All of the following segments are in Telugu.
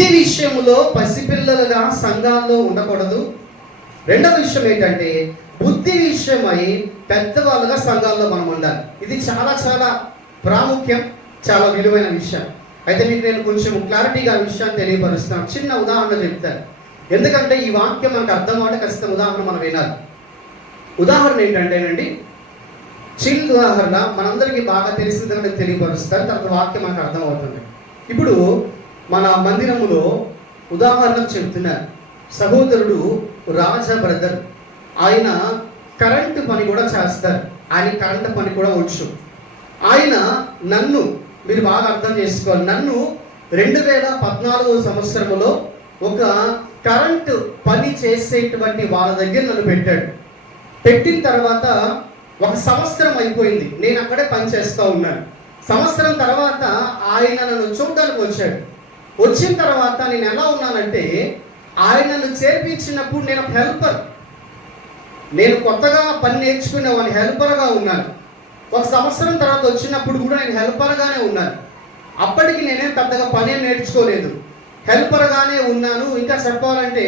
బుద్ధి విషయంలో పసిపిల్లలుగా సంఘాల్లో ఉండకూడదు. రెండవ విషయం ఏంటంటే బుద్ధి విషయమై పెద్దవాళ్ళుగా సంఘాల్లో మనం ఉండాలి. ఇది చాలా చాలా ప్రాముఖ్యం, చాలా విలువైన విషయం. అయితే మీకు నేను కొంచెం క్లారిటీగా ఆ విషయాన్ని తెలియపరుస్తాను. చిన్న ఉదాహరణ చెప్తాను, ఎందుకంటే ఈ వాక్యం మనకు అర్థం అవ్వడం ఖచ్చితంగా ఉదాహరణ మనం వినాలి. ఉదాహరణ ఏంటంటేనండి, చిన్న ఉదాహరణ మనందరికీ బాగా తెలిసిందని తెలియపరుస్తాను, తర్వాత వాక్యం మనకు అర్థం అవుతుంది. ఇప్పుడు మన మందిరములో ఉదాహరణకు చెప్తున్నారు, సహోదరుడు రాజా బ్రదర్, ఆయన కరెంటు పని కూడా చేస్తారు, ఆయన కరెంటు పని కూడా వచ్చు. ఆయన నన్ను, మీరు బాగా అర్థం చేసుకోవాలి, నన్ను 2014 సంవత్సరంలో ఒక కరెంటు పని చేసేటువంటి వాళ్ళ దగ్గర నన్ను పెట్టాడు. పెట్టిన తర్వాత 1 సంవత్సరం అయిపోయింది, నేను అక్కడే పని చేస్తూ ఉన్నాను. సంవత్సరం తర్వాత ఆయన నన్ను చూడడానికి వచ్చాడు. వచ్చిన తర్వాత నేను ఎలా ఉన్నానంటే, ఆయన నన్ను చేర్పించినప్పుడు నేను హెల్పర్, నేను కొత్తగా పని నేర్చుకునేవాడిని, హెల్పర్గా ఉన్నాను. 1 సంవత్సరం తర్వాత వచ్చినప్పుడు కూడా నేను హెల్పర్గానే ఉన్నాను. అప్పటికి నేనేం పెద్దగా పని నేర్చుకోలేదు, హెల్పర్గానే ఉన్నాను. ఇంకా చెప్పాలంటే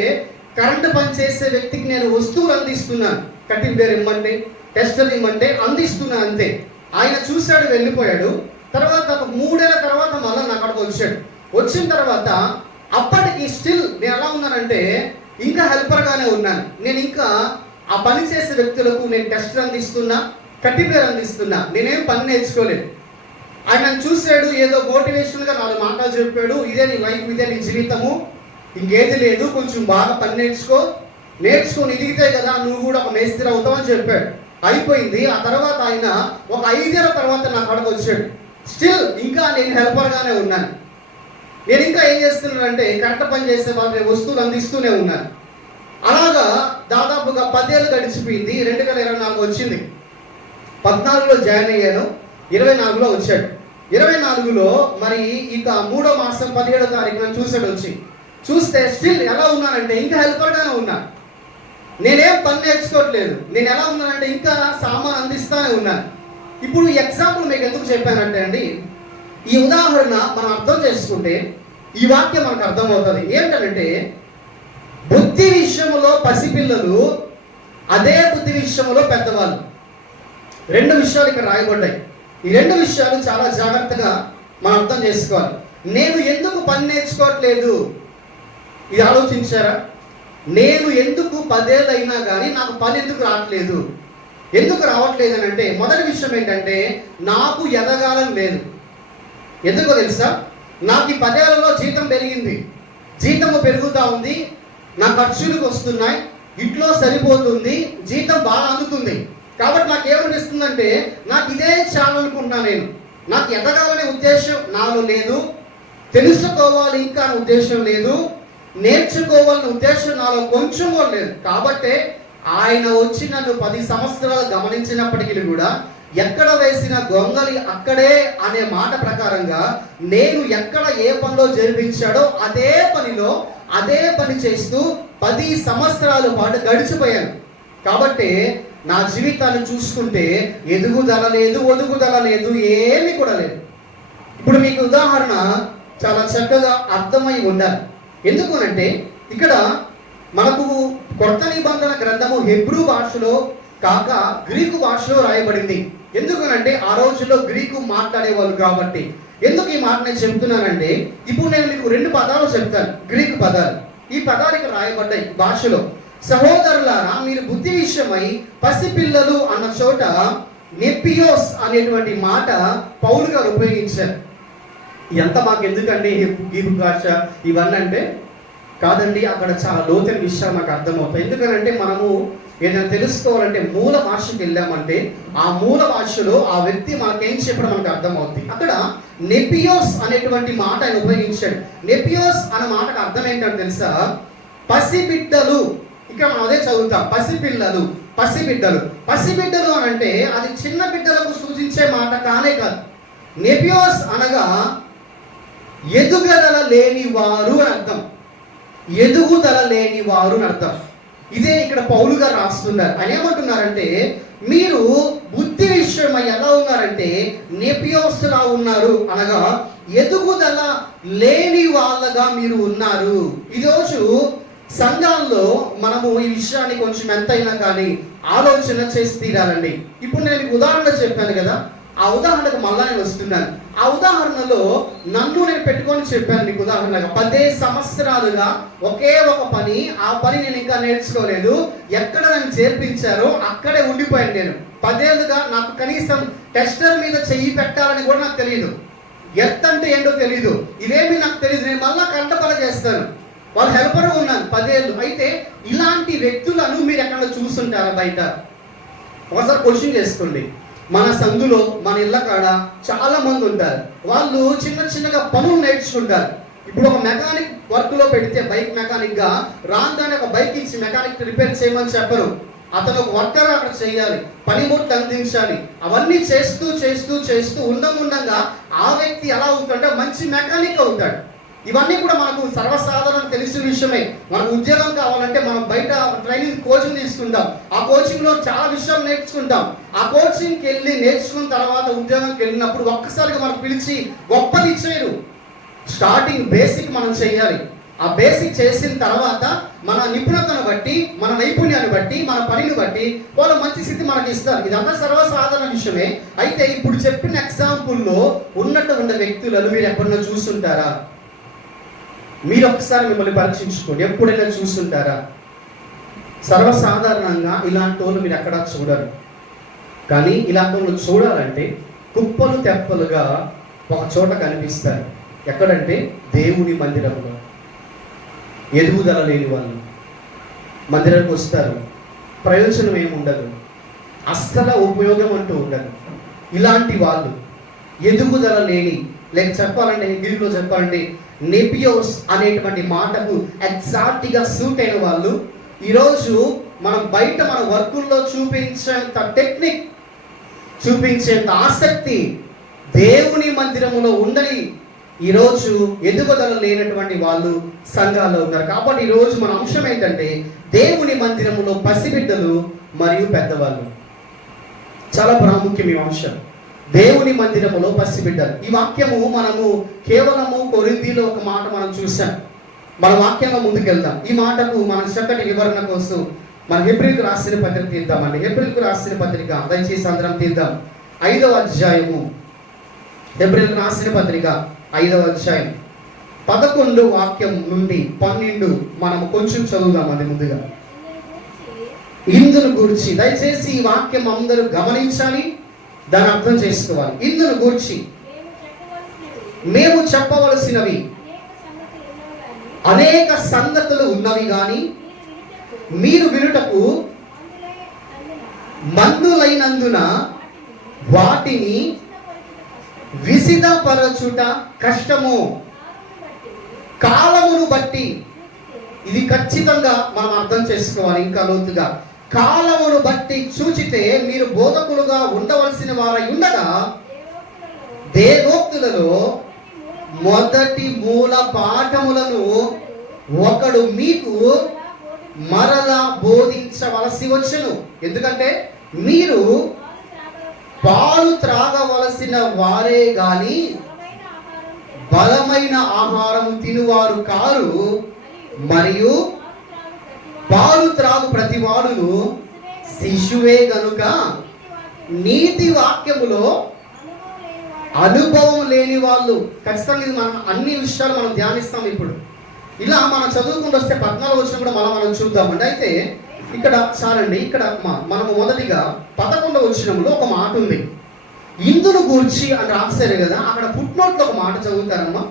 కరెంటు పని చేసే వ్యక్తికి నేను వస్తువులు అందిస్తున్నాను, కటింగ్ బేర్ ఇమ్మంటే, టెస్టర్ ఇమ్మంటే అందిస్తున్నాను అంతే. ఆయన చూశాడు, వెళ్ళిపోయాడు. తర్వాత ఒక 3 ఏళ్ళ తర్వాత మళ్ళీ నా అక్కడికి వచ్చాడు. వచ్చిన తర్వాత అప్పటికి స్టిల్ నేను ఎలా ఉన్నానంటే ఇంకా హెల్పర్గానే ఉన్నాను. నేను ఇంకా ఆ పని చేసే వ్యక్తులకు నేను టెస్టర్ అందిస్తున్నా, కట్టిపేరు అందిస్తున్నా, నేనేం పని నేర్చుకోలేదు. ఆయన నన్ను చూశాడు, ఏదో మోటివేషన్గా 4 మాటలు చెప్పాడు, ఇదే నీ లైఫ్, ఇదే నీ జీవితము, ఇంకేది లేదు, కొంచెం బాగా పని నేర్చుకొని ఎదిగితే కదా నువ్వు కూడా ఒక మేస్త్రి అవుతావు అని చెప్పాడు. అయిపోయింది. ఆ తర్వాత ఆయన ఒక 5 ఏళ్ళ తర్వాత నా కాడకు వచ్చాడు. స్టిల్ ఇంకా నేను హెల్పర్గానే ఉన్నాను. నేను ఇంకా ఏం చేస్తున్నానంటే కరెక్ట్ పని చేసే వాళ్ళకి వస్తువులు అందిస్తూనే ఉన్నాను. అలాగా దాదాపుగా 10 ఏళ్ళు గడిచిపోయింది. 2024 వచ్చింది. 14లో జాయిన్ అయ్యాను, 24లో వచ్చాడు. 24లో మరి ఇక 3వ మాసం 17వ తారీఖున చూసాడు. చూస్తే స్టిల్ ఎలా ఉన్నానంటే ఇంకా హెల్పర్గానే ఉన్నాను. నేనేం పని నేర్చుకోవట్లేదు. నేను ఎలా ఉన్నానంటే ఇంకా సామాన్ అందిస్తానే ఉన్నాను. ఇప్పుడు ఎగ్జాంపుల్ మీకు ఎందుకు చెప్పానంటే అండి, ఈ ఉదాహరణ మనం అర్థం చేసుకుంటే ఈ వాక్యం మనకు అర్థమవుతుంది. ఏంటంటే బుద్ధి విషయంలో పసిపిల్లలు, అదే బుద్ధి విషయంలో పెద్దవాళ్ళు. 2 విషయాలు ఇక్కడ రాయబడ్డాయి. ఈ 2 విషయాలు చాలా జాగ్రత్తగా మనం అర్థం చేసుకోవాలి. నేను ఎందుకు పని నేర్చుకోవట్లేదు, ఇది ఆలోచించారా? నేను ఎందుకు 10 ఏళ్ళు అయినా కానీ నాకు పని ఎందుకు రావట్లేదు? ఎందుకు రావట్లేదు అని అంటే మొదటి విషయం ఏంటంటే నాకు ఎదగాలని లేదు. ఎందుకో తెలుసా? నాకు ఈ 10 ఏళ్లలో జీతం పెరిగింది, జీతము పెరుగుతూ ఉంది, నా ఖర్చులకు వస్తున్నాయి, ఇంట్లో సరిపోతుంది, జీతం బాగా అందుతుంది. కాబట్టి నాకు ఏమనిపిస్తుందంటే నాకు ఇదే చాలనుకుంటున్నాను. నాకు ఎదగాలనే ఉద్దేశం నాలో లేదు, తెలుసుకోవాలి ఇంకా అనే ఉద్దేశం లేదు, నేర్చుకోవాలనే ఉద్దేశం నాలో కొంచెం కూడా లేదు. కాబట్టే ఆయన వచ్చి నన్ను 10 సంవత్సరాలు గమనించినప్పటికీ కూడా ఎక్కడ వేసిన గొంగలి అక్కడే అనే మాట ప్రకారంగా నేను ఎక్కడ ఏ పనిలో జరిపించాడో అదే పనిలో అదే పని చేస్తూ 10 సంవత్సరాల పాటు గడిచిపోయాను. కాబట్టి నా జీవితాన్ని చూసుకుంటే ఎదుగుదల లేదు, ఒదుగుదల లేదు, ఏమీ కూడా లేదు. ఇప్పుడు మీకు ఉదాహరణ చాలా చక్కగా అర్థమై ఉండాలి. ఎందుకు అంటే ఇక్కడ మనకు కొత్త నిబంధన గ్రంథము హెబ్రూ భాషలో కాక గ్రీకు భాషలో రాయబడింది. ఎందుకనంటే ఆ రోజుల్లో గ్రీకు మాట్లాడేవాళ్ళు కాబట్టి. ఎందుకు ఈ మాట నేను చెప్తున్నానంటే ఇప్పుడు నేను మీకు 2 పదాలు చెప్తాను, గ్రీకు పదాలు. ఈ పదాలు ఇక్కడ రాయబడ్డాయి భాషలో. సహోదరులారా, మీరు బుద్ధి విషయమై పసిపిల్లలు అన్న చోట నెపియోస్ అనేటువంటి మాట పౌలు గారు ఉపయోగించారు. ఎంత మాకు ఎందుకండి హెబ్రూ భాష ఇవన్నీ అంటే కాదండి, అక్కడ చాలా లోతైన విషయాలు నాకు అర్థమవుతాయి. ఎందుకంటే మనము ఏదైనా తెలుసుకోవాలంటే మూల భాషకి వెళ్ళామంటే ఆ మూల భాషలో ఆ వ్యక్తి మనకేం చెప్పడం మనకు అర్థమవుతుంది. అక్కడ నెపియోస్ అనేటువంటి మాట ఆయన ఉపయోగించాడు. నెపియోస్ అనే మాటకు అర్థం ఏంటంటే తెలుసా? పసిబిడ్డలు. ఇక్కడ మనం అదే చదువుతాం, పసిపిల్లలు, పసిబిడ్డలు అని అంటే అది చిన్న బిడ్డలకు సూచించే మాట కానే కాదు. నెపియోస్ అనగా ఎదుగుదల లేనివారు అని అర్థం, ఎదుగుదల లేనివారు అని అర్థం. ఇదే ఇక్కడ పౌలు గారు రాస్తున్నారు. ఆయన ఏమంటున్నారంటే మీరు బుద్ధి బుద్ధి విషయమై ఎలా ఉన్నారంటే నెపియోస్తులా ఉన్నారు, అనగా ఎదుగుదల లేని వాళ్ళగా మీరు ఉన్నారు. ఈరోజు సంఘాల్లో మనము ఈ విషయాన్ని కొంచెం ఎంతైనా కానీ ఆలోచన చేసి తీరాలండి. ఇప్పుడు నేను మీకు ఉదాహరణ చెప్పాను కదా, ఆ ఉదాహరణకు మళ్ళా నేను వస్తున్నాను. ఆ ఉదాహరణలో నన్ను నేను పెట్టుకొని చెప్పాను మీకు ఉదాహరణగా. 10 సంవత్సరాలుగా ఒకే ఒక పని, ఆ పని నేను ఇంకా నేర్చుకోలేదు. ఎక్కడ నన్ను చేర్పించారో అక్కడే ఉండిపోయాను నేను. 10 ఏళ్ళుగా నాకు కనీసం టెస్టర్ మీద చెయ్యి పెట్టాలని కూడా నాకు తెలియదు. ఎర్త్ అంటే ఏంటో తెలియదు, ఇవేమీ నాకు తెలియదు. నేను మళ్ళా కంటపడ చేస్తాను. వాళ్ళు హెల్పర్గా ఉన్నాను 10 ఏళ్ళు. అయితే ఇలాంటి వ్యక్తులను మీరు ఎక్కడ చూస్తుంటారా బయట? ఒకసారి క్వశ్చన్ చేసుకోండి. మన సందులో, మన ఇళ్ళ కాడ చాలా మంది ఉంటారు. వాళ్ళు చిన్నగా పనులు నేర్చుకుంటారు. ఇప్పుడు ఒక మెకానిక్ వర్క్లో పెడితే, బైక్ మెకానిక్గా రాగానే ఒక బైక్ ఇచ్చి మెకానిక్ రిపేర్ చేయమని చెప్పరు. అతను ఒక వర్కర్ అక్కడ చేయాలి, పనిముట్లు అందించాలి. అవన్నీ చేస్తూ చేస్తూ చేస్తూ ఉండంగా ఆ వ్యక్తి ఎలా అవుతాడంటే మంచి మెకానిక్ అవుతాడు. ఇవన్నీ కూడా మనకు సర్వసాధారణ తెలిసిన విషయమే. మనకు ఉద్యోగం కావాలంటే మనం బయట ట్రైనింగ్ కోచింగ్ తీసుకుంటాం. ఆ కోచింగ్లో చాలా విషయాలు నేర్చుకుంటాం. ఆ కోచింగ్కి వెళ్ళి నేర్చుకున్న తర్వాత ఉద్యోగంకి వెళ్ళినప్పుడు ఒక్కసారిగా మనకు పిలిచి గొప్పది ఇచ్చేయరు. స్టార్టింగ్ బేసిక్ మనం చేయాలి. ఆ బేసిక్ చేసిన తర్వాత మన నిపుణతను బట్టి, మన నైపుణ్యాన్ని బట్టి, మన పనిని బట్టి వాళ్ళు మంచి స్థితి మనకి ఇస్తారు. ఇదంతా సర్వసాధారణ విషయమే. అయితే ఇప్పుడు చెప్పిన ఎగ్జాంపుల్లో ఉన్న వ్యక్తులను మీరు ఎప్పుడన్నా చూస్తుంటారా? మీరు ఒకసారి మిమ్మల్ని పరీక్షించుకోండి. ఎప్పుడైనా చూస్తుంటారా? సర్వసాధారణంగా ఇలాంటి వాళ్ళు మీరు ఎక్కడా చూడరు. కానీ ఇలాంటి వాళ్ళు చూడాలంటే కుప్పలు తెప్పలుగా ఒక చోట కనిపిస్తారు. ఎక్కడంటే దేవుని మందిరంలో. ఎదుగుదల లేని వాళ్ళు మందిరానికి వస్తారు, ప్రయోజనం ఏమి ఉండదు, అస్సలు ఉపయోగం అంటూ ఉండదు. ఇలాంటి వాళ్ళు ఎదుగుదల లేని, లేక చెప్పాలంటే ఇంగ్లీష్లో చెప్పాలంటే నెపియోస్ అనేటువంటి మాటకు ఎగ్జాక్ట్గా సూట్ అయిన వాళ్ళు ఈరోజు మనం బయట మన వర్కుల్లో చూపించేంత టెక్నిక్, చూపించేంత ఆసక్తి దేవుని మందిరములో ఉండని ఈరోజు ఎదుగుదల లేనటువంటి వాళ్ళు సంఘాల్లో ఉన్నారు. కాబట్టి ఈరోజు మన అంశం ఏంటంటే దేవుని మందిరములో పసిబిడ్డలు మరియు పెద్దవాళ్ళు. చాలా ప్రాముఖ్యం ఈ అంశం. దేవుని మందిరములో పసిబిడ్డలు. ఈ వాక్యము మనము కేవలము కొరింథీలో ఒక మాట మనం చూసాం. మన వాక్యంలో ముందుకెళ్దాం. ఈ మాటకు మన చక్కటి వివరణ కోసం మన హెబ్రీయులకు రాసిన పత్రిక తీద్దామండి. హెబ్రీయులకు రాసిన పత్రిక దయచేసి అందరం తీద్దాం. 5వ అధ్యాయము, హెబ్రీయులకు రాసిన పత్రిక 5వ అధ్యాయం 11 వాక్యం నుండి 12 మనము కొంచెం చదువుదాం. అది ముందుగా ఇందును గురించి దయచేసి ఈ వాక్యం అందరూ గమనించాలి, దాన్ని అర్థం చేసుకోవాలి. ఇందును గురించి మేము చెప్పవలసినవి అనేక సంగతులు ఉన్నవి కానీ మీరు వినుటకు మందులైనందున వాటిని విసిదపరచుట కష్టము. కాలమును బట్టి, ఇది ఖచ్చితంగా మనం అర్థం చేసుకోవాలి ఇంకా లోతుగా. కాలమును బట్టి చూచితే మీరు బోధకులుగా ఉండవలసిన వారై ఉండగా దేవోక్తులలో మొదటి మూల పాఠములను ఒకడు మీకు మరలా బోధించవలసి వచ్చును. ఎందుకంటే మీరు పాలు త్రాగవలసిన వారే గాని బలమైన ఆహారము తినువారు కారు, మరియు పాలు త్రాగు ప్రతివాడును శిశువే గనుక నీతి వాక్యములో అనుభవం లేని వాళ్ళు. ఖచ్చితంగా ఇది మనం అన్ని విషయాలు మనం ధ్యానిస్తాం. ఇప్పుడు ఇలా మనం చదువుకుంటూ వస్తే 14 వచ్చిన కూడా మనం చూద్దామండి. అయితే ఇక్కడ చాలండి. ఇక్కడ మనము మొదటిగా 11వ వచనంలో ఒక మాట ఉంది. ఇందును గూర్చి అని రాశారు కదా, అక్కడ ఫుట్ నోట్లో ఒక మాట చదువుతారమ్మా.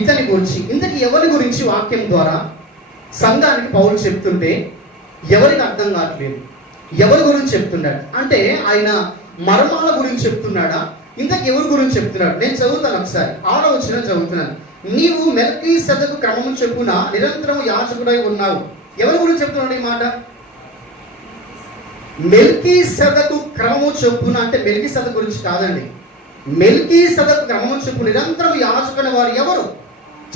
ఇతని గురించి, ఇంతకి ఎవరి గురించి వాక్యం ద్వారా సంఘానికి పౌలు చెప్తుంటే ఎవరికి అర్థం కావట్లేదు. ఎవరి గురించి చెప్తున్నాడు అంటే ఆయన మర్మాల గురించి చెప్తున్నాడా, ఇంతకు ఎవరి గురించి చెప్తున్నాడు? నేను చదువుతాను ఒకసారి. 6వ వచనం చదువుతున్నాను. నీవు మెల్కీసెదెకు క్రమము చొప్పున నిరంతరము యాజకుడై ఉన్నావు. ఎవరి గురించి చెప్తున్నాడు ఈ మాట? మెల్కీసెదెకు క్రమము చొప్పున అంటే మెల్కీసెదెకు గురించి కాదండి. మెల్కీసెదెకు క్రమము చొప్పున నిరంతరం యాజకుడైన వారు ఎవరు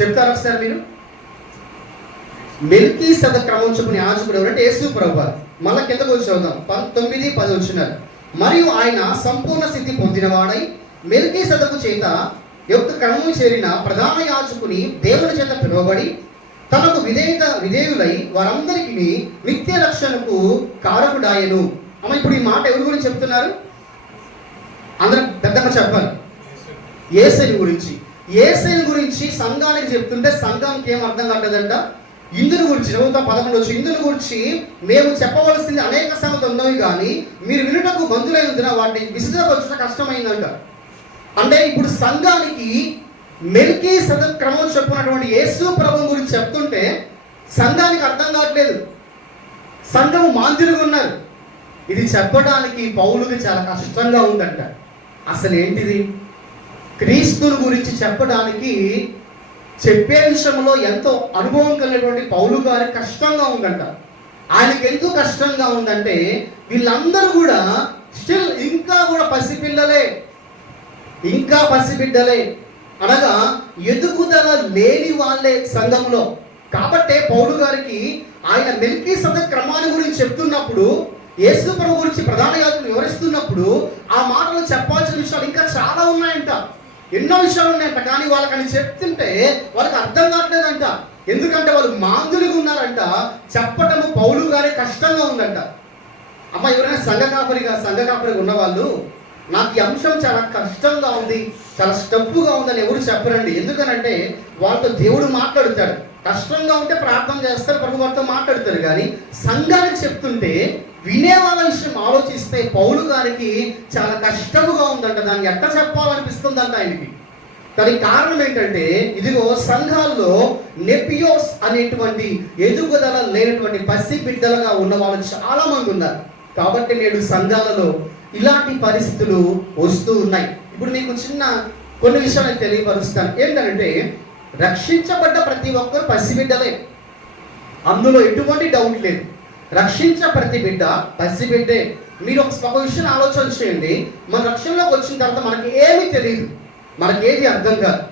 చెప్తారు ఒకసారి మీరు? మెల్కీసెదెకు క్రమం చొప్పున యాజకుడు ఎవరంటే యేసు ప్రభువు. మళ్ళా కిందకు వచ్చి చదువుదాం. 9, 10 వచనాలు. మరియు ఆయన సంపూర్ణ స్థితి పొందినవాడై మెల్కీసెదెకు చేత యొక్క క్రమము చేరిన ప్రధాన యాజకుని దేవుని చేత పిలువబడి తనకు విధేయులై వారందరికీ నిత్య రక్షణకు కారకుడాయను. అమ్మ, ఇప్పుడు ఈ మాట ఎవరి గురించి చెప్తున్నారు? అందరం పెద్దగా చెప్పాలి. యేసయ్య గురించి. యేసయ్య గురించి సంఘానికి చెప్తుంటే సంఘానికి ఏం అర్థం కావట్లేదంట. ఇందుని గురించి 11 ఇందుని గురించి మేము చెప్పవలసింది అనేక సంగతులు ఉన్నవి, కానీ మీరు వినుటకు బంధులైనందున వాటిని విశదపరచడం కష్టమైందంట. అంటే ఇప్పుడు సంఘానికి మెల్కీసెదెకు క్రమం చెప్పుకున్నటువంటి యేసు ప్రభువు గురించి చెప్తుంటే సంఘానికి అర్థం కావట్లేదు. సంఘం మాంద్యులుగా ఉన్నారు. ఇది చెప్పడానికి పౌలుకి చాలా కష్టంగా ఉందంట. అసలు ఏంటిది? క్రీస్తుని గురించి చెప్పడానికి చెప్పే విషయంలో ఎంతో అనుభవం కలిగినటువంటి పౌలు గారికి కష్టంగా ఉందంట. ఆయనకి ఎందుకు కష్టంగా ఉందంటే వీళ్ళందరూ కూడా స్టిల్ ఇంకా కూడా పసిబిడ్డలే, అనగా ఎదుగుదల లేని వాళ్ళే సంఘంలో. కాబట్టే పౌలు గారికి ఆయన మెల్కీసెదెకు క్రమాన్ని గురించి చెప్తున్నప్పుడు, యేసు ప్రభు గురించి ప్రధాన యాజకులు వివరిస్తున్నప్పుడు ఆ మాటలు చెప్పాల్సిన విషయాలు ఇంకా చాలా ఉన్నాయంట. ఎన్నో విషయాలు ఉన్నాయంట. కానీ వాళ్ళకని చెప్తుంటే వాళ్ళకి అర్థం కావట్లేదంట. ఎందుకంటే వాళ్ళు మాందులుగా ఉన్నారంట. చెప్పటము పౌలు గారి కష్టంగా ఉందంట. అమ్మ, ఎవరైనా సంఘ కాపరిగా ఉన్న వాళ్ళు నాకు ఈ అంశం చాలా కష్టంగా ఉంది, చాలా స్టఫ్గా ఉందని ఎవరు చెప్పరండి. ఎందుకనంటే వాళ్ళతో దేవుడు మాట్లాడుతాడు. కష్టంగా ఉంటే ప్రార్థన చేస్తారు, ప్రభు వారితో మాట్లాడతారు. కానీ సంఘానికి చెప్తుంటే వినే వాళ్ళ విషయం ఆలోచిస్తే పౌలు గారికి చాలా కష్టముగా ఉందంట. దాన్ని ఎట్లా చెప్పాలనిపిస్తుందంట ఆయనకి. దానికి కారణం ఏంటంటే ఇదిగో సంఘాల్లో నెపియోస్ అనేటువంటి ఎదుగుదల లేనటువంటి పసిబిడ్డలుగా ఉన్న వాళ్ళు చాలా మంది ఉన్నారు. కాబట్టి నేడు సంఘాలలో ఇలాంటి పరిస్థితులు వస్తూ ఉన్నాయి. ఇప్పుడు మీకు కొన్ని విషయాలు తెలియపరుస్తాను. ఏంటంటే రక్షించబడ్డ ప్రతి ఒక్కరు పసిబిడ్డలే, అందులో ఎటువంటి డౌట్ లేదు. ప్రతి బిడ్డ పసిబిడ్డే. మీరు ఒక విషయం ఆలోచన చేయండి. మన రక్షణలోకి వచ్చిన తర్వాత మనకి ఏమీ తెలియదు, మనకి ఏది అర్థం కాదు,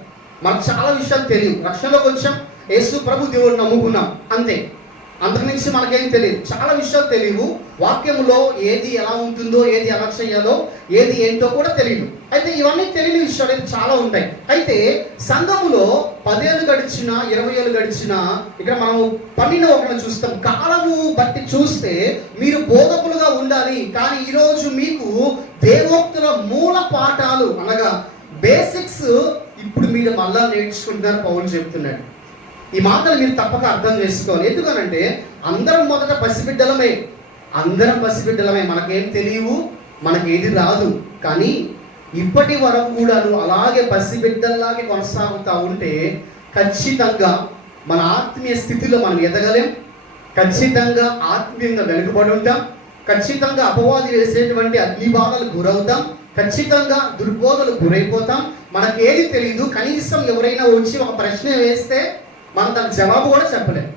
మనకు చాలా విషయాలు తెలియదు. రక్షణలోకి వచ్చాం, యేసు ప్రభు దేవుడు నమ్ముకున్నాం, అంతే. అంతకుమించి మనకేం తెలియదు, చాలా విషయాలు తెలియవు. వాక్యములో ఏది ఎలా ఉంటుందో, ఏది ఎలా చేయాలో, ఏది ఏంటో కూడా తెలియదు. అయితే ఇవన్నీ తెలియని విషయాలు చాలా ఉంటాయి. అయితే సంఘములో 10 ఏళ్ళు గడిచినా 20 ఏళ్ళు గడిచినా ఇక్కడ మనము 12 చూస్తాం. కాలము బట్టి చూస్తే మీరు బోధకులుగా ఉండాలి, కానీ ఈరోజు మీకు దేవోక్తుల మూల పాఠాలు అనగా బేసిక్స్ ఇప్పుడు మీరు మళ్ళా నేర్చుకుంటున్నారు పౌలు చెప్తున్నాడు. ఈ మాటలు మీరు తప్పక అర్థం చేసుకోవాలి. ఎందుకనంటే అందరం మొదట పసిబిడ్డలమే, మనకేం తెలియవు, మనకేది రాదు. కానీ ఇప్పటి వరకు కూడా అలాగే పసిబిడ్డల్లాగే కొనసాగుతూ ఉంటే ఖచ్చితంగా మన ఆత్మీయ స్థితిలో మనం ఎదగలేం, ఖచ్చితంగా ఆత్మీయంగా వెనుకబడి ఉంటాం, ఖచ్చితంగా అపవాది వేసేటువంటి అగ్నిబాధలకు గురవుతాం, ఖచ్చితంగా దుర్బోధలు గురైపోతాం. మనకేది తెలియదు. కనీసం ఎవరైనా వచ్చి ఒక ప్రశ్న వేస్తే మనం దానికి జవాబు కూడా చెప్పలేం.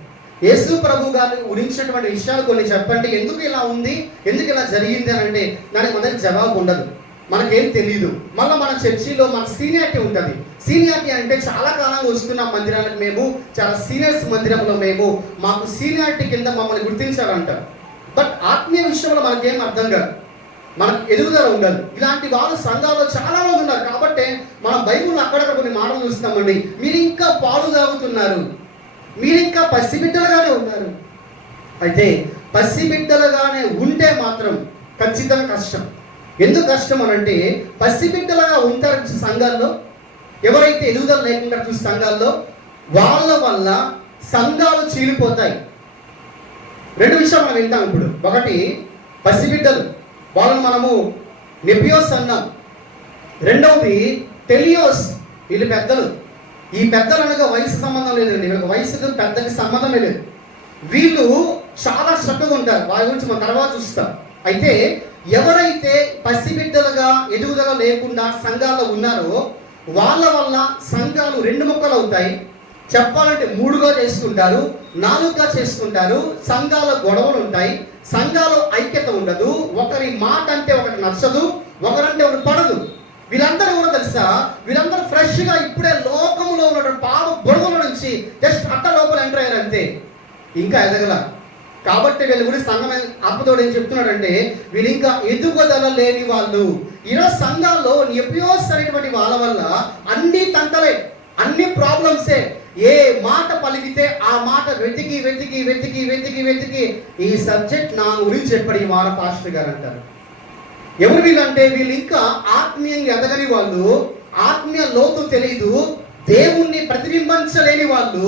యేసు ప్రభు గారు గురించినటువంటి విషయాలు కొన్ని చెప్పండి, ఎందుకు ఇలా ఉంది, ఎందుకు ఇలా జరిగింది అని అంటే దానికి మన జవాబు ఉండదు, మనకేం తెలియదు. మళ్ళీ మన చర్చిలో మన సీనియారిటీ ఉంటుంది. సీనియారిటీ అంటే చాలా కాలంగా వస్తున్న మందిరాలకు మేము చాలా సీనియర్స్ మందిరంలో మాకు సీనియారిటీ కింద మమ్మల్ని గుర్తించారంటారు. బట్ ఆత్మీయ విషయంలో మనకేం అర్థం కాదు, మనకు ఎదుగుదల ఉండదు. ఇలాంటి వాళ్ళు సంఘాల్లో చాలా మంది ఉన్నారు. కాబట్టి మన బైబుల్లో అక్కడక్కడ కొన్ని మాటలు చూస్తామండి. మీరు ఇంకా పాలు తాగుతున్నారు, మీరు ఇంకా పసిబిడ్డలుగానే ఉన్నారు. అయితే పసిబిడ్డలుగానే ఉంటే మాత్రం ఖచ్చితంగా కష్టం. ఎందుకు కష్టం అనంటే పసిబిడ్డలుగా ఉంటారు సంఘాల్లో. ఎవరైతే ఎదుగుదల లేకుండా చూసి సంఘాల్లో వాళ్ళ వల్ల సంఘాలు చీలిపోతాయి. 2 విషయాలు మనం వింటాం ఇప్పుడు. ఒకటి పసిబిడ్డలు, వాళ్ళని మనము నెపియోస్ అన్నాం. రెండవది టెలియోస్, వీళ్ళు పెద్దలు. ఈ పెద్దలు అనగా వయసు సంబంధం లేదండి, వీళ్ళకి వయసుకు పెద్దకి సంబంధమే లేదు. వీళ్ళు చాలా శ్రద్ధగా ఉంటారు, వాళ్ళ గురించి మనం తర్వాత చూస్తాం. అయితే ఎవరైతే పసిబిడ్డలుగా ఎదుగుదల లేకుండా సంఘాల్లో ఉన్నారో వాళ్ళ వల్ల సంఘాలు 2 ముక్కలు అవుతాయి. చెప్పాలంటే 3గా చేసుకుంటారు, 4గా చేసుకుంటారు. సంఘాల గొడవలు ఉంటాయి, సంఘాల ఐక్యత ఉండదు, ఒకరి మాట అంటే ఒకటి నచ్చదు, ఒకరంటే ఒకటి పడదు. వీళ్ళందరూ కూడా తెలుసా, వీళ్ళందరూ ఫ్రెష్గా ఇప్పుడే లోకములో ఉన్న పాప బుడగల నుంచి జస్ట్ అట్ట లోపల ఎంటర్ అయ్యారు అంతే, ఇంకా ఎదగల. కాబట్టి వీళ్ళ గురించి సంఘం ఆత్మతోడు ఏం చెప్తున్నాడంటే వీళ్ళు ఇంకా ఎదుగుదల లేని వాళ్ళు. ఈరోజు సంఘాల్లో ఎపియోస్ అనేటువంటి వాళ్ళ వల్ల అన్ని తంటలే, అన్ని ప్రాబ్లమ్సే. ఏ మాట పలికితే ఆ మాట వెతికి వెతికి వెతికి వెతికి వెతికి ఈ సబ్జెక్ట్ నా గురించి చెప్పాడు ఈ వార పాస్టర్ గారు అంటారు. ఎవరు వీళ్ళంటే వీళ్ళు ఇంకా ఆత్మీయంగా ఎదగని వాళ్ళు, ఆత్మీయ లోతు తెలియదు, దేవుణ్ణి ప్రతిబింబించలేని వాళ్ళు,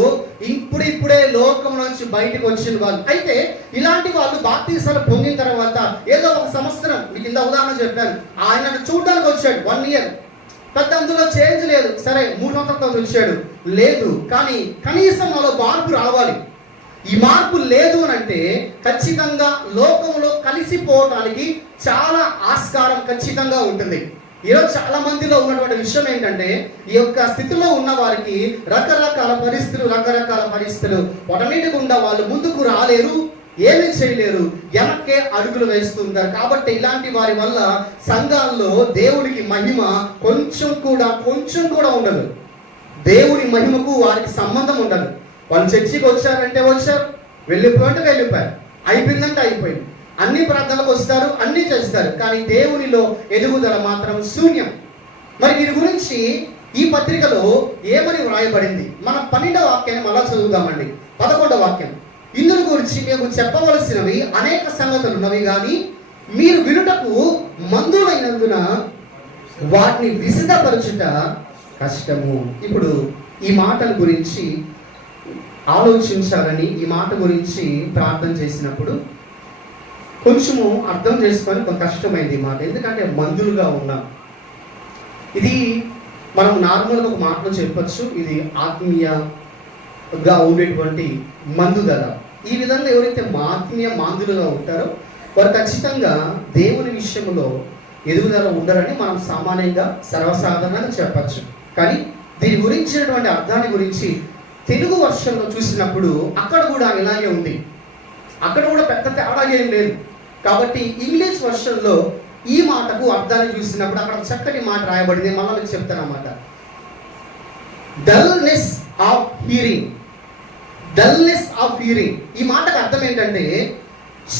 ఇప్పుడే లోకం నుంచి బయటకు వచ్చిన వాళ్ళు. అయితే ఇలాంటి వాళ్ళు బాప్తీసాలు పొందిన తర్వాత ఏదో ఒక సంవత్సరం, మీకు ఇంత ఉదాహరణ చెప్పాను, ఆయన చూడడానికి వచ్చాడు 1 year, పెద్ద అందులో చేంజ్ లేదు. సరే 3 సంవత్సరాల వచ్చాడు, లేదు. కానీ కనీసం నాలో మార్పు రావాలి. ఈ మార్పు లేదు అని అంటే ఖచ్చితంగా లోకంలో కలిసిపోవడానికి చాలా ఆస్కారం ఖచ్చితంగా ఉంటుంది. ఈరోజు చాలా మందిలో ఉన్నటువంటి విషయం ఏంటంటే ఈ యొక్క స్థితిలో ఉన్న వారికి రకరకాల పరిస్థితులు వాటన్నిటి గుండా వాళ్ళు ముందుకు రాలేరు, ఏమీ చేయలేరు, వెనక్కే అడుగులు వేస్తుంటారు. కాబట్టి ఇలాంటి వారి వల్ల సంఘాల్లో దేవుడికి మహిమ కొంచెం కూడా ఉండదు. దేవుడి మహిమకు వారికి సంబంధం ఉండదు. వాళ్ళు చర్చికి వచ్చారంటే వచ్చారు, వెళ్ళిపోయారు, అయిపోయిందంటే అయిపోయింది. అన్ని ప్రార్థనలకు వస్తారు, అన్ని చేస్తారు, కానీ దేవునిలో ఎదుగుదల మాత్రం శూన్యం. మరి దీని గురించి ఈ పత్రికలో ఏమని వ్రాయబడింది? మన 12వ వాక్యాన్ని మళ్ళా చదువుదామండి. 11వ వాక్యం. ఇందుల గురించి మేము చెప్పవలసినవి అనేక సంగతులు ఉన్నవి, కానీ మీరు వినుటకు మందులైనందున వాటిని విశదపరచుట కష్టము. ఇప్పుడు ఈ మాటల గురించి ఆలోచించాలని, ఈ మాట గురించి ప్రార్థన చేసినప్పుడు కొంచెము అర్థం చేసుకొని కొంత కష్టమైంది ఈ మాట. ఎందుకంటే మందులుగా ఉన్నాం. ఇది మనం నార్మల్గా ఒక మాటలో చెప్పచ్చు, ఇది ఆత్మీయంగా ఉండేటువంటి మందుదల. ఈ విధంగా ఎవరైతే ఆత్మీయ మాందులుగా ఉంటారో వారు ఖచ్చితంగా దేవుని విషయంలో ఎదుగుదల ఉండరని మనం సామాన్యంగా సర్వసాధారణంగా చెప్పచ్చు. కానీ దీని గురించినటువంటి అర్థాన్ని గురించి తెలుగు వర్షన్లో చూసినప్పుడు అక్కడ కూడా ఇలాగే ఉంది. అక్కడ కూడా పెద్ద తేడా ఏం లేదు. కాబట్టి ఇంగ్లీష్ వర్షన్లో ఈ మాటకు అర్థాన్ని చూసినప్పుడు అక్కడ చక్కటి మాట రాయబడింది. మళ్ళీ మీకు చెప్తాను అన్నమాట. Dullness of hearing. ఈ మాటకు అర్థం ఏంటంటే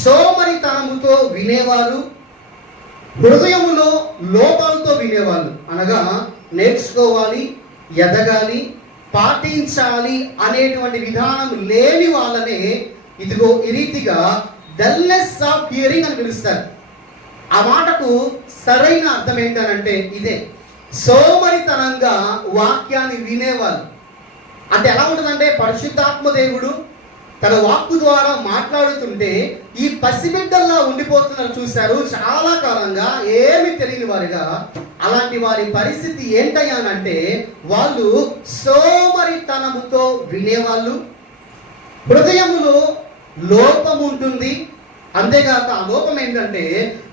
సోమరితనముతో వినేవారు, హృదయములో లోపాలతో వినేవాళ్ళు. అనగా నేర్చుకోవాలి, ఎదగాలి, పాటించాలి అనేటువంటి విధానం లేని వాళ్ళనే ఇదిగో ఈ రీతిగా డల్నెస్ ఆఫ్ హియరింగ్ అని పిలుస్తారు. ఆ మాటకు సరైన అర్థం ఏంటంటే ఇదే, సోమరితనంగా వాక్యాన్ని వినేవాళ్ళు. అంటే ఎలా ఉంటుందంటే పరిశుద్ధాత్మ దేవుడు తన వాక్కు ద్వారా మాట్లాడుతుంటే ఈ పసిబిడ్డల్లా ఉండిపోతున్నారు. చూశారు చాలా కాలంగా ఏమి తెలియని వారిగా. అలాంటి వారి పరిస్థితి ఏంటయ్యానంటే వాళ్ళు సోమరితనముతో వినేవాళ్ళు, హృదయములో లోపం ఉంటుంది. అంతేగాక ఆ లోపం ఏంటంటే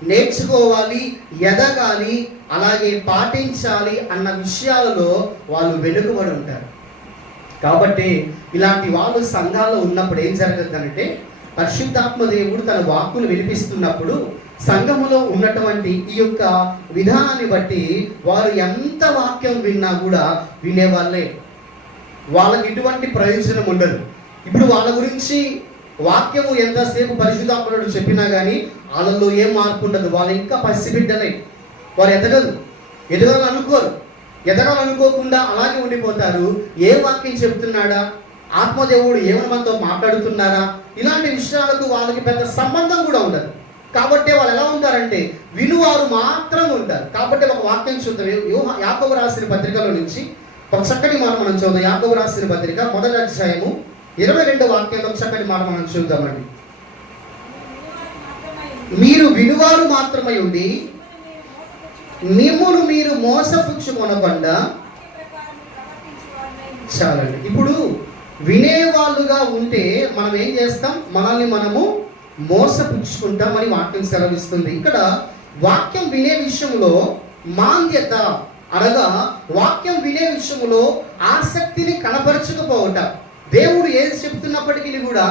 నేర్చుకోవాలి, ఎదగాలి, అలాగే పాటించాలి అన్న విషయాలలో వాళ్ళు వెనుకబడి ఉంటారు. కాబట్టి ఇలాంటి వాళ్ళు సంఘాల్లో ఉన్నప్పుడు ఏం జరుగుతుందంటే పరిశుద్ధాత్మ దేవుడు తన వాక్కులు వినిపిస్తున్నప్పుడు సంఘములో ఉన్నటువంటి ఈ యొక్క విధానాన్ని బట్టి వారు ఎంత వాక్యం విన్నా కూడా వినేవాళ్ళే, వాళ్ళకి ఎటువంటి ప్రయోజనం ఉండదు. ఇప్పుడు వాళ్ళ గురించి వాక్యము ఎంతసేపు పరిశుద్ధాత్ముడు చెప్పినా కానీ వాళ్ళల్లో ఏం మార్పు ఉండదు. వాళ్ళు ఇంకా పసిబిడ్డలే, వారు ఎదగాలనుకోకుండా అలాగే ఉండిపోతారు. ఏ వాక్యం చెబుతున్నాడా, ఆత్మదేవుడు ఏమైనా మనతో మాట్లాడుతున్నారా, ఇలాంటి విషయాలకు వాళ్ళకి పెద్ద సంబంధం కూడా ఉండదు. కాబట్టి వాళ్ళు ఎలా ఉంటారంటే వినువారు మాత్రం ఉంటారు. కాబట్టి ఒక వాక్యం చూద్దాం. యాకోబు రాసిన పత్రికలో నుంచి ఒక చక్కటి మాట మనం చూద్దాం. యాకోబు రాసిన పత్రిక 1వ అధ్యాయము 22వ వాక్యంలో ఒక చక్కటి మాట మనం చూద్దామండి. మీరు వినువారు మాత్రమై ఉండి మిమ్మును మీరు మోసపుచ్చుకొనకుండా. చాలండి. ఇప్పుడు వినేవాళ్ళుగా ఉంటే మనం ఏం చేస్తాం? మనల్ని మనము మోసపుచ్చుకుంటాం అని వాక్యం సెలవిస్తుంది. ఇక్కడ వాక్యం వినే విషయంలో మాంద్యత అనగా వాక్యం వినే విషయంలో ఆసక్తిని కనపరచకపోవటం. దేవుడు ఏది చెప్తున్నప్పటికీ కూడా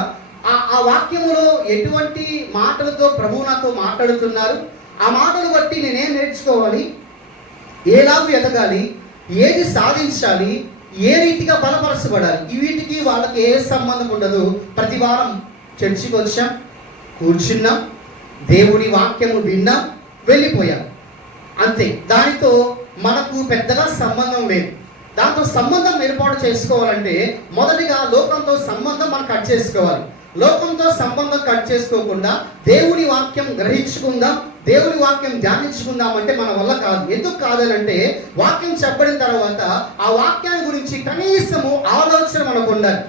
ఆ వాక్యములో ఎటువంటి మాటలతో ప్రభువు నాతో మాట్లాడుతున్నారు, ఆ మాటలు బట్టి నేనేం నేర్చుకోవాలి, ఏలాగూ ఎదగాలి, ఏది సాధించాలి, ఏ రీతిగా బలపరచబడాలి, వీటికి వాళ్ళకి ఏ సంబంధం ఉండదు. ప్రతి వారం చర్చికి వచ్చాం, కూర్చున్నాం, దేవుని వాక్యము విన్నాం, వెళ్ళిపోయాం, అంతే. దానితో మనకు పెద్దగా సంబంధం లేదు. దాంతో సంబంధం ఏర్పాటు చేసుకోవాలంటే మొదటిగా లోకంతో సంబంధం మనం కట్ చేసుకోవాలి. లోకంతో సంబంధం కట్ చేసుకోకుండా దేవుని వాక్యం గ్రహించుకుందాం, దేవుని వాక్యం ధ్యానించుకుందాం అంటే మన వల్ల కాదు. ఎందుకు కాదనంటే వాక్యం చెప్పబడిన తర్వాత ఆ వాక్యాన్ని గురించి కనీసము ఆలోచన మనకు ఉండాలి.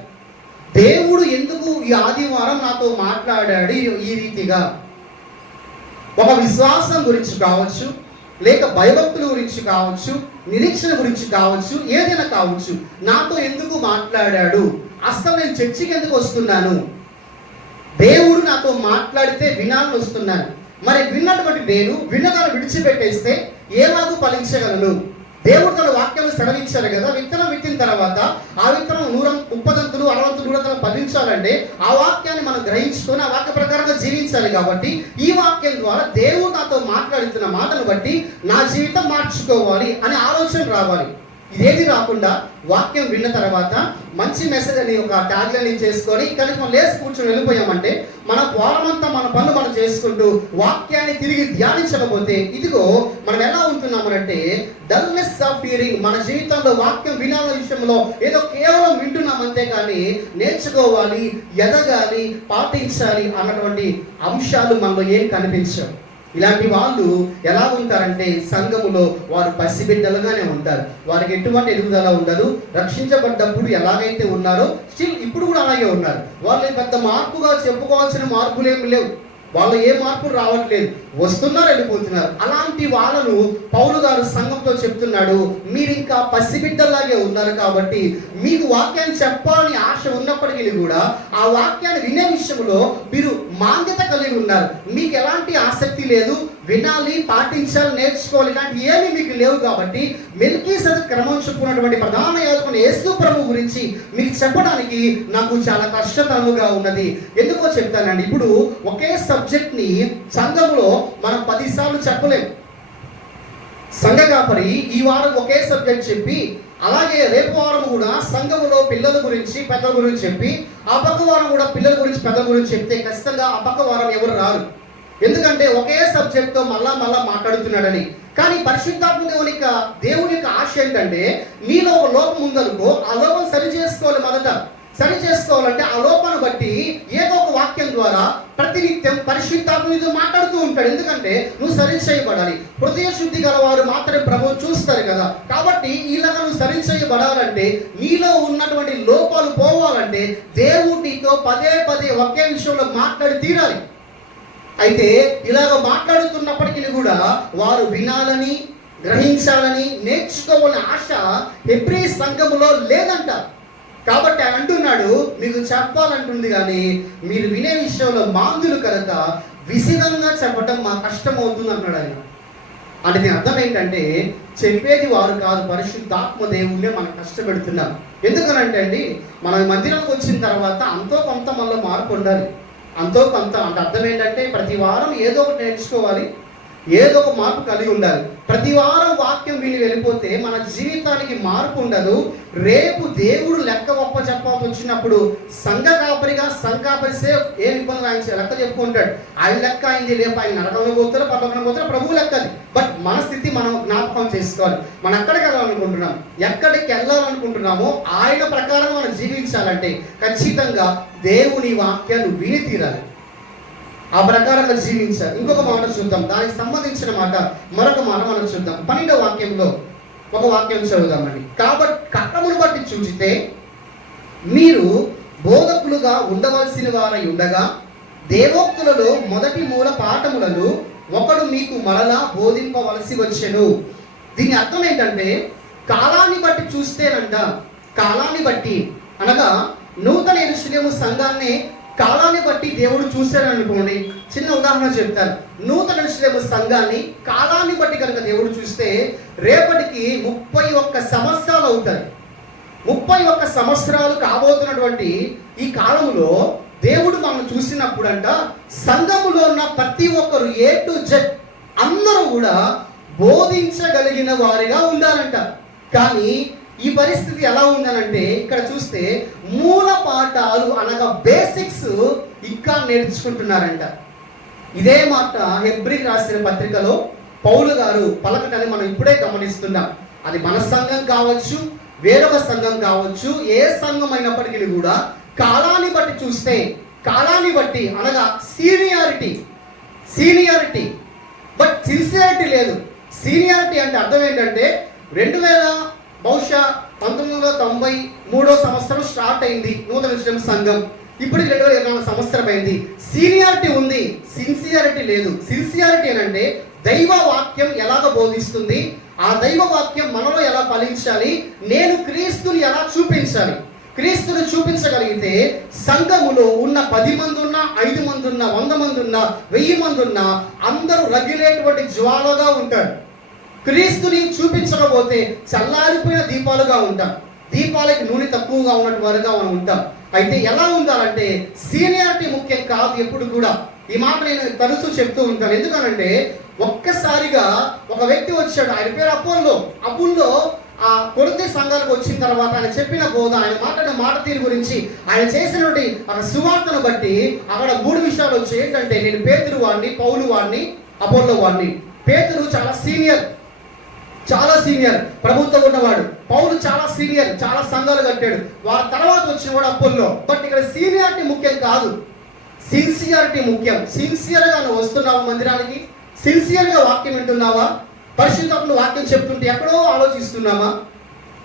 దేవుడు ఎందుకు ఈ ఆదివారం నాతో మాట్లాడాడు ఈ రీతిగా? ఒక విశ్వాసం గురించి కావచ్చు, లేక భయభక్తుల గురించి కావచ్చు, నిరీక్షణ గురించి కావచ్చు, ఏదైనా కావచ్చు, నాతో ఎందుకు మాట్లాడాడు? అసలు నేను చర్చికి ఎందుకు వస్తున్నాను? దేవుడు నాతో మాట్లాడితే వినాలని వస్తున్నాను. మరి విన్నటువంటి నేను విన్నదాన్ని విడిచిపెట్టేస్తే ఏమాకు ఫలించగలను? దేవుడు తన వాక్యాలు సెలవించారు కదా. విత్తనం విత్తిన తర్వాత ఆ విత్తనం 130 60 100 ఫలించాలంటే ఆ వాక్యాన్ని మనం గ్రహించుకొని ఆ వాక్య ప్రకారంగా జీవించాలి. కాబట్టి ఈ వాక్యం ద్వారా దేవుడు నాతో మాట్లాడుతున్న మాటను బట్టి నా జీవితం మార్చుకోవాలి అనే ఆలోచన రావాలి. ఇదేది రాకుండా వాక్యం విన్న తర్వాత మంచి మెసేజ్ అని ఒక ట్యాగ్లైన్ చేసుకొని ఇక్కడికి మనం లేచి కూర్చొని వెళ్ళిపోయామంటే మన వారమంతా మన పనులు మనం చేసుకుంటూ వాక్యాన్ని తిరిగి ధ్యానించకపోతే ఇదిగో మనం ఎలా ఉంటున్నామనంటే డల్నెస్ ఆఫ్ హియరింగ్. మన జీవితంలో వాక్యం వినాలనే విషయంలో ఏదో కేవలం వింటున్నాం అంతే, కానీ నేర్చుకోవాలి, ఎదగాలి, పాటించాలి అన్నటువంటి అంశాలు మనలో ఏం కనిపించవు. ఇలాంటి వాళ్ళు ఎలా ఉంటారంటే సంఘములో వారు పసిబిడ్డలుగానే ఉంటారు. వారికి ఎటువంటి ఎదుగుదల ఉండదు. రక్షించబడ్డప్పుడు ఎలాగైతే ఉన్నారో స్టిల్ ఇప్పుడు కూడా అలాగే ఉన్నారు. వాళ్ళు పెద్ద మార్పుగా చెప్పుకోవాల్సిన మార్పులు ఏమి లేవు. వాళ్ళు ఏ మార్పులు రావట్లేదు, వస్తున్నారు, వెళ్ళిపోతున్నారు. అలాంటి వాళ్ళను పౌలు గారు సంఘంతో చెప్తున్నాడు, మీరు ఇంకా పసిబిడ్డలాగే ఉన్నారు కాబట్టి మీకు వాక్యాన్ని చెప్పాలని ఆశ ఉన్నప్పటికీ కూడా ఆ వాక్యాన్ని వినే విషయంలో మీరు మాంద్యత కలిగి ఉన్నారు. మీకు ఎలాంటి ఆసక్తి లేదు, వినాలి, పాటించాలి, నేర్చుకోవాలి, ఇలాంటి ఏమీ మీకు లేవు. కాబట్టి మెల్కీసెదెకు క్రమం చెప్పుకున్నటువంటి ప్రధాన యాజకుడు యేసు ప్రభు గురించి మీకు చెప్పడానికి నాకు చాలా కష్టతరముగా ఉన్నది. ఎందుకో చెప్తానండి. ఇప్పుడు ఒకే సబ్జెక్ట్ ని సంఘంలో మనం 10 సార్లు చెప్పలేము. సంఘ కాపరి ఈ వారం ఒకే సబ్జెక్ట్ చెప్పి, అలాగే రేపు వారం కూడా సంఘములో పిల్లల గురించి పెద్దల గురించి చెప్పి, ఆ పక్క వారం కూడా పిల్లల గురించి పెద్దల గురించి చెప్తే ఖచ్చితంగా ఆ పక్క వారం ఎవరు రారు. ఎందుకంటే ఒకే సబ్జెక్ట్తో మళ్ళా మాట్లాడుతున్నాడని. కానీ పరిశుద్ధాత్మ దేవుని యొక్క ఆశ ఏంటంటే నీలో ఒక లోపం ఉందనుకో, ఆ లోపం సరి చేసుకోవాలి. మొదట సరి చేసుకోవాలంటే ఆ లోపాన్ని బట్టి ఏదో ఒక వాక్యం ద్వారా ప్రతినిత్యం పరిశుద్ధాత్మతో మాట్లాడుతూ ఉంటాడు. ఎందుకంటే నువ్వు సరి చేయబడాలి. హృదయ శుద్ధి గలవారు మాత్రమే ప్రభువు చూస్తారు కదా. కాబట్టి ఇలాగ నువ్వు సరి చేయబడాలంటే, నీలో ఉన్నటువంటి లోపాలు పోవాలంటే దేవుడు నీతో పదే ఒకే విషయంలో మాట్లాడి తీరాలి. అయితే ఇలాగ మాట్లాడుతున్నప్పటికీ కూడా వారు వినాలని, గ్రహించాలని, నేర్చుకోవాలని ఆశ హెబ్రీ సంఘములో లేదంట. కాబట్టి ఆయన అంటున్నాడు, మీకు చెప్పాలంటుంది కానీ మీరు వినే విషయంలో మాందులు కనుక విసిదంగా చెప్పడం మా కష్టం అవుతుంది అంటున్నాడు ఆయన. అంటే దీని అర్థం ఏంటంటే చెప్పేది వారు కాదు, పరిశుద్ధాత్మ దేవుణ్ణే మనం కష్టపెడుతున్నాం. ఎందుకనంటే అండి, మన మందిరానికి వచ్చిన తర్వాత అంతో కొంత మనలో మార్పు ఉండాలి. అంతో కొంత అంటే అర్థం ఏంటంటే ప్రతి వారం ఏదో ఒకటి నేర్చుకోవాలి, ఏదో ఒక మార్పు కలిగి ఉండాలి. ప్రతి వారం వాక్యం విని వెళ్ళిపోతే మన జీవితానికి మార్పు ఉండదు. రేపు దేవుడు లెక్క గొప్ప చెప్పాల్సి వచ్చినప్పుడు సంఘ కాపరిగా ఏం ఇబ్బందులు ఆయన లెక్క చెప్పుకుంటాడు. ఆయన లెక్క అయింది, రేపు ఆయన నరకంలో పోతారో పరలోకంలో పోతారో ప్రభువు లెక్కది. బట్ మన స్థితి మనం జ్ఞాపకం చేసుకోవాలి. మనం ఎక్కడికి వెళ్ళాలనుకుంటున్నాం, ఎక్కడికి వెళ్ళాలనుకుంటున్నామో ఆయన ప్రకారం మనం జీవించాలంటే ఖచ్చితంగా దేవుని వాక్యాన్ని విని తీరాలి, ఆ ప్రకారంగా జీవించాలి. ఇంకొక మాట చూద్దాం, దానికి సంబంధించిన మాట మరొక మాట మనం చూద్దాం. 12వ వాక్యంలో ఒక వాక్యం చదువుదామండి. కాబట్టి కాలమును బట్టి చూచితే మీరు బోధకులుగా ఉండవలసిన వారై ఉండగా దేవోక్తులలో మొదటి మూల పాఠములను ఒకడు మీకు మరలా బోధింపవలసి వచ్చెను. దీని అర్థం ఏంటంటే కాలాన్ని బట్టి చూస్తేనంట, కాలాన్ని బట్టి అనగా నూతన యెరూషలేము సంఘాన్ని కాలాన్ని బట్టి దేవుడు చూశాడని అనుకోండి. చిన్న ఉదాహరణ చెప్తాను. నూతన యెరూషలేము సంఘాన్ని కాలాన్ని బట్టి కనుక దేవుడు చూస్తే రేపటికి 31 సంవత్సరాలు అవుతాయి. 31 సంవత్సరాలు కాబోతున్నటువంటి ఈ కాలంలో దేవుడు మనం చూసినప్పుడంట సంఘములో ఉన్న ప్రతి ఒక్కరు A to Z అందరూ కూడా బోధించగలిగిన వారిగా ఉండాలంట. కానీ ఈ పరిస్థితి ఎలా ఉందనంటే ఇక్కడ చూస్తే మూల పాఠాలు అనగా బేసిక్స్ ఇంకా నేర్చుకుంటున్నారంట. ఇదే మాట హెబ్రీకి రాసిన పత్రికలో పౌలు గారు పలకటని మనం ఇప్పుడే గమనిస్తున్నాం. అది మన సంఘం కావచ్చు, వేరొక సంఘం కావచ్చు, ఏ సంఘం అయినప్పటికీ కూడా కాలాన్ని బట్టి చూస్తే, కాలాన్ని బట్టి అనగా సీనియారిటీ బట్ సిన్సియారిటీ లేదు. సీనియారిటీ అంటే అర్థం ఏంటంటే 1993 సంవత్సరం స్టార్ట్ అయింది నూతన విషయం సంఘం. ఇప్పుడు 2024 సంవత్సరం అయింది. సీనియారిటీ ఉంది, సిన్సియారిటీ లేదు. సిన్సియారిటీ అంటే దైవ వాక్యం ఎలాగ బోధిస్తుంది, ఆ దైవ వాక్యం మనలో ఎలా ఫలించాలి, నేను క్రీస్తుని ఎలా చూపించాలి. క్రీస్తుని చూపించగలిగితే సంఘములో ఉన్న 10 మంది ఉన్నా, 5 మంది ఉన్నా, 100 మంది ఉన్నా, 1000 మంది ఉన్నా అందరూ రగిలేటువంటి జ్వాలగా ఉంటారు. క్రీస్తుని చూపించకపోతే చల్లారిపోయిన దీపాలుగా ఉంటాం. దీపాలకి నూనె తక్కువగా ఉన్నట్టు వారుగా మనం ఉంటాం. అయితే ఎలా ఉండాలంటే సీనియారిటీ ముఖ్యం కాదు ఎప్పుడు కూడా. ఈ మాట నేను తరచూ చెప్తూ ఉంటాను. ఎందుకనంటే ఒక్కసారిగా ఒక వ్యక్తి వచ్చాడు, ఆయన పేరు అపోల్లో ఆ కొరింథీ సంఘాలకు వచ్చిన తర్వాత ఆయన చెప్పిన బోధ, ఆయన మాట్లాడిన మాట తీరు గురించి, ఆయన చేసినటువంటి ఆ సువార్తను బట్టి అక్కడ 3 విషయాలు వచ్చాయి. ఏంటంటే నేను పేతురు వాడిని, పౌలు వాడిని, అపోల్లో వాడిని. పేతురు చాలా సీనియర్ ప్రభుత్వం ఉన్నవాడు. పౌలు చాలా సీనియర్, చాలా సంఘాలు కట్టాడు. వారి తర్వాత వచ్చిన వాడు అపోల్లో. బట్ ఇక్కడ సీనియారిటీ ముఖ్యం కాదు, సిన్సియారిటీ ముఖ్యం. సిన్సియర్గా నువ్వు వస్తున్నావా మందిరానికి? సిన్సియర్గా వాక్యం వింటున్నావా? పరిశుద్ధాత్ముడు వాక్యం చెప్తుంటే ఎక్కడో ఆలోచిస్తున్నామా?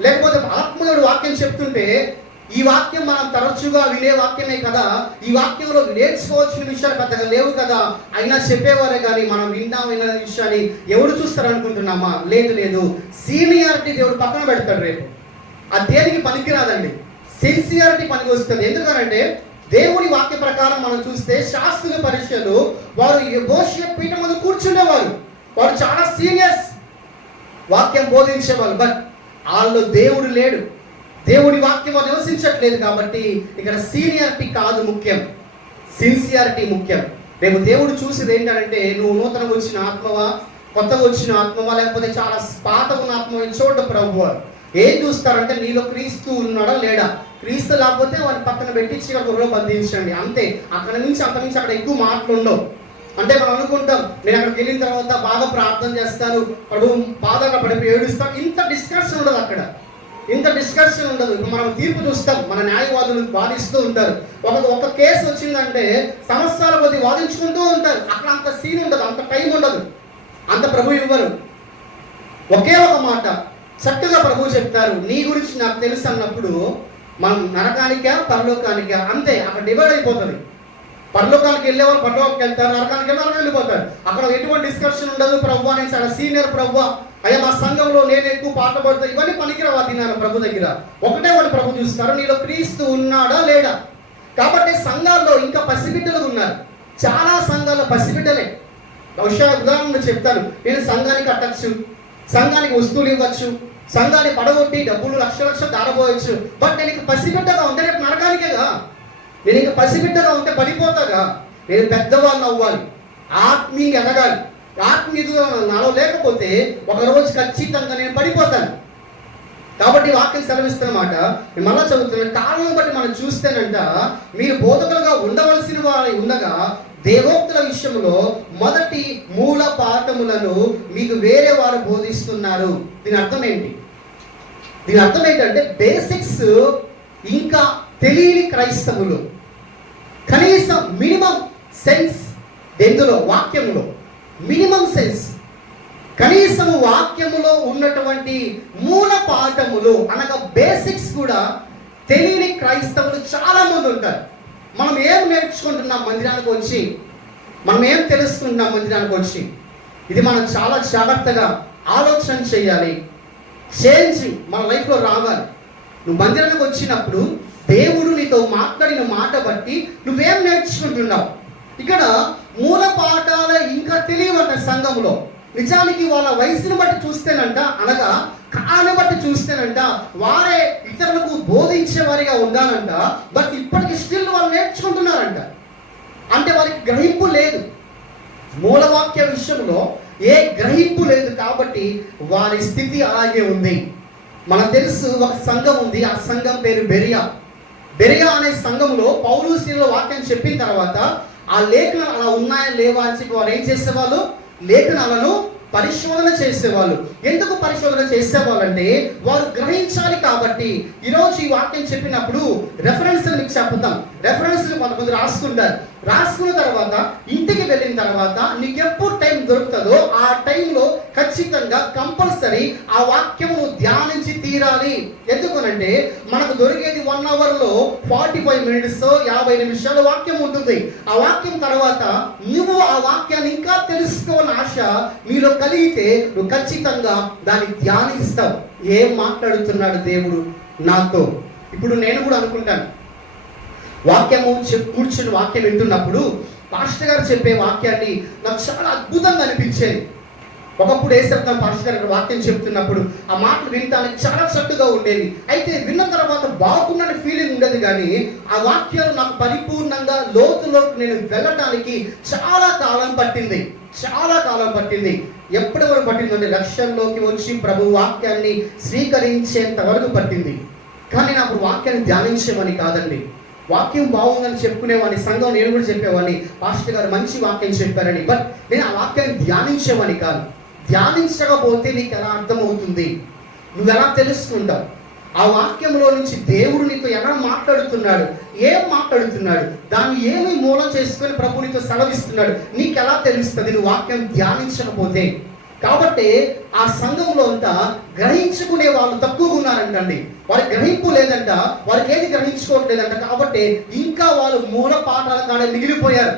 లేకపోతే ఆత్మీయుడు వాక్యం చెప్తుంటే ఈ వాక్యం మనం తరచుగా వినే వాక్యమే కదా, ఈ వాక్యంలో నేర్చుకోవాల్సిన విషయాలు పెద్దగా లేవు కదా, అయినా చెప్పేవారే కానీ మనం విన్న విషయాన్ని ఎవరు చూస్తారు అనుకుంటున్నామా? లేదు. సీనియారిటీ దేవుడు పక్కన పెడతాడు రేపు. అది దేనికి పనికిరాదండి. సిన్సియారిటీ పనికి వస్తుంది. ఎందుకనంటే దేవుని వాక్య ప్రకారం మనం చూస్తే శాస్త్రుల పరిచయలు వారు మోషే పీఠం మీద కూర్చునేవారు. వారు చాలా సీనియర్స్, వాక్యం బోధించేవాళ్ళు. బట్ వాళ్ళు దేవుడు లేడు, దేవుడి వాక్యం నివసించట్లేదు. కాబట్టి ఇక్కడ సీనియారిటీ కాదు ముఖ్యం, సిన్సియారిటీ ముఖ్యం. రేపు దేవుడు చూసేది ఏంటంటే నువ్వు నూతనంగా వచ్చిన ఆత్మవా, కొత్తగా వచ్చిన ఆత్మవా, లేకపోతే చాలా పాత ఉన్న ఆత్మ చూడ ప్రభువా. ఏం చూస్తారంటే నీలో క్రీస్తు ఉన్నాడా లేడా. క్రీస్తు లేకపోతే వాడిని పక్కన పెట్టి చీకటిలో బంధించండి అంతే. అంత నుంచి అక్కడ ఎక్కువ మాటలు ఉండవు. అంటే మనం అనుకుంటాం నేను అక్కడికి వెళ్ళిన తర్వాత బాగా ప్రార్థన చేస్తాను, పాదంగా పడిపోయి ఏడుస్తాను. ఇంత డిస్కషన్ ఉండదు అక్కడ, ఇంత డిస్కషన్ ఉండదు. ఇప్పుడు మనం తీర్పు చూస్తాం, మన న్యాయవాదులు వాదిస్తూ ఉంటారు. ఒక కేసు వచ్చిందంటే సంవత్సరాల కొద్ది వాదించుకుంటూ ఉంటారు. అక్కడ అంత సీన్ ఉండదు, అంత టైం ఉండదు, అంత ప్రభు ఇవ్వరు. ఒకే ఒక మాట చక్కగా ప్రభు చెప్తారు, నీ గురించి నాకు తెలుసు అన్నప్పుడు మనం నరకానికా పరలోకానికా అంతే. అక్కడ డివైడ్ అయిపోతుంది. పరలోకానికి వెళ్ళేవారు పరలోకానికి వెళ్తారు, నరకానికి వెళ్ళేవారు వెళ్ళిపోతారు. అక్కడ ఎటువంటి డిస్కషన్ ఉండదు. ప్రభు నేను చాలా సీనియర్ ప్రభు, అయ్యా మా సంఘంలో నేను ఎక్కువ పాట పడతాను, ఇవన్నీ పనికిరావా తిన్నాను ప్రభు దగ్గర. ఒకటే వాడు ప్రభు చూస్తారు, నీలో క్రీస్తు ఉన్నాడా లేడా. కాబట్టి సంఘాల్లో ఇంకా పసిబిడ్డలు ఉన్నారు. చాలా సంఘాల్లో పసిబిడ్డలే. బహుశా ఉదాహరణ చెప్తాను, నేను సంఘానికి కట్టచ్చు, సంఘానికి వస్తువులు ఇవ్వచ్చు, సంఘాన్ని పడగొట్టి డబ్బులు లక్షలు దారబోయచ్చు. బట్ నేను ఇంక పసిబిడ్డగా ఉంటే రేపు నరకానికేగా. నేను ఇంక పసిబిడ్డగా ఉంటే పడిపోతాగా. నేను పెద్దవాళ్ళు అవ్వాలి, ఆత్మీయంగా ఎదగాలి. ఆత్మీయ నాలో లేకపోతే ఒకరోజు ఖచ్చితంగా నేను పడిపోతాను. కాబట్టి వాక్యం సెలవిస్తున్నమాట. నేను మళ్ళా చదువుతున్నాను. కాలం బట్టి మనం చూస్తేనంట మీరు బోధకులుగా ఉండవలసిన వారి ఉండగా దేవోక్తుల విషయంలో మొదటి మూల పాఠములను మీకు వేరే వారు బోధిస్తున్నారు. దీని అర్థం ఏంటి? దీని అర్థం ఏంటంటే బేసిక్స్ ఇంకా తెలియని క్రైస్తవులు, కనీసం మినిమం సెన్స్ ఎందులో వాక్యములో మినిమం సెన్స్, కనీసం వాక్యములో ఉన్నటువంటి మూల పాఠములు అనగా బేసిక్స్ కూడా తెలియని క్రైస్తవులు చాలా మంది ఉంటారు. మనం ఏం నేర్చుకుంటున్నాం మందిరానికి వచ్చి, మనం ఏం తెలుసుకుంటున్నాం మందిరానికి వచ్చి, ఇది మనం చాలా జాగ్రత్తగా ఆలోచన చేయాలి. చేంజ్ మన లైఫ్లో రావాలి. నువ్వు మందిరానికి వచ్చినప్పుడు దేవుడు నీతో మాట్లాడిన మాట బట్టి నువ్వేం నేర్చుకుంటున్నావు. ఇక్కడ మూల పాఠాలే ఇంకా తెలియవంట సంఘంలో. నిజానికి వాళ్ళ వయసుని బట్టి చూస్తేనంట, అనగా కాలాన్ని బట్టి చూస్తేనంట వారే ఇతరులకు బోధించే వారిగా ఉండాలంట. బట్ ఇప్పటికి స్టిల్ వాళ్ళు నేర్చుకుంటున్నారంట. అంటే వారికి గ్రహింపు లేదు, మూలవాక్య విషయంలో ఏ గ్రహింపు లేదు. కాబట్టి వారి స్థితి అలాగే ఉంది. మనకు తెలుసు ఒక సంఘం ఉంది, ఆ సంఘం పేరు బెరియా. బెరిగా అనే సంఘంలో పౌలు శీలల వాక్యం చెప్పిన తర్వాత ఆ లేఖనాలు అలా ఉన్నాయా లేవా అని చెప్పి వారు ఏం చేసేవాళ్ళు, లేఖనాలను పరిశోధన చేసేవాళ్ళు. ఎందుకు పరిశోధన చేసేవాళ్ళంటే వారు గ్రహించాలి కాబట్టి. ఈరోజు ఈ వాక్యం చెప్పినప్పుడు రెఫరెన్స్ మీకు చెప్తాం. రెఫరెన్స్ కొంతమంది రాసుకుంటారు. రాసుకున్న తర్వాత ఇంటికి వెళ్ళిన తర్వాత నీకు ఎప్పుడు టైం దొరుకుతుందో ఆ టైంలో ఖచ్చితంగా కంపల్సరీ ఆ వాక్యము ధ్యానించి తీరాలి. ఎందుకనంటే మనకు దొరికేది 1 అవర్లో 45 మినిట్స్ 50 నిమిషాలు వాక్యం ఉంటుంది. ఆ వాక్యం తర్వాత నువ్వు ఆ వాక్యాన్ని ఇంకా తెలుసుకోవాలని ఆశ మీలో కలిగితే నువ్వు ఖచ్చితంగా దాన్ని ధ్యానిస్తావు. ఏం మాట్లాడుతున్నాడు దేవుడు నాతో? ఇప్పుడు నేను కూడా అనుకుంటాను, వాక్యము కూర్చుని వాక్యం వింటున్నప్పుడు పాస్టర్ గారు చెప్పే వాక్యాన్ని నాకు చాలా అద్భుతంగా అనిపించేది. ఒకప్పుడు వేసేద్దాం పాస్టర్ గారు వాక్యం చెప్తున్నప్పుడు ఆ మాటలు వినడానికి చాలా చక్కగా ఉండేది. అయితే విన్న తర్వాత బాగుందని ఫీలింగ్ ఉండదు, కానీ ఆ వాక్యాలు నాకు పరిపూర్ణంగా లోతులోకి నేను వెళ్ళటానికి చాలా కాలం పట్టింది. ఎప్పటి వరకు పట్టిందంటే లక్ష్యంలోకి వచ్చి ప్రభు వాక్యాన్ని స్వీకరించేంత వరకు పట్టింది. కానీ నాకు వాక్యాన్ని ధ్యానించేవని కాదండి. వాక్యం బాగుందని చెప్పుకునేవాడిని, సంఘం నేను కూడా చెప్పేవాడిని, పాస్టర్ గారు మంచి వాక్యం చెప్పారని. బట్ నేను ఆ వాక్యాన్ని ధ్యానించేవాడిని కాదు. ధ్యానించకపోతే నీకు ఎలా అర్థమవుతుంది? నువ్వు ఎలా తెలుసుకుంటావు? ఆ వాక్యంలో నుంచి దేవుడు నీతో ఎలా మాట్లాడుతున్నాడు, ఏం మాట్లాడుతున్నాడు, దాన్ని ఏమి మూలం చేసుకొని ప్రభు నీతో సెలవిస్తున్నాడు, నీకు ఎలా తెలుస్తుంది నువ్వు వాక్యం ధ్యానించకపోతే? కాబట్టి ఆ సంఘంలో అంతా గ్రహించుకునే వాళ్ళు తక్కువగా ఉన్నారంటండి. వారికి గ్రహింపు లేదంట, వారికి ఏది గ్రహించుకోవట్లేదంట. కాబట్టి ఇంకా వాళ్ళు మూల పాఠాల కాడే మిగిలిపోయారు.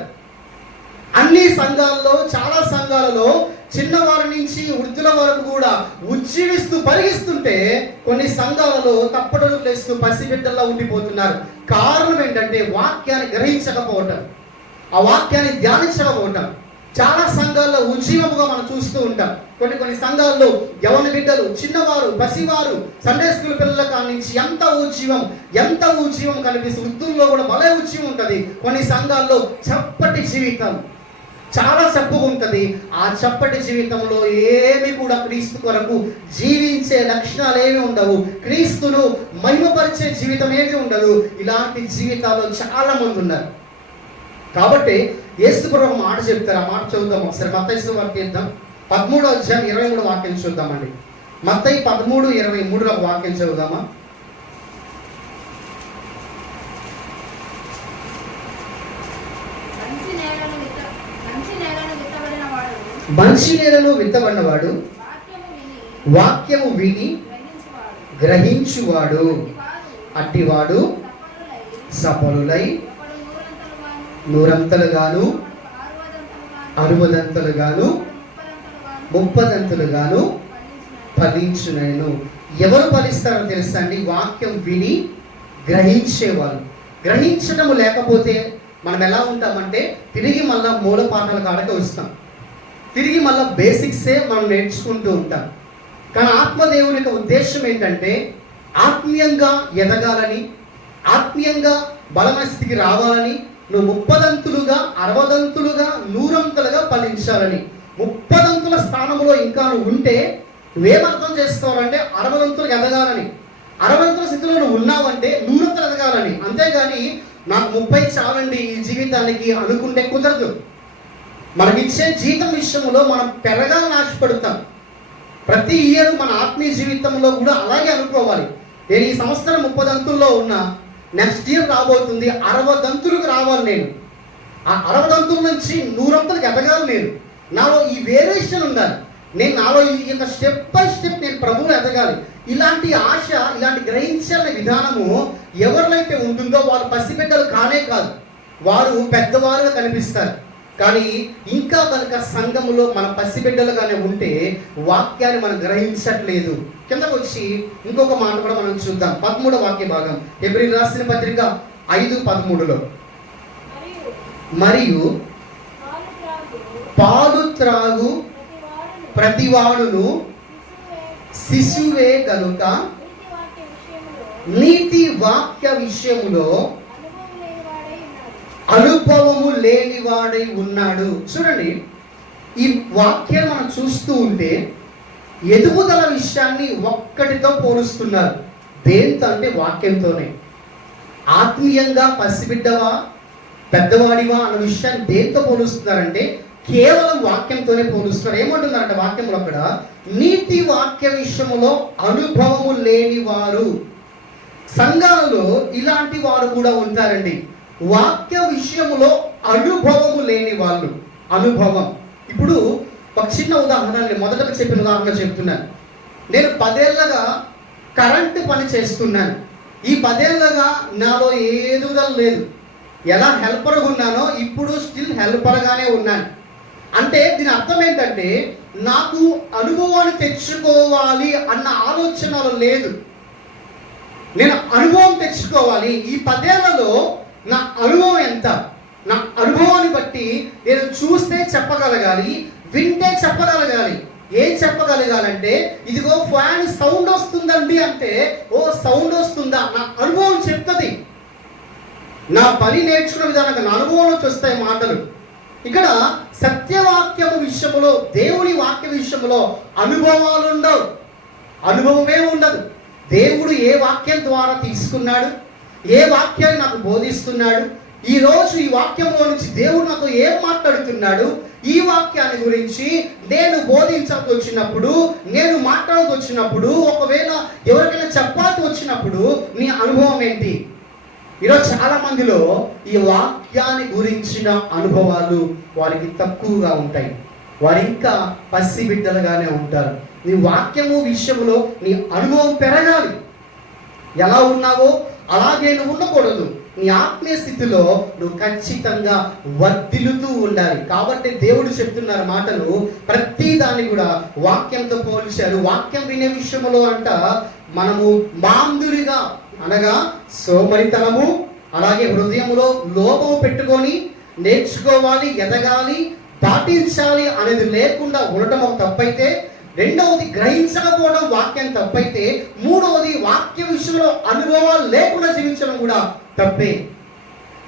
అన్ని సంఘాల్లో, చాలా సంఘాలలో చిన్నవారి నుంచి వృద్ధుల వరకు కూడా ఉజ్జీవిస్తూ పరిగిస్తుంటే కొన్ని సంఘాలలో తప్పటలు లేస్తూ పసిబిడ్డల్లా ఉండిపోతున్నారు. కారణం ఏంటంటే వాక్యాన్ని గ్రహించకపోవటం, ఆ వాక్యాన్ని ధ్యానించకపోవటం. చాలా సంఘాల్లో ఉజ్జీవముగా మనం చూస్తూ ఉంటాం. కొన్ని సంఘాల్లో యవన బిడ్డలు, చిన్నవారు, పసివారు, సండే స్కూల్ పిల్లల కానించి ఎంత ఉజ్జీవం కనిపిస్తుంది. వృద్ధుల్లో కూడా భలే ఉజ్జీవం ఉంటుంది. కొన్ని సంఘాల్లో చప్పటి జీవితం, చాలా చప్పుగా ఉంటుంది. ఆ చప్పటి జీవితంలో ఏమి కూడా క్రీస్తు కొరకు జీవించే లక్షణాలు ఏమి ఉండవు. క్రీస్తును మహిమపరిచే జీవితం ఏది ఉండదు. ఇలాంటి జీవితాలు చాలా మంది ఉన్నారు. కాబట్టి యేసు ప్రభు మాట చెప్తారు. ఆ మాట చదువుదాం ఒకసారి. మత్తయి సువార్త తీద్దాం, 13వ అధ్యాయం 23 వాక్యం చూద్దామండి. మత్తయి 13:23 వాక్యం చదువుదామా? మంచి నేలను విత్తబడినవాడు వాక్యము విని గ్రహించువాడు అట్టివాడు సఫలులై 100 60 30 ఫలించును. ఎవరు ఫలిస్తారో తెలుసా అండి? వాక్యం విని గ్రహించేవాళ్ళు. గ్రహించడం లేకపోతే మనం ఎలా ఉంటామంటే తిరిగి మళ్ళా మూల పాఠాల కాడకే వస్తాం. తిరిగి మళ్ళీ బేసిక్సే మనం నేర్చుకుంటూ ఉంటాం. కానీ ఆత్మదేవుని యొక్క ఉద్దేశం ఏంటంటే ఆత్మీయంగా ఎదగాలని, ఆత్మీయంగా బలమైన స్థితికి రావాలని, నువ్వు 30 60 100 ఫలించాలని. 30 స్థానంలో ఇంకా నువ్వు ఉంటే నువ్వేమర్థం చేసుకోవాలంటే 60 ఎదగాలని. 60 స్థితిలో నువ్వు ఉన్నావంటే 100 ఎదగాలని. అంతేగాని నాకు 30 చాలండి ఈ జీవితానికి అనుకుంటే కుదరదు. మనకిచ్చే జీతం విషయంలో మనం పెరగాలని ఆశపడతాం. ప్రతి ఇయర్ మన ఆత్మీయ జీవితంలో కూడా అలాగే అనుకోవాలి. నేను ఈ సంవత్సరం 30 ఉన్నా, నెక్స్ట్ ఇయర్ రాబోతుంది 60 రావాలి. నేను ఆ 60 నుంచి 100 ఎదగాలి. నాలో ఈ వేరియేషన్ ఉండాలి. నాలో ఈ యొక్క స్టెప్ బై స్టెప్ నేను ప్రభువుని ఎదగాలి. ఇలాంటి ఆశ, ఇలాంటి గ్రహించాలనే విధానము ఎవరినైతే ఉంటుందో వాళ్ళు పసిబిడ్డలు కానే కాదు, వారు పెద్దవారుగా కనిపిస్తారు. కానీ ఇంకా కనుక సంఘములో మన పసిబిడ్డలుగానే ఉంటే వాక్యాన్ని మనం గ్రహించట్లేదు. కిందకు వచ్చి ఇంకొక మాట కూడా మనం చూద్దాం. 13వ వాక్య భాగం, హెబ్రీయులకు రాసిన పత్రిక 5:13. మరియు పాలు త్రాగు ప్రతివాడును శిశువే గనుక నీతి వాక్య విషయములో అనుభవము లేనివాడై ఉన్నాడు. చూడండి, ఈ వాక్యం మనం చూస్తూ ఉంటే ఎదుగుదల విషయాన్ని ఒక్కటితో పోలుస్తున్నారు. దేంతో అంటే వాక్యంతోనే. ఆత్మీయంగా పసిబిడ్డవా పెద్దవాడివా అన్న విషయాన్ని దేంతో పోలుస్తున్నారంటే కేవలం వాక్యంతోనే పోలుస్తున్నారు. ఏమంటున్నారంటే వాక్యంలో అక్కడ, నీతి వాక్య విషయంలో అనుభవము లేని వారు. సంఘాలలో ఇలాంటి వారు కూడా ఉంటారండి. వాక్య విషయంలో అనుభవము లేని వాళ్ళు. అనుభవం. ఇప్పుడు ఒక చిన్న ఉదాహరణ, మొదటగా చెప్పిన ఉదాహరణ చెప్తున్నాను. నేను 10 ఏళ్ళగా కరెంటు పని చేస్తున్నాను. ఈ 10 ఏళ్ళగా నాలో ఏదుదల లేదు. ఎలా హెల్పర్గా ఉన్నానో ఇప్పుడు స్టిల్ హెల్పర్గానే ఉన్నాను. అంటే దీని అర్థం ఏంటంటే నాకు అనుభవాన్ని తెచ్చుకోవాలి అన్న ఆలోచనలో లేదు. నేను అనుభవం తెచ్చుకోవాలి. ఈ 10 ఏళ్లలో నా అనుభవం ఎంత, నా అనుభవాన్ని బట్టి నేను చూస్తే చెప్పగలగాలి, వింటే చెప్పగలగాలి. ఏం చెప్పగలగాలంటే, ఇదిగో ఫ్యాన్ సౌండ్ వస్తుందండి అంటే, ఓ సౌండ్ వస్తుందా, నా అనుభవం చెప్తుంది. నా పని నేర్చుకునే విధానంగా నా అనుభవంలోకి వస్తాయి మాటలు. ఇక్కడ సత్యవాక్యము విషయంలో, దేవుని వాక్య విషయంలో అనుభవాలు ఉండవు, అనుభవమే ఉండదు. దేవుడు ఏ వాక్యం ద్వారా తీసుకున్నాడు, ఏ వాక్యాన్ని నాకు బోధిస్తున్నాడు, ఈరోజు ఈ వాక్యంలో నుంచి దేవుడు నాతో ఏం మాట్లాడుతున్నాడు, ఈ వాక్యాన్ని గురించి నేను బోధించాల్సి వచ్చినప్పుడు, నేను మాట్లాడాల్సి వచ్చినప్పుడు, ఒకవేళ ఎవరికైనా చెప్పాల్సి వచ్చినప్పుడు నీ అనుభవం ఏంటి? ఈరోజు చాలా మందిలో ఈ వాక్యాన్ని గురించిన అనుభవాలు వారికి తక్కువగా ఉంటాయి. వారు ఇంకా పసిబిడ్డలుగానే ఉంటారు. నీ వాక్యము విషయంలో నీ అనుభవం పెరగాలి. ఎలా ఉన్నావో అలాగే నువ్వు ఉండకూడదు. నీ ఆత్మీయ స్థితిలో నువ్వు ఖచ్చితంగా వర్ధిల్లుతూ ఉండాలి. కాబట్టి దేవుడు చెప్తున్నారు మాటలు, ప్రతి దాన్ని కూడా వాక్యంతో పోల్చారు. వాక్యం వినే విషయంలో అంట మనము మాందురిగా, అనగా సోమరితనము, అలాగే హృదయంలో లోపం పెట్టుకొని నేర్చుకోవాలి, ఎదగాలి, పాటించాలి అనేది లేకుండా ఉండటం ఒక తప్పైతే, రెండవది గ్రహించకపోవడం వాక్యం తప్పైతే, మూడవది వాక్య విషయంలో అనుభవాలు లేకుండా జీవించడం కూడా తప్పే.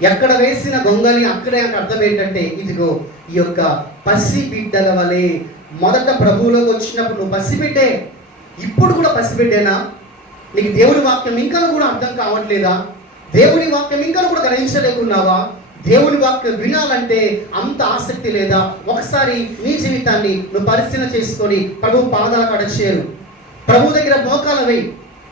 ఎక్కడ వేసిన గొంగలి అక్కడే అంటే అర్థం ఏంటంటే, ఇదిగో ఈ యొక్క పసిబిడ్డల వలె. మొదట ప్రభువులోకి వచ్చినప్పుడు నువ్వు పసిబిడ్డే, ఇప్పుడు కూడా పసిబిడ్డేనా? నీకు దేవుడి వాక్యం ఇంకా కూడా అర్థం కావట్లేదా? దేవుడి వాక్యం ఇంకా కూడా గ్రహించలేకున్నావా? దేవుని వాక్యం వినాలంటే అంత ఆసక్తి లేదా? ఒకసారి నీ జీవితాన్ని నువ్వు పరిశీలన చేసుకొని ప్రభు పాదాల కాడ చేరు, ప్రభు దగ్గర మోకాలు వేయి,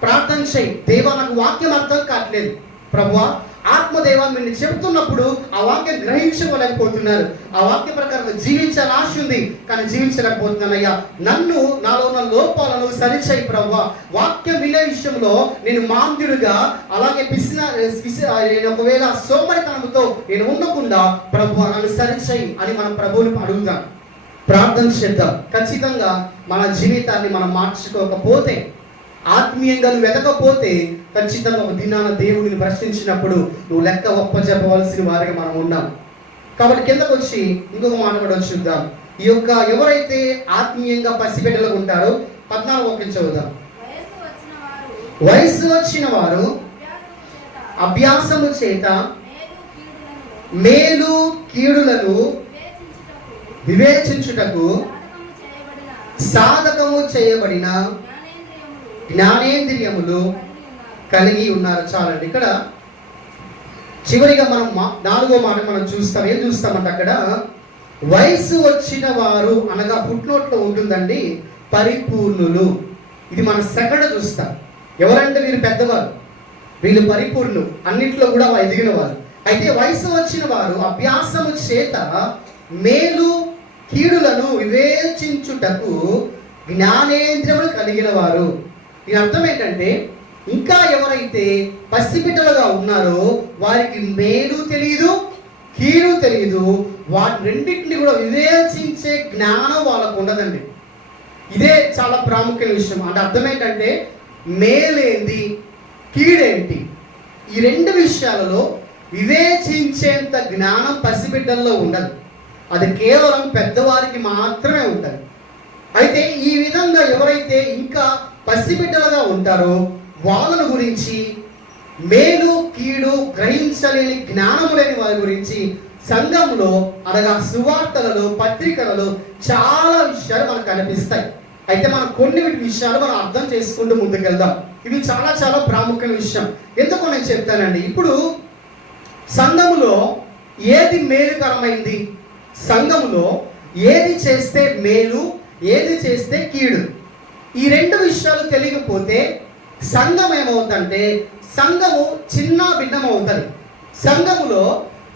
ప్రార్థన చేయి. దేవా, నాకు వాక్యం అర్థం కావట్లేదు. ప్రభువా, ఆత్మదేవా మీరు చెబుతున్నప్పుడు ఆ వాక్యం గ్రహించుకోలేకపోతున్నారు. ఆ వాక్య ప్రకారం జీవించాలని ఆశ ఉంది, కానీ జీవించలేకపోతున్నానయ్యా. నన్ను, నాలో ఉన్న లోపాలను సరిచేయి ప్రభువా. వాక్యం వినే విషయంలో నేను మాంద్యుడిగా, అలాగే ఒకవేళ సోమరితనంతో నేను ఉండకుండా ప్రభువా నన్ను సరిచేయి అని మనం ప్రభువుని అడుగుదాం, ప్రార్థన చేద్దాం. ఖచ్చితంగా మన జీవితాన్ని మనం మార్చుకోకపోతే, ఆత్మీయంగా నువ్వు వెతకపోతే, ఖచ్చితంగా ఒక దినాన దేవుడిని ప్రశ్నించినప్పుడు నువ్వు లెక్క ఒప్పజెప్పవలసిన వారిగా మనం ఉన్నాం. కాబట్టి కిందకు వచ్చి ఇంకొక మాట కూడా చూద్దాం. ఈ యొక్క ఎవరైతే ఆత్మీయంగా పసిబిడ్డలుగా ఉంటారో 14వ వాక్యం చదువుదాం. వయసు వచ్చిన వారు అభ్యాసము చేత మేలు కీడులను వివేచించుటకు సాధకము చేయబడిన జ్ఞానేంద్రియములు కలిగి ఉన్నారు. చాలండి. ఇక్కడ చివరిగా మనం 4వ మాట మనం చూస్తాం. ఏం చూస్తామంటే అక్కడ వయసు వచ్చిన వారు అనగా ఫుట్నోట్లో ఉంటుందండి, పరిపూర్ణులు. ఇది మన సెకండ్ చూస్తాం. ఎవరంటే వీరు పెద్దవారు, వీళ్ళు పరిపూర్ణులు, అన్నింటిలో కూడా ఎదిగిన వారు. అయితే వయసు వచ్చిన వారు అభ్యాసము చేత మేలు కీడులను వివేచించుటకు జ్ఞానేంద్రియములు కలిగిన వారు. దీని అర్థం ఏంటంటే, ఇంకా ఎవరైతే పసిబిడ్డలుగా ఉన్నారో వారికి మేలు తెలియదు, కీడు తెలియదు. వాటి రెండింటిని కూడా వివేచించే జ్ఞానం వాళ్ళకు ఉండదండి. ఇదే చాలా ప్రాముఖ్యమైన విషయం. అంటే అర్థం ఏంటంటే, మేలేంది, కీడేంటి, ఈ రెండు విషయాలలో వివేచించేంత జ్ఞానం పసిబిడ్డల్లో ఉండదు. అది కేవలం పెద్దవారికి మాత్రమే ఉంటుంది. అయితే ఈ విధంగా ఎవరైతే ఇంకా పసిబిడ్డలుగా ఉంటారో వాళ్ళను గురించి, మేలు కీడు గ్రహించలేని జ్ఞానము లేని వారి గురించి సంఘంలో అనగా సువార్తలలో, పత్రికలలో చాలా విషయాలు మనకు కనిపిస్తాయి. అయితే మనం కొన్ని విషయాలు మనం అర్థం చేసుకుంటూ ముందుకెళ్దాం. ఇవి చాలా చాలా ప్రాముఖ్యమైన విషయం. ఎందుకో నేను చెప్తానండి. ఇప్పుడు సంఘములో ఏది మేలుకరమైంది, సంఘములో ఏది చేస్తే మేలు, ఏది చేస్తే కీడు, ఈ రెండు విషయాలు తెలియకపోతే సంఘం ఏమవుతుందంటే సంఘము చిన్న భిన్నమవుతుంది. సంఘములో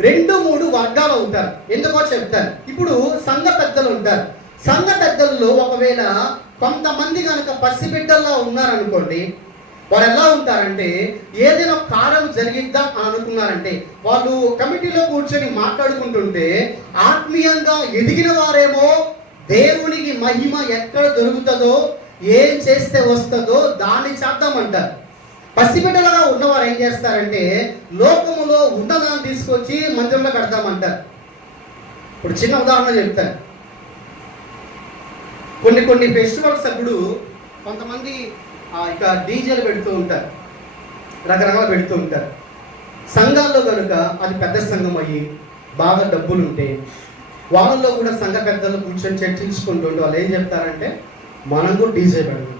2-3 వర్గాలు అవుతారు. ఎందుకో చెప్తాను. ఇప్పుడు సంఘ పెద్దలు ఉంటారు. సంఘ పెద్దల్లో ఒకవేళ కొంతమంది కనుక పసిబిడ్డల్లో ఉన్నారనుకోండి, వాళ్ళు ఎలా ఉంటారంటే ఏదైనా కార్యం జరిగిద్దాం అని అనుకున్నారంటే వాళ్ళు కమిటీలో కూర్చొని మాట్లాడుకుంటుంటే ఆత్మీయంగా ఎదిగిన వారేమో దేవునికి మహిమ ఎక్కడ దొరుకుతుందో, ఏం చేస్తే వస్తుందో దాన్ని చేద్దామంటారు. పసిబిడ్డలుగా ఉన్నవారు ఏం చేస్తారంటే లోకములో ఉన్నదాన్ని తీసుకొచ్చి మందిరంలో పెడతామంటారు. ఇప్పుడు చిన్న ఉదాహరణ చెప్తాను. కొన్ని ఫెస్టివల్స్ అప్పుడు కొంతమంది ఇక డీజేలు పెడుతూ ఉంటారు, రకరకాలు పెడుతూ ఉంటారు. సంఘాల్లో కనుక అది పెద్ద సంఘం అయ్యి బాగా డబ్బులు ఉంటే వాళ్ళల్లో కూడా సంఘ పెద్దలు కూర్చొని చర్చించుకుంటూ ఉంటే వాళ్ళు ఏం చెప్తారంటే మనం కూడా డీజే పెడదాం,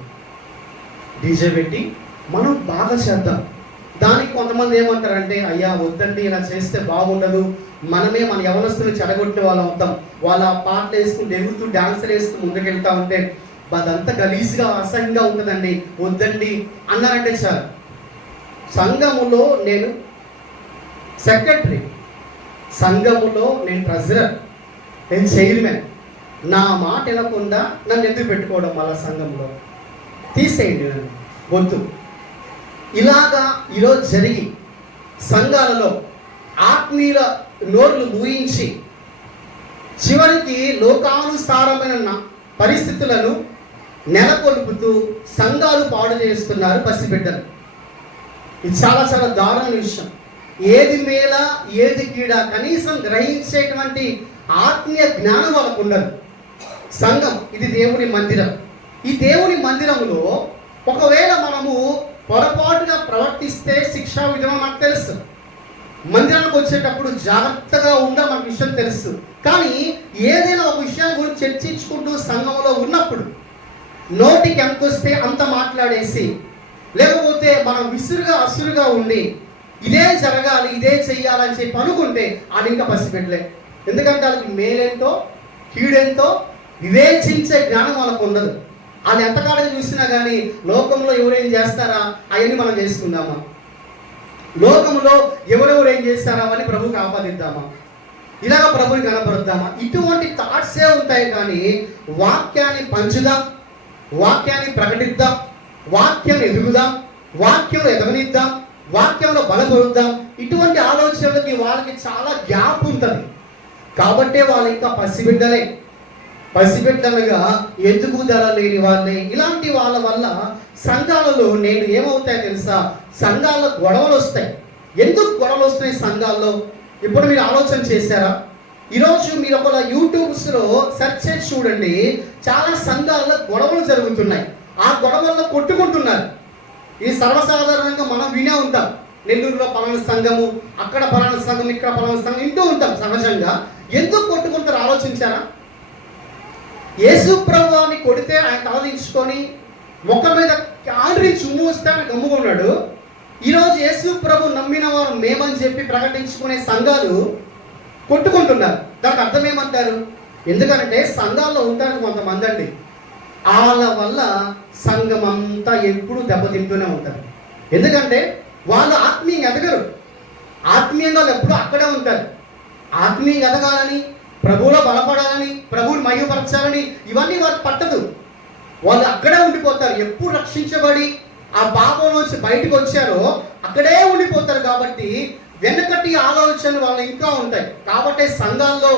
డీజే పెట్టి మనం బాగా చేద్దాం. దానికి కొంతమంది ఏమంటారంటే అయ్యా వద్దండి, ఇలా చేస్తే బాగుండదు, మనమే మన యవనస్తుని చెడగొట్టిన వాళ్ళం అవుతాం, వాళ్ళ పాటలు వేసుకుంటూ ఎగురుతూ డాన్సులు వేస్తూ ముందుకెళ్తా ఉంటే అదంతా గలీజ్గా అసహ్యంగా ఉంటుందండి, వద్దండి అన్నారంటే చాలు. సంఘములో నేను సెక్రటరీ, సంఘములో నేను ట్రెజరర్, నేను చైర్మన్, నా మాట వినకుండా నన్ను ఎందుకు పెట్టుకోవడం మళ్ళా సంఘంలో, తీసేయండి నన్ను, వద్దు. ఇలాగా ఈరోజు జరిగి సంఘాలలో ఆత్మీయుల నోర్లు మూయించి చివరికి లోకానుసారమైన పరిస్థితులను నెలకొల్పుతూ సంఘాలు పాడు చేస్తున్నారు పసిబిడ్డలు. ఇది చాలా చాలా దారుణ విషయం. ఏది మేల ఏది కీడ కనీసం గ్రహించేటువంటి ఆత్మీయ జ్ఞానం వాళ్ళకు ఉండదు. సంఘం ఇది దేవుని మందిరం. ఈ దేవుని మందిరంలో ఒకవేళ మనము పొరపాటుగా ప్రవర్తిస్తే శిక్షా విధానం మనకు తెలుసు. మందిరానికి వచ్చేటప్పుడు జాగ్రత్తగా ఉందా మనకు విషయం తెలుసు. కానీ ఏదైనా ఒక విషయం గురించి చర్చించుకుంటూ సంఘంలో ఉన్నప్పుడు నోటికి ఎంత వస్తే అంత మాట్లాడేసి, లేకపోతే మనం విసురుగా అసురుగా ఉండి ఇదే జరగాలి ఇదే చెయ్యాలని చెప్పి అనుకుంటే అది ఇంకా పసిపెట్టలే. ఎందుకంటే వాళ్ళకి మేలేంటో కీడేంటో వివేచించే జ్ఞానం వాళ్ళకు ఉండదు. వాళ్ళు ఎంతకాలం చూసినా కానీ లోకంలో ఎవరేం చేస్తారా అవన్నీ మనం చేసుకుందామా, లోకంలో ఎవరెవరు ఏం చేస్తారా అని ప్రభుకి ఆపాదిద్దామా, ఇలాగ ప్రభుని కనపరుద్దామా, ఇటువంటి థాట్సే ఉంటాయి. కానీ వాక్యాన్ని పంచుదాం, వాక్యాన్ని ప్రకటిద్దాం, వాక్యం ఎదుగుదాం, వాక్యంలో ఎదగనిద్దాం, వాక్యంలో బలపరుద్దాం, ఇటువంటి ఆలోచనలకి వాళ్ళకి చాలా గ్యాప్ ఉంటుంది. కాబట్టే వాళ్ళు ఇంకా పసిబిడ్డలుగా ఎదుగుదల లేని వాళ్ళే. ఇలాంటి వాళ్ళ వల్ల సంఘాలలో నేను ఏమవుతాయో తెలుసా, సంఘాల్లో గొడవలు వస్తాయి. ఎందుకు గొడవలు వస్తాయి సంఘాల్లో? ఇప్పుడు మీరు ఆలోచన చేశారా? ఈరోజు మీరు ఒక యూట్యూబ్స్లో సెర్చ్ చేసి చూడండి, చాలా సంఘాల్లో గొడవలు జరుగుతున్నాయి. ఆ గొడవల్లో కొట్టుకుంటున్నారు. ఇది సర్వసాధారణంగా మనం వినే ఉంటాం. నెల్లూరులో పలానా సంఘము, అక్కడ పలానా సంఘం, ఇక్కడ పలానా సంఘం వింటూ ఉంటాం సహజంగా. ఎందుకు కొట్టుకుంటారు ఆలోచించారా? యేసు ప్రభువుని కొడితే ఆయన తలదించుకొని ముఖం మీద ఆండ్రించి ఉమ్మూస్తే ఆయన గమ్ముకున్నాడు. ఈరోజు యేసు ప్రభు నమ్మిన వారు మేమని చెప్పి ప్రకటించుకునే సంఘాలు కొట్టుకుంటున్నారు. దానికి అర్థం ఏమంటారు? ఎందుకంటే సంఘాల్లో ఉంటారు కొంతమంది అండి, వాళ్ళ వల్ల సంఘం అంతా ఎప్పుడు దెబ్బతింటూనే ఉంటారు. ఎందుకంటే వాళ్ళు ఆత్మీయంగా ఎదగరు. ఆత్మీయంగా వాళ్ళు ఎప్పుడు అక్కడే ఉంటారు. ఆత్మీయంగా ఎదగాలని, ప్రభువులో బలపడాలని, ప్రభువుని మహిమపరచాలని ఇవన్నీ వారికి పట్టదు. వాళ్ళు అక్కడే ఉండిపోతారు. ఎప్పుడు రక్షించబడి ఆ పాపంలోంచి బయటకు వచ్చారో అక్కడే ఉండిపోతారు. కాబట్టి వెనకటి ఆలోచనలు వాళ్ళు ఇంకా ఉంటాయి. కాబట్టి సంఘాల్లో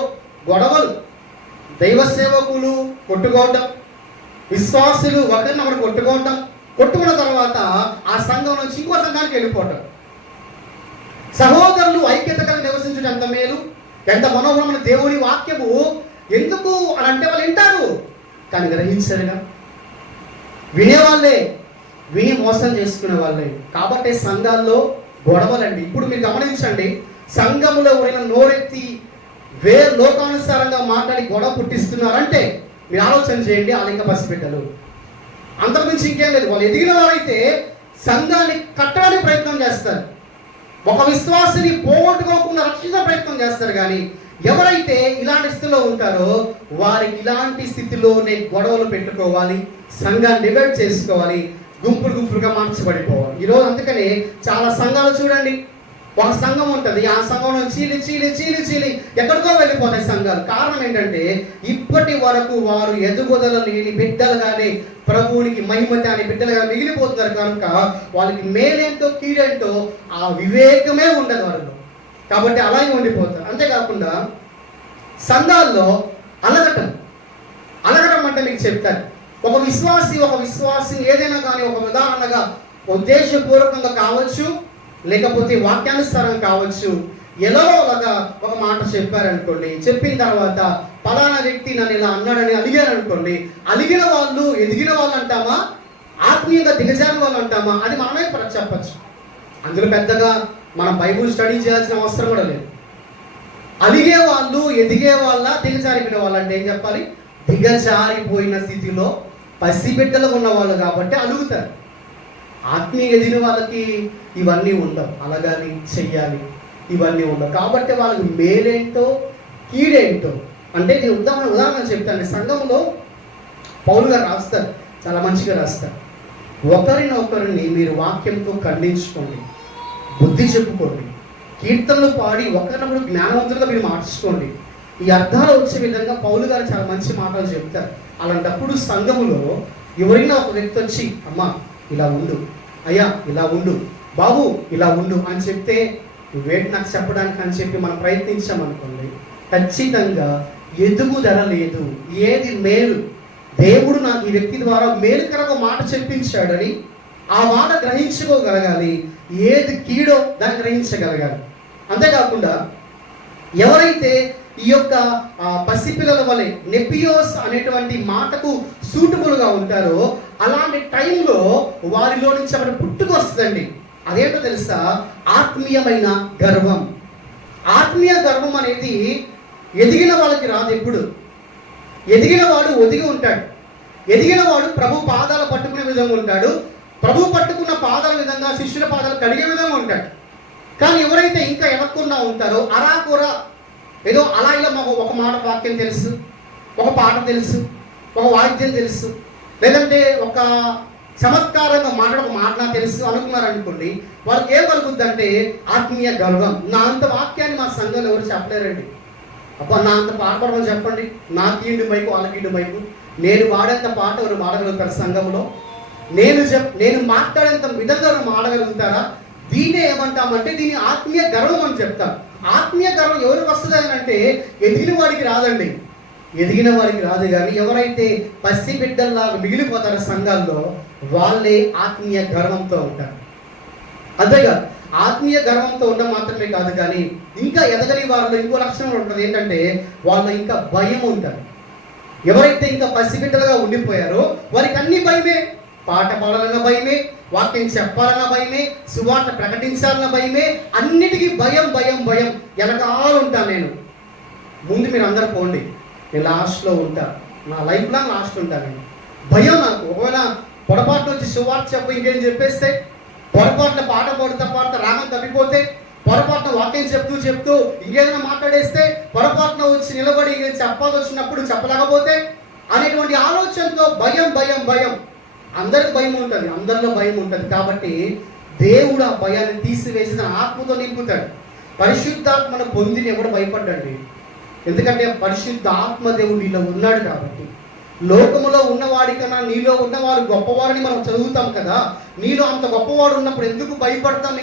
గొడవలు, దైవ సేవకులు కొట్టుకోవటం, విశ్వాసులు ఒకరినొకరు కొట్టుకున్న తర్వాత ఆ సంఘం నుంచి ఇంకో సంఘానికి వెళ్ళిపోవటం. సహోదరులు ఐక్యత కలిగి నివసించడం ఎంత మేలు, ఎంత మనోహరమైన దేవుని వాక్యము. ఎందుకు అని అంటే వాళ్ళు వింటారు కానీ గ్రహించరుగా. వినేవాళ్ళే విని మోసం చేసుకునే వాళ్ళే. కాబట్టి సంఘాల్లో గొడవలండి. ఇప్పుడు మీరు గమనించండి, సంఘంలో ఎవరైనా నోరెత్తి లోకానుసారంగా మాట్లాడి గొడవ పుట్టిస్తున్నారంటే మీరు ఆలోచన చేయండి, వాళ్ళు ఇంకా పసిబిడ్డలు. అంతకుమించి ఇంకేం లేదు. వాళ్ళు ఎదిగిన వారైతే సంఘాన్ని కట్టడానికి ప్రయత్నం చేస్తారు. ఒక విశ్వాసిని పోగొట్టుకోకుండా రక్షించే ప్రయత్నం చేస్తారు. కానీ ఎవరైతే ఇలాంటి స్థితిలో ఉంటారో వారికి ఇలాంటి స్థితిలోనే గొడవలు పెట్టుకోవాలి, సంఘాన్ని డివైడ్ చేసుకోవాలి, గుంపులుగా మార్చబడిపోవాలి. ఈరోజు అందుకనే చాలా సంఘాలు చూడండి, ఒక సంఘం ఉంటుంది, ఆ సంఘంలో చీలి ఎక్కడికో వెళ్ళిపోతాయి సంఘాలు. కారణం ఏంటంటే ఇప్పటి వరకు వారు ఎదుగుదల లేని బిడ్డలుగానే ప్రభువునికి మహిమ అనే బిడ్డలుగా మిగిలిపోతున్నారు కనుక వాళ్ళకి మేలేంటో కీడేంటో ఆ వివేకమే ఉండదు వారిలో. కాబట్టి అలాగే ఉండిపోతారు. అంతేకాకుండా సంఘాల్లో అలగటం అంటే మీకు చెప్తారు. ఒక విశ్వాసిని ఏదైనా కానీ ఒక ఉదాహరణగా ఉద్దేశపూర్వకంగా కావచ్చు, లేకపోతే వాక్యానుసారం కావచ్చు, ఎలాగోలాగా ఒక మాట చెప్పారనుకోండి, చెప్పిన తర్వాత పలానా వ్యక్తి నన్ను ఇలా అన్నాడని అడిగారు అనుకోండి, అలిగిన వాళ్ళు ఎదిగిన వాళ్ళు అంటామా, ఆత్మీయంగా దిగజారిన వాళ్ళు అంటామా, అది మనమే చెప్పచ్చు. అందులో పెద్దగా మనం బైబుల్ స్టడీ చేయాల్సిన అవసరం కూడా లేదు. అలిగే వాళ్ళు ఎదిగే వాళ్ళ దిగజారిపోయిన వాళ్ళు అంటే ఏం చెప్పాలి? దిగజారిపోయిన స్థితిలో పసిబిడ్డలు ఉన్న వాళ్ళు కాబట్టి అలుగుతారు. ఆత్మీయ ఎదిగిన వాళ్ళకి ఇవన్నీ ఉండవు, అలగాలి చెయ్యాలి ఇవన్నీ ఉండవు. కాబట్టి వాళ్ళకి మేలేంటో కీడేంటో అంటే నేను ఉదాహరణ చెప్తాను. సంఘంలో పౌలు గారు రాస్తారు, చాలా మంచిగా రాస్తారు. ఒకరినొకరిని మీరు వాక్యంతో ఖండించుకోండి, బుద్ధి చెప్పుకోండి, కీర్తనలు పాడి ఒకరినొకరు జ్ఞానవంతులుగా మీరు మార్చుకోండి. ఈ అర్థాలు వచ్చే విధంగా పౌలు గారు చాలా మంచి మాటలు చెప్తారు. అలాంటప్పుడు సంఘములో ఎవరైనా ఒక వ్యక్తి వచ్చి అమ్మా ఇలా ఉండు, అయ్యా ఇలా ఉండు, బాబు ఇలా ఉండు అని చెప్తే నువ్వేంటి నాకు చెప్పడానికి అని చెప్పి మనం ప్రయత్నించామనుకోండి, ఖచ్చితంగా ఎదుగుదల లేదు. ఏది మేలు, దేవుడు నాకు ఈ వ్యక్తి ద్వారా మేలుకరంగా మాట చెప్పించాడని ఆ మాట గ్రహించుకోగలగాలి, ఏది కీడో దాన్ని గ్రహించగలగాలి. అంతేకాకుండా ఎవరైతే ఈ యొక్క పసిపిల్లల వలె నెపియోస్ అనేటువంటి మాటకు సూటబుల్గా ఉంటారో అలాంటి టైంలో వారిలో నుంచి ఒకటి పుట్టుకొస్తుందండి. అదేంటో తెలుసా? ఆత్మీయమైన గర్వం. ఆత్మీయ గర్వం అనేది ఎదిగిన వాళ్ళకి రాదు. ఎప్పుడు ఎదిగిన వాడు ఒదిగి ఉంటాడు, ఎదిగిన వాడు ప్రభు పాదాలు పట్టుకునే విధంగా ఉంటాడు, ప్రభు పట్టుకున్న పాదాల విధంగా శిష్యుల పాదాలు కడిగే విధంగా ఉంటాడు. కానీ ఎవరైతే ఇంకా ఎనక్కుండా ఉంటారో అరాకొర ఏదో అలా ఇలా మాకు ఒక మాట వాక్యం తెలుసు, ఒక పాట తెలుసు, ఒక వాయిద్యం తెలుసు, లేదంటే ఒక చమత్కారంగా ఒక మాట నాకు తెలుసు అనుకున్నారనుకోండి, వాళ్ళకి ఏం కలుగుద్దంటే ఆత్మీయ గర్వం. నా అంత వాక్యాన్ని మా సంఘంలో ఎవరు చెప్పలేరండి. అబ్బా నా అంత పాట పడమని చెప్పండి, నాకు ఇండు మైకు వాళ్ళకి ఇండు మైకు, నేను వాడేంత పాట ఎవరు వాడగలుగుతారు సంఘంలో? నేను మాట్లాడేంత విధంగా ఎవరు మాడగలుగుతారా? దీన్నే ఏమంటామంటే దీన్ని ఆత్మీయ గర్వం అని చెప్తారు. ఆత్మీయ గర్వం ఎవరికి వస్తుంది అని అంటే ఎదిగిన వాడికి రాదండి, ఎదిగిన వారికి రాదు. కానీ ఎవరైతే పసి బిడ్డల్లాగా మిగిలిపోతారో సంఘాల్లో వాళ్ళే ఆత్మీయ గర్వంతో ఉంటారు. అంతేగా ఆత్మీయ గర్వంతో ఉండడం మాత్రమే కాదు, కానీ ఇంకా ఎదగని వారిలో ఇంకో లక్షణం ఉంటుంది. ఏంటంటే వాళ్ళు ఇంకా భయం ఉంటారు. ఎవరైతే ఇంకా పసిబిడ్డలుగా ఉండిపోయారో వారికి అన్ని భయమే, పాట పాడాలన్న భయమే, వాక్యం చెప్పాలన్న భయమే, సువార్త ప్రకటించాలన్న భయమే, అన్నిటికీ భయం భయం భయం. ఎనకాలు ఉంటాను నేను, ముందు మీరు అందరు పోండి, నేను లాస్ట్లో ఉంటా, నా లైఫ్ లాంగ్ లాస్ట్ ఉంటాను నేను. భయం నాకు. ఒకవేళ పొరపాటు వచ్చి సువార్త చెప్పు ఇంకేం చెప్పేస్తే, పొరపాటున పాట పాడుతా రాగం తప్పిపోతే, పొరపాటున వాక్యం చెప్తూ ఇంకేదైనా మాట్లాడేస్తే, పొరపాటున వచ్చి నిలబడి చెప్పాల్సి వచ్చినప్పుడు చెప్పలేకపోతే అనేటువంటి ఆలోచనతో భయం భయం భయం. అందరికి భయం ఉంటుంది, అందరిలో భయం ఉంటుంది. కాబట్టి దేవుడు ఆ భయాన్ని తీసివేసి తన ఆత్మతో నింపుతాడు. పరిశుద్ధాత్మను పొందిన ఎవడు భయపడ్డండి, ఎందుకంటే పరిశుద్ధ ఆత్మ దేవుడు నీలో ఉన్నాడు. కాబట్టి లోకములో ఉన్నవాడికన్నా నీలో ఉన్నవారు గొప్పవారిని మనం చదువుతాం కదా, నీలో అంత గొప్పవాడు ఉన్నప్పుడు ఎందుకు భయపడతాం?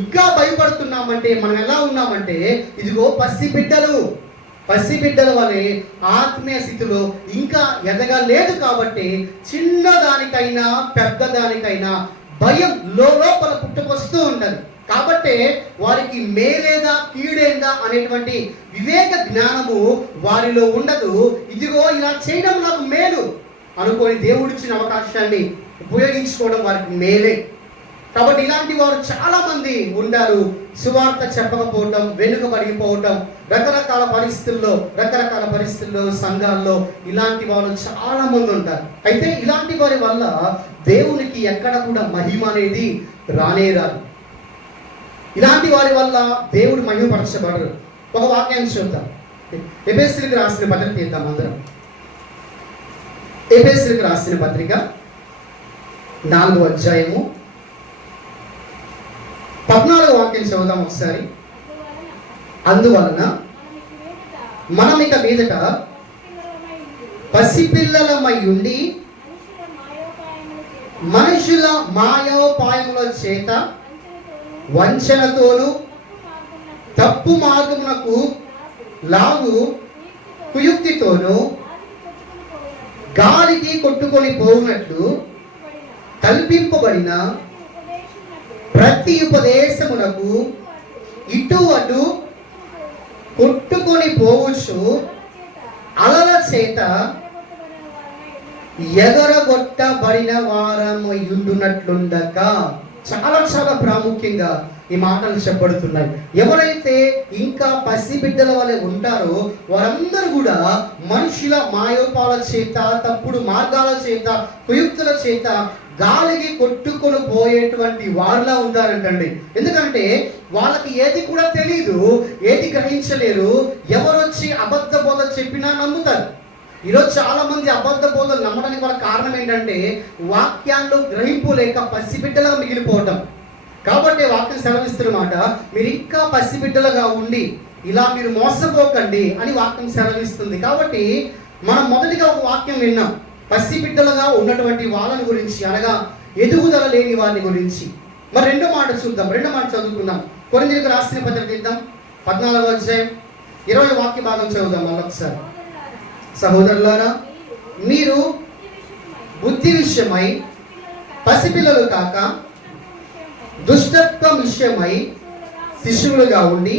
ఇంకా భయపడుతున్నామంటే మనం ఎలా ఉన్నామంటే ఇదిగో పసిబిడ్డల వలె ఆత్మీయ స్థితిలో ఇంకా ఎదగలేదు. కాబట్టి చిన్నదానికైనా పెద్దదానికైనా భయం లోపల పుట్టుకొస్తూ ఉంటుంది. కాబట్టి వారికి మేలేదా కీడేందా అనేటువంటి వివేక జ్ఞానము వారిలో ఉండదు. ఇదిగో ఇలా చేయడం నాకు మేలు అనుకొని దేవుడిచ్చిన అవకాశాన్ని ఉపయోగించుకోవడం వారికి మేలే. కాబట్టి ఇలాంటి వారు చాలా మంది ఉంటారు. సువార్త చెప్పకపోవటం, వెనుకబడిపోవటం, రకరకాల పరిస్థితుల్లో సంఘాల్లో ఇలాంటి వాళ్ళు చాలా మంది ఉంటారు. అయితే ఇలాంటి వారి వల్ల దేవునికి ఎక్కడ కూడా మహిమ అనేది రానే రాదు. ఇలాంటి వారి వల్ల దేవుడు మహిమపరచబడరు. ఒక వాక్యాన్ని చూద్దాం. ఎఫెసీయులకు రాసిన పత్రిక తీద్దాం అందరం. ఎఫెసీయులకు రాసిన పత్రిక 4వ అధ్యాయము 14వ వాక్యం చదువుదాం ఒకసారి. అందువలన మనం ఇక మీదట పసిపిల్లలమై ఉండి మనుషుల మాయోపాయముల చేత వంచనతోను తప్పు మార్గమునకు లాగు కుయుక్తితోను గాలికి కొట్టుకొని పోవునట్లు కల్పింపబడిన ప్రతి ఉపదేశమునకు ఇటు అటు కొట్టుకొని పోవచ్చు అలల చేత ఎగరగొట్టబడిన వారమయుండునట్లుండక. చాలా ప్రాముఖ్యంగా ఈ మాటలు చెప్పబడుతున్నాయి. ఎవరైతే ఇంకా పసిబిడ్డల వలె ఉంటారో వారందరూ కూడా మనుషుల మాయోపాల చేత, తప్పుడు మార్గాల చేత, కుయుక్తుల చేత గాలికి కొట్టుకొని పోయేటువంటి వారిలా ఉంటారంటండి. ఎందుకంటే వాళ్ళకి ఏది కూడా తెలియదు, ఏది గ్రహించలేరు. ఎవరొచ్చి అబద్ధ బోధ చెప్పినా నమ్ముతారు. ఈరోజు చాలా మంది అబద్ధ బోధలు నమ్మడానికి వాళ్ళ కారణం ఏంటంటే వాక్యాల్లో గ్రహింపు లేక పసిబిడ్డలా మిగిలిపోవటం. కాబట్టి వాక్యం సెలవిస్తున్నమాట, మీరు ఇంకా పసిబిడ్డలుగా ఉండి ఇలా మీరు మోసపోకండి అని వాక్యం సెలవిస్తుంది. కాబట్టి మనం మొదటిగా ఒక వాక్యం విన్నాం, పసిబిడ్డలుగా ఉన్నటువంటి వాళ్ళని గురించి, అనగా ఎదుగుదల లేని వారిని గురించి. మరి రెండో మాట చూద్దాం, రెండో మాట చదువుకుందాం. కొరింథీయులకు రాసిన పత్రిక తీద్దాం, 14వ అధ్యాయం 20వ వాక్య భాగం చదువుదాం మళ్ళొకసారి. సహోదరులారా, మీరు బుద్ధి విషయమై పసిపిల్లలు కాక దుష్టత్వం విషయమై శిశువులుగా ఉండి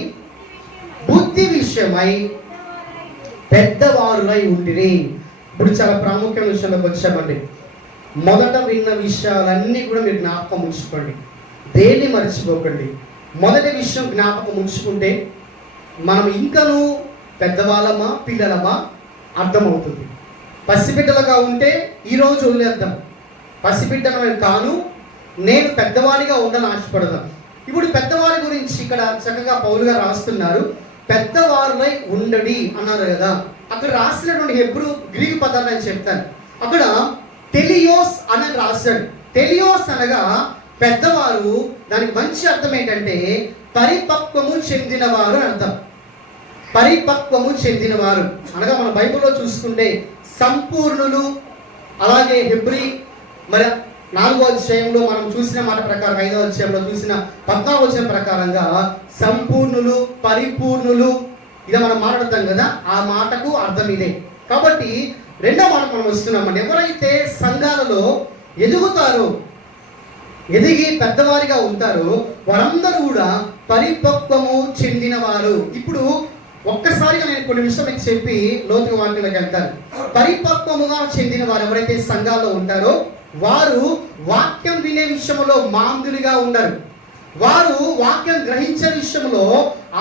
బుద్ధి విషయమై పెద్దవారులై ఉండిరి. ఇప్పుడు చాలా ప్రాముఖ్యమైన విషయంలోకి వచ్చామండి. మొదట విన్న విషయాలన్నీ కూడా మీరు జ్ఞాపకం ఉంచుకోండి, దేన్ని మర్చిపోకండి. మొదటి విషయం జ్ఞాపకం ఉంచుకుంటే మనం ఇంకనూ పెద్దవాళ్ళమా పిల్లలమా అర్థమవుతుంది. పసిబిడ్డలుగా ఉంటే ఈరోజు వదిలేద్దాం, పసిబిడ్డలను కాను, నేను పెద్దవాడిగా ఉండాలని ఆశపడదాం. ఇప్పుడు పెద్దవారి గురించి ఇక్కడ చక్కగా పౌలు గారు రాస్తున్నారు, పెద్దవారులై ఉండడి అన్నారు కదా. అక్కడ రాసినటువంటి గ్రీకు పదాన్ని నేను చెప్తాను. అక్కడ టెలియోస్ అని రాశాడు. టెలియోస్ అనగా పెద్దవారు, దానికి మంచి అర్థం ఏంటంటే పరిపక్వము చెందినవారు అని అర్థం. పరిపక్వము చెందినవారు అనగా మన బైబిల్లో చూసుకుంటే సంపూర్ణులు, అలాగే హెబ్రీ మరి 4వ అధ్యాయంలో మనం చూసిన మాట ప్రకారం, 5వ అధ్యాయంలో చూసిన 14వ వచనం ప్రకారంగా సంపూర్ణులు, పరిపూర్ణులు ఇలా మనం మాట్లాడతాం కదా, ఆ మాటకు అర్థం ఇదే. కాబట్టి రెండో మాట మనం వస్తున్నామండి. ఎవరైతే సంఘాలలో ఎదుగుతారో, ఎదిగి పెద్దవారిగా ఉంటారో వారందరూ కూడా పరిపక్వము చెందినవారు. ఇప్పుడు ఒక్కసారిగా నేను కొన్ని విషయాలు చెప్పి లోతుగా వాక్యంలోకి వెళ్తాను. పరిపక్వముగా చెందిన వారు ఎవరైతే సంఘాల్లో ఉంటారో వారు వాక్యం వినే విషయంలో మాందులుగా ఉండరు. వారు వాక్యం గ్రహించే విషయంలో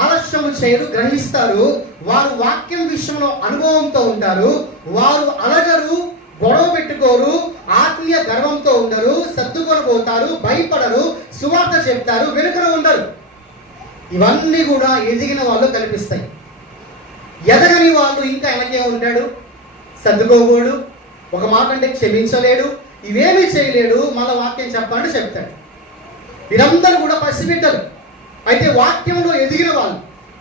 ఆలస్యం చేయరు, గ్రహిస్తారు. వారు వాక్యం విషయంలో అనుభవంతో ఉంటారు. వారు అలగరు, గొడవ పెట్టుకోరు, ఆత్మీయ గర్వంతో ఉండరు, సర్దుకొని పోతారు, భయపడరు, సువార్త చెప్తారు, వెనుకన ఉండరు. ఇవన్నీ కూడా ఎదిగిన వాళ్ళు కనిపిస్తాయి. ఎదగని వాళ్ళు ఇంకా వెనకే ఉంటాడు, సర్దుకోబోడు, ఒక మాట అంటే క్షమించలేడు, ఇవేమీ చేయలేడు, మళ్ళీ వాక్యం చెప్పాలంటే చెప్తాడు. వీరందరూ కూడా పసిబిడ్డలు. అయితే వాక్యంలో ఎదిగిన వాళ్ళు,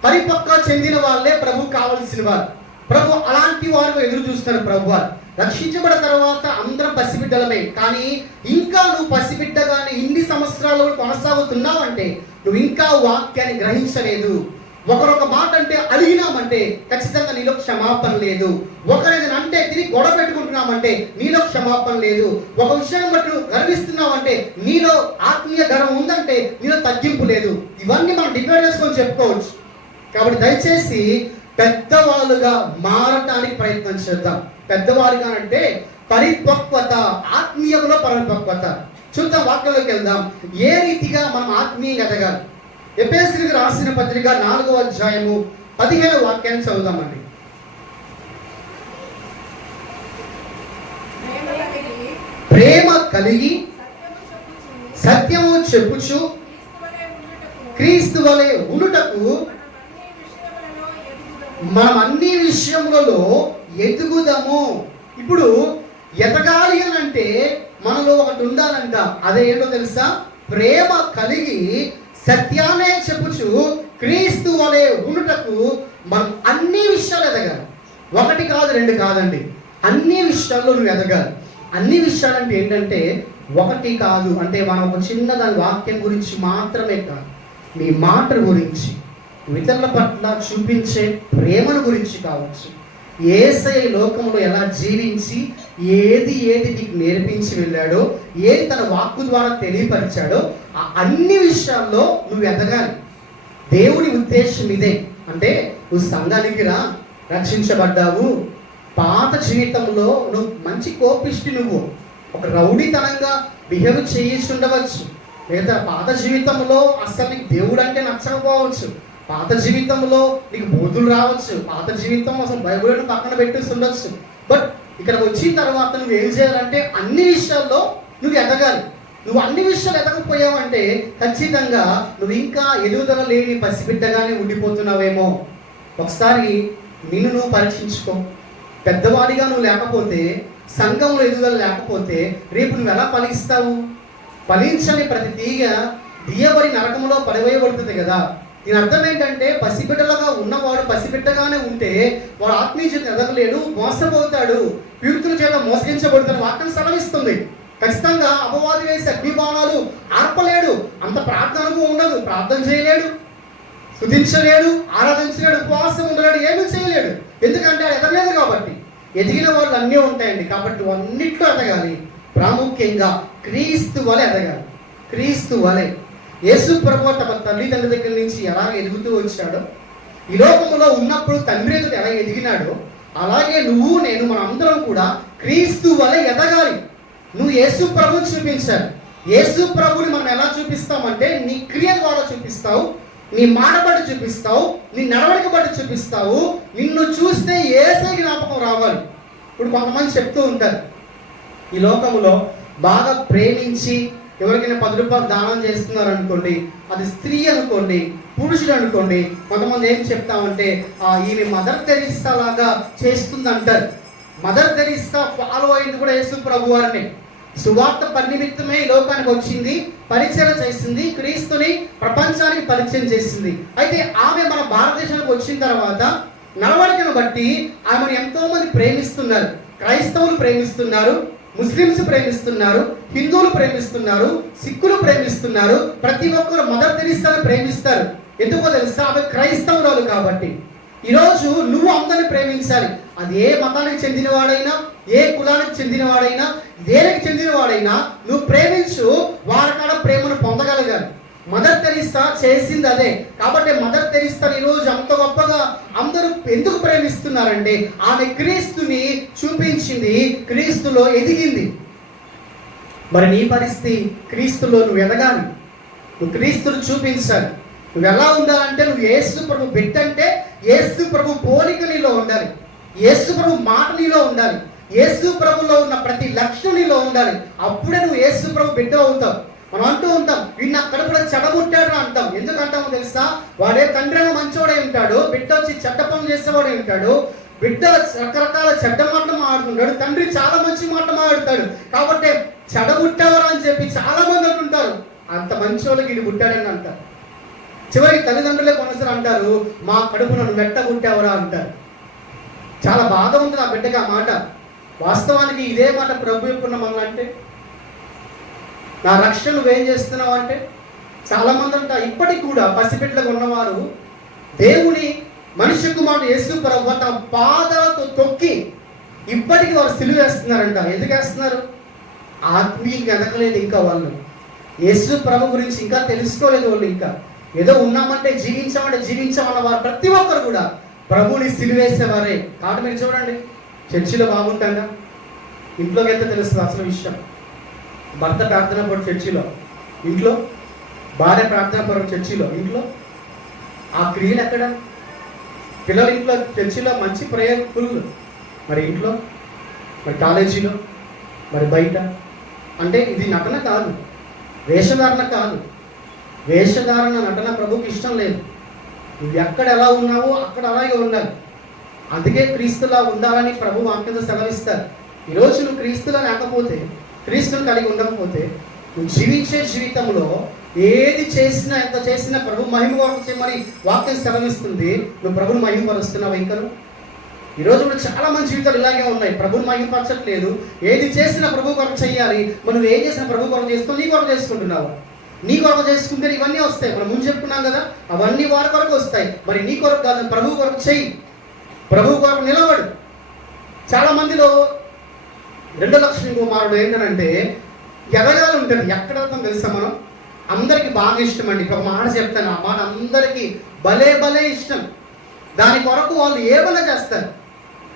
పరిపక్వ చెందిన వాళ్ళే ప్రభు కావలసిన వారు. ప్రభు అలాంటి వారు ఎదురు చూస్తారు. ప్రభు వారు రక్షించబడిన తర్వాత అందరం పసిబిడ్డలమే. కానీ ఇంకా నువ్వు పసిబిడ్డగానే ఇన్ని సంవత్సరాలు కొనసాగుతున్నావు అంటే నువ్వు ఇంకా వాక్యాన్ని గ్రహించలేదు. ఒకరొక మాట అంటే అలిగినామంటే ఖచ్చితంగా నీలో క్షమాపణ లేదు. ఒకరేదైనా అంటే తిరిగి గొడవ పెట్టుకుంటున్నామంటే నీలో క్షమాపణ లేదు. ఒక విషయం బట్టి గర్విస్తున్నామంటే నీలో ఆత్మీయ గర్వం ఉందంటే నీలో తగ్గింపు లేదు. ఇవన్నీ మనం డిపెండ్ చేసుకొని చెప్పుకోవచ్చు. కాబట్టి దయచేసి పెద్దవాళ్ళుగా మారటానికి ప్రయత్నం చేద్దాం. పెద్దవారుగా అంటే పరిపక్వత, ఆత్మీయంలో పరిపక్వత. చూద్దాం, వాక్యంలోకి వెళ్దాం. ఏ రీతిగా మనం ఆత్మీయంగా ఎదగాలి, ఎఫెసీయులకు రాసిన పత్రిక 4వ అధ్యాయము 17వ వాక్యాన్ని చదువుదామండి. ప్రేమ కలిగి సత్యము చెప్పుచు క్రీస్తు వలె ఉండుటకు మనం అన్ని విషయములలో ఎదుగుదాము. ఇప్పుడు ఎదగాలి అని అంటే మనలో ఒకటి ఉండాలంట. అదేంటో తెలుసా? ప్రేమ కలిగి సత్యాన్నే చెప్పుచు క్రీస్తు వలె ఉండుటకు మనం అన్ని విషయాలు ఎదగాలి. ఒకటి కాదు, రెండు కాదండి, అన్ని విషయాల్లో నువ్వు ఎదగాలి. అన్ని విషయాలంటే ఏంటంటే ఒకటి కాదు అంటే మనం ఒక చిన్న దాని వాక్యం గురించి మాత్రమే కాదు, నీ మాట గురించి, ఇతరుల పట్ల చూపించే ప్రేమను గురించి కావచ్చు, యేసయ్య లోకంలో ఎలా జీవించి ఏది నీకు నేర్పించి వెళ్ళాడో, ఏది తన వాక్కు ద్వారా తెలియపరిచాడో ఆ అన్ని విషయాల్లో నువ్వు ఎదగాలి. దేవుని ఉద్దేశం ఇదే. అంటే నువ్వు సంఘానికి రా, రక్షించబడ్డావు, పాత జీవితంలో నువ్వు మంచి కోపిష్టి, నువ్వు ఒక రౌడీతనంగా బిహేవ్ చేసి ఉండవచ్చు, లేదా పాత జీవితంలో అసలు నీకు దేవుడు అంటే నచ్చకపోవచ్చు, పాత జీవితంలో నీకు బోధులు రావచ్చు, పాత జీవితం అసలు బైబిల్ను పక్కన పెట్టేసి ఉండొచ్చు. బట్ ఇక్కడ వచ్చిన తర్వాత నువ్వు ఏం చేయాలంటే అన్ని విషయాల్లో నువ్వు ఎదగాలి. నువ్వు అన్ని విషయాలు ఎదగకపోయావంటే ఖచ్చితంగా నువ్వు ఇంకా ఎదుగుదల లేని పసిబిడ్డగానే ఉండిపోతున్నావేమో. ఒకసారి నిన్ను నువ్వు పరీక్షించుకో. పెద్దవాడిగా నువ్వు లేకపోతే, సంఘంలో ఎదుగుదల లేకపోతే రేపు నువ్వు ఎలా ఫలిస్తావు? ఫలించని ప్రతి తీగ తీయబడి నరకంలో పడివేయబడుతుంది కదా. దీని అర్థం ఏంటంటే పసిబిడ్డలుగా ఉన్నవాడు పసిబిడ్డగానే ఉంటే వాడు ఆత్మీయ జీవితం ఎదగలేడు, మోసపోతాడు, పీడితుల చేత మోసగించబడుతున్న వాక్యం సెలవిస్తుంది. ఖచ్చితంగా అపవాది వేసి అగ్నిబాణాలు ఆర్పలేడు, అంత ప్రార్థనకు ఉండదు, ప్రార్థన చేయలేడు, స్తుతించలేడు, ఆరాధించలేడు, ఉపవాసం ఉండలేడు, ఏమీ చేయలేడు. ఎందుకంటే ఎదగలేదు కాబట్టి. ఎదిగిన వాళ్ళు అన్నీ ఉంటాయండి. కాబట్టి అన్నిట్లో ఎదగాలి. ప్రాముఖ్యంగా క్రీస్తు వలె ఎదగాలి. క్రీస్తు వలె యేసు ప్రభువు తమ తల్లిదండ్రుల దగ్గర నుంచి ఎలా ఎదుగుతూ వచ్చాడో, ఈ లోకంలో ఉన్నప్పుడు తండ్రి ఎదుట ఎలా ఎదిగినాడో, అలాగే నువ్వు నేను మన అందరం కూడా క్రీస్తు వలె ఎదగాలి. నువ్వు యేసు ప్రభుని చూపించాలి. యేసు ప్రభుని మనం ఎలా చూపిస్తామంటే నీ క్రియ ద్వారా చూపిస్తావు, నీ మాట బట్టి చూపిస్తావు, నీ నడవడిక బట్టి చూపిస్తావు. నిన్ను చూస్తే యేసే జ్ఞాపకం రావాలి. ఇప్పుడు కొంతమంది చెప్తూ ఉంటారు, ఈ లోకంలో బాగా ప్రేమించి ఎవరికైనా 10 రూపాయలు దానం చేస్తున్నారు అనుకోండి, అది స్త్రీ అనుకోండి, పురుషుడు అనుకోండి, కొంతమంది ఏం చెప్తామంటే ఈమె మదర్ తెరీసా లాగా చేస్తుంది అంటారు. మదర్ తెరీసా ఫాలో అయింది కూడా యేసు ప్రభు వారిని. సువార్త పరినిమిత్తమే ఈ లోకానికి వచ్చింది, పరిచయం చేసింది, క్రీస్తుని ప్రపంచానికి పరిచయం చేసింది. అయితే ఆమె మన భారతదేశానికి వచ్చిన తర్వాత నడవడికను బట్టి ఆమెను ఎంతో మంది ప్రేమిస్తున్నారు. క్రైస్తవులు ప్రేమిస్తున్నారు, ముస్లిమ్స్ ప్రేమిస్తున్నారు, హిందువులు ప్రేమిస్తున్నారు, సిక్కులు ప్రేమిస్తున్నారు. ప్రతి ఒక్కరు మదర్ తెరీసాను ప్రేమిస్తారు. ఎందుకో తెలుసా? ఆమె క్రైస్తవురాలు కాబట్టి. ఈరోజు నువ్వు అందరిని ప్రేమించాలి. అది ఏ మతానికి చెందినవాడైనా, ఏ కులానికి చెందినవాడైనా, దేనికి చెందినవాడైనా నువ్వు ప్రేమించు. వారికాడ ప్రేమను పొందగలగాలి. మదర్ తెరీసా చేసింది అదే. కాబట్టి మదర్ తెరీసా ఈరోజు అంత గొప్పగా అందరూ ఎందుకు ప్రేమిస్తున్నారంటే ఆమె క్రీస్తుని చూపించింది, క్రీస్తులో ఎదిగింది. మరి నీ పరిస్థితి క్రీస్తులో నువ్వు ఎదగాలి, నువ్వు క్రీస్తును చూపించాలి. నువ్వు ఎలా ఉండాలంటే నువ్వు యేసు ప్రభు బిడ్డ అంటే యేసు ప్రభు పోలిక నీలో ఉండాలి, యేసు ప్రభు మాట నీలో ఉండాలి, యేసు ప్రభులో ఉన్న ప్రతి లక్షణం నీలో ఉండాలి. అప్పుడే నువ్వు యేసు ప్రభు బిడ్డ అవుతావు. మనం అంటూ ఉంటాం, వీడిని నా కడుపులో చెడబుట్టాడు అంటాం. ఎందుకంటామో తెలుసా? వాడే తండ్రి మంచోడై ఉంటాడు, బిడ్డ వచ్చి చెడ్డ పనులు చేసేవాడే ఉంటాడు, బిడ్డ రకరకాల చెడ్డ మాటలు మాట్లాడుతుంటాడు, తండ్రి చాలా మంచి మాట మాట్లాడతాడు. కాబట్టి చెడబుట్టేవారు అని చెప్పి చాలా మంది అంటుంటారు, అంత మంచి వాళ్ళకి ఇది పుట్టాడని అంటారు. చివరికి తల్లిదండ్రులే కొనసారి అంటారు, మా కడుపును నన్ను వెట్టబుట్టావరా అంటారు. చాలా బాధ ఉంది ఆ బిడ్డకి ఆ మాట. వాస్తవానికి ఇదే మాట ప్రభు చెప్పుకున్న మమ్మల్ని అంటే, నా రక్షణ నువ్వేం చేస్తున్నావు అంటే, చాలామంది అంట ఇప్పటికి కూడా పసిబిడ్డలుగా ఉన్నవారు దేవుని మనిషి కుమారుడు యేసు ప్రభు తన పాదాలతో తొక్కి ఇప్పటికీ వారు సిలువ వేస్తున్నారంట. ఎందుకు వేస్తున్నారు? ఆత్మీయంగా ఎదగలేదు ఇంకా వాళ్ళు. యేసు ప్రభు గురించి ఇంకా తెలుసుకోలేదు వాళ్ళు. ఇంకా ఏదో ఉన్నామంటే జీవించామన్న వారు ప్రతి ఒక్కరు కూడా ప్రభుని సిలువేసేవారే. కాబట్టి మీరు చూడండి, చర్చిలో బాగుంటాగా, ఇంట్లోకి వెళ్తే తెలుస్తుంది అసలు విషయం. భర్త ప్రార్థన పడు చర్చిలో, ఇంట్లో భార్య ప్రార్థన పరువు చర్చిలో, ఇంట్లో ఆ క్రియలు ఎక్కడ? పిల్లలు ఇంట్లో చర్చిలో మంచి ప్రేయర్ ఫుల్, మరి ఇంట్లో, మరి కాలేజీలో, మరి బయట. అంటే ఇది నటన కాదు, వేషధారణ కాదు. వేషధారణ నటన ప్రభుకి ఇష్టం లేదు. నువ్వు ఎక్కడ ఎలా ఉన్నావో అక్కడ అలాగే ఉండాలి. అందుకే క్రీస్తులా ఉండాలని ప్రభు వాక్యంతో సెలవిస్తారు. ఈరోజు నువ్వు క్రీస్తులా లేకపోతే, క్రీస్తుని కలిగి ఉండకపోతే, నువ్వు జీవించే జీవితంలో ఏది చేసినా, ఎంత చేసినా ప్రభు మహిమ కొరకు చేయమని వాక్యం సెలవిస్తుంది. నువ్వు ప్రభుని మహిమపరుస్తున్నావు. ఇంకా ఈరోజు కూడా చాలా మంది జీవితాలు ఇలాగే ఉన్నాయి. ప్రభుని మహిమపరచట్లేదు. ఏది చేసినా ప్రభు కొరకు చేయాలి. మనం ఏం చేసినా ప్రభు కొరకు చేస్తూ నీ కొరకు చేసుకుంటున్నావు. నీ కొరకు చేసుకుంటే ఇవన్నీ వస్తాయి. మనం ముందు చెప్పుకున్నాం కదా, అవన్నీ వారి కొరకు వస్తాయి. మరి నీ కొరకు కాదు, ప్రభు కొరకు చెయ్యి, ప్రభు కొరకు నిలబడు. చాలా మందిలో రెండో లక్షణ కుమారుడు ఏంటంటే ఎదగాలి ఉంటుంది. ఎక్కడ వెళ్తాం తెలుసా? మనం అందరికీ బాగా ఇష్టం అండి. ఒక మాట చెప్తాను, ఆ మాట అందరికీ భలే భలే ఇష్టం. దాని కొరకు వాళ్ళు ఏ భలే చేస్తారు.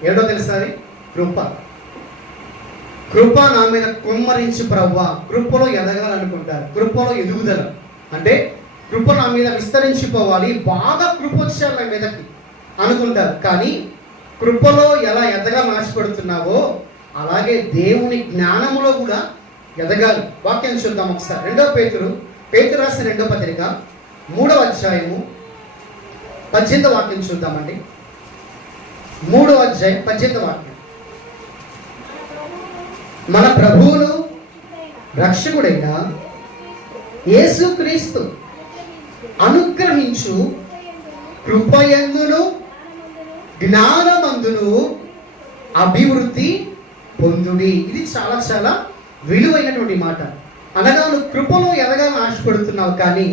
ఏంటో తెలుసా? అది కృప. కృప నా మీద కుమ్మరించు ప్రవ్వా. కృపలో ఎదగాలనుకుంటారు. కృపలో ఎదుగుదల అంటే కృప నా మీద విస్తరించిపోవాలి, బాగా కృప వచ్చారు నా మీదకి అనుకుంటారు. కానీ కృపలో ఎలా ఎదగాలని ఆశపడుతున్నావో అలాగే దేవుని జ్ఞానములో కూడా ఎదగాలి. వాక్యం చూద్దాం ఒకసారి. పేతురు రాసిన 2వ పత్రిక 3వ అధ్యాయము 18వ వాక్యం చూద్దామండి. 3వ అధ్యాయం 18వ వాక్యం. మన ప్రభువును రక్షకుడైన యేసుక్రీస్తు అనుగ్రహించు కృపయందును జ్ఞానమందును అభివృద్ధి పొందుడి. ఇది చాలా చాలా విలువైనటువంటి మాట. అనగా నువ్వు కృపలో ఎదగాలని ఆశపడుతున్నావు, కానీ